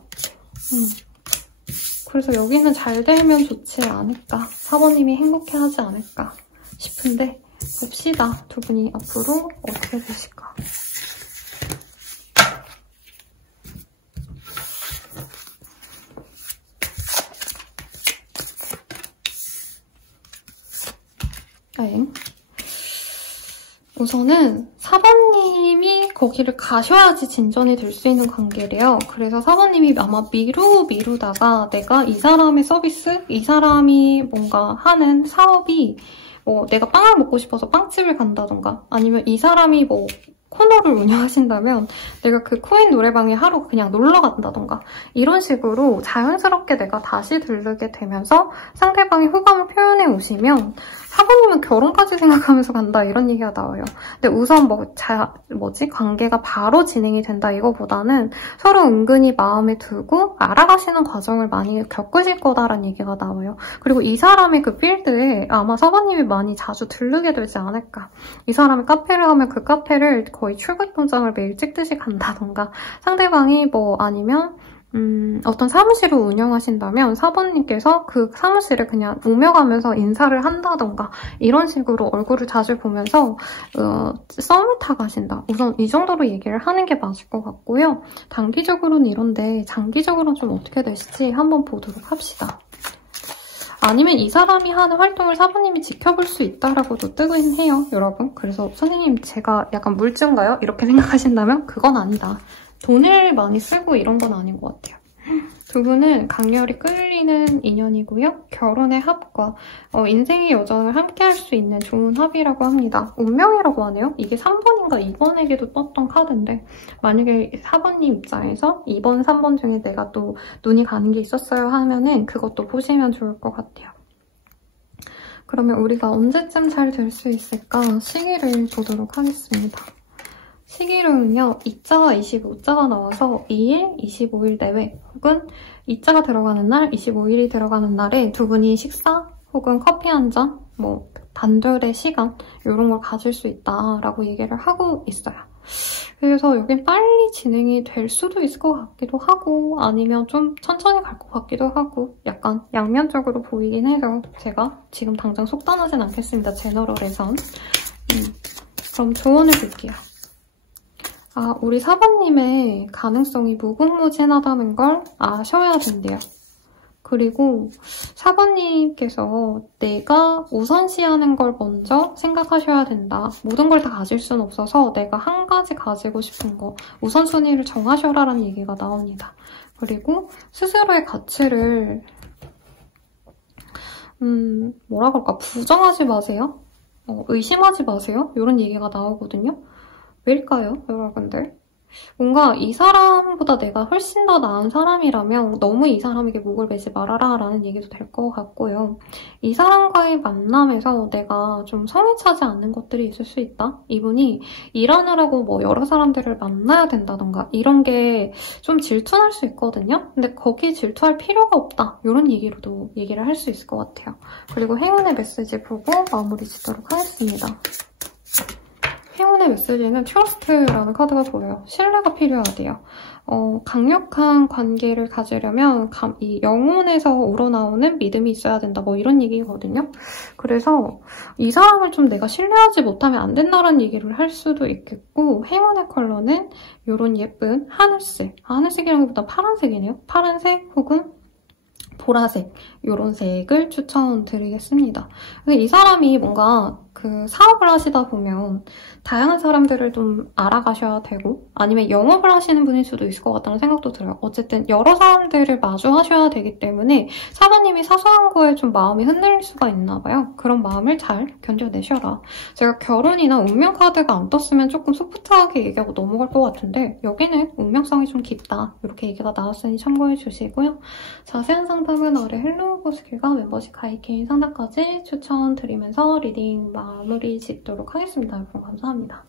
그래서 여기는 잘 되면 좋지 않을까. 4번님이 행복해하지 않을까 싶은데 봅시다. 두 분이 앞으로 어떻게 되실까. 네. 우선은 4번님이 거기를 가셔야지 진전이 될 수 있는 관계래요. 그래서 4번님이 아마 미루다가 내가 이 사람의 서비스, 이 사람이 뭔가 하는 사업이 뭐 내가 빵을 먹고 싶어서 빵집을 간다던가 아니면 이 사람이 뭐 코너를 운영하신다면 내가 그 코인 노래방에 하루 그냥 놀러 간다던가 이런 식으로 자연스럽게 내가 다시 들르게 되면서 상대방이 호감을 표현해 오시면 4번님은 결혼까지 생각하면서 간다 이런 얘기가 나와요. 근데 우선 관계가 바로 진행이 된다 이거보다는 서로 은근히 마음에 두고 알아가시는 과정을 많이 겪으실 거다라는 얘기가 나와요. 그리고 이 사람의 그 필드에 아마 4번님이 많이 자주 들르게 되지 않을까. 이 사람이 카페를 하면 그 카페를 거의 출근 통장을 매일 찍듯이 간다던가 상대방이 뭐 아니면 어떤 사무실을 운영하신다면 4번님께서 그 사무실을 그냥 우며가면서 인사를 한다던가 이런 식으로 얼굴을 자주 보면서 썸을 타가신다. 우선 이 정도로 얘기를 하는 게 맞을 것 같고요. 단기적으로는 이런데 장기적으로는 좀 어떻게 되실지 한번 보도록 합시다. 아니면 이 사람이 하는 활동을 4번님이 지켜볼 수 있다라고도 뜨긴 해요, 여러분. 그래서 선생님 제가 약간 물증가요? 이렇게 생각하신다면 그건 아니다. 돈을 많이 쓰고 이런 건 아닌 것 같아요. 두 분은 강렬히 끌리는 인연이고요. 결혼의 합과 인생의 여정을 함께 할 수 있는 좋은 합이라고 합니다. 운명이라고 하네요. 이게 3번인가 2번에게도 떴던 카드인데 만약에 4번님 입장에서 2번, 3번 중에 내가 또 눈이 가는 게 있었어요 하면은 그것도 보시면 좋을 것 같아요. 그러면 우리가 언제쯤 잘 될 수 있을까 시기를 보도록 하겠습니다. 시기로는요. 2자와 25자가 나와서 2일, 25일 내외 혹은 2자가 들어가는 날, 25일이 들어가는 날에 두 분이 식사 혹은 커피 한 잔, 뭐 단둘의 시간 이런 걸 가질 수 있다라고 얘기를 하고 있어요. 그래서 여긴 빨리 진행이 될 수도 있을 것 같기도 하고 아니면 좀 천천히 갈 것 같기도 하고 약간 양면적으로 보이긴 해서 제가 지금 당장 속단하진 않겠습니다. 제너럴에선. 그럼 조언을 드릴게요. 우리 4번님의 가능성이 무궁무진하다는 걸 아셔야 된대요. 그리고 4번님께서 내가 우선시하는 걸 먼저 생각하셔야 된다. 모든 걸 다 가질 수는 없어서 내가 한 가지 가지고 싶은 거 우선순위를 정하셔라라는 얘기가 나옵니다. 그리고 스스로의 가치를 뭐라 그럴까, 부정하지 마세요. 의심하지 마세요. 이런 얘기가 나오거든요. 왜일까요, 여러분들? 뭔가 이 사람보다 내가 훨씬 더 나은 사람이라면 너무 이 사람에게 목을 매지 말아라 라는 얘기도 될 것 같고요. 이 사람과의 만남에서 내가 좀 성에 차지 않는 것들이 있을 수 있다. 이분이 일하느라고 뭐 여러 사람들을 만나야 된다던가 이런 게 좀 질투날 수 있거든요. 근데 거기에 질투할 필요가 없다. 이런 얘기로도 얘기를 할 수 있을 것 같아요. 그리고 행운의 메시지 보고 마무리 짓도록 하겠습니다. 행운의 메시지는 트러스트라는 카드가 보여요. 신뢰가 필요하대요. 강력한 관계를 가지려면 이 영혼에서 우러나오는 믿음이 있어야 된다. 뭐 이런 얘기거든요. 그래서 이 사람을 좀 내가 신뢰하지 못하면 안 된다는 얘기를 할 수도 있겠고, 행운의 컬러는 이런 예쁜 하늘색. 하늘색이라기보다 파란색이네요. 파란색 혹은 보라색, 이런 색을 추천드리겠습니다. 이 사람이 뭔가 그 사업을 하시다 보면 다양한 사람들을 좀 알아가셔야 되고, 아니면 영업을 하시는 분일 수도 있을 것 같다는 생각도 들어요. 어쨌든 여러 사람들을 마주하셔야 되기 때문에 사모님이 사소한 거에 좀 마음이 흔들릴 수가 있나 봐요. 그런 마음을 잘 견뎌내셔라. 제가 결혼이나 운명 카드가 안 떴으면 조금 소프트하게 얘기하고 넘어갈 것 같은데 여기는 운명성이 좀 깊다. 이렇게 얘기가 나왔으니 참고해 주시고요. 자세한 상담은 아래 헬로우고스킬과 멤버십 가입 개인 상담까지 추천드리면서 리딩 마무리 짓도록 하겠습니다. 여러분 감사합니다.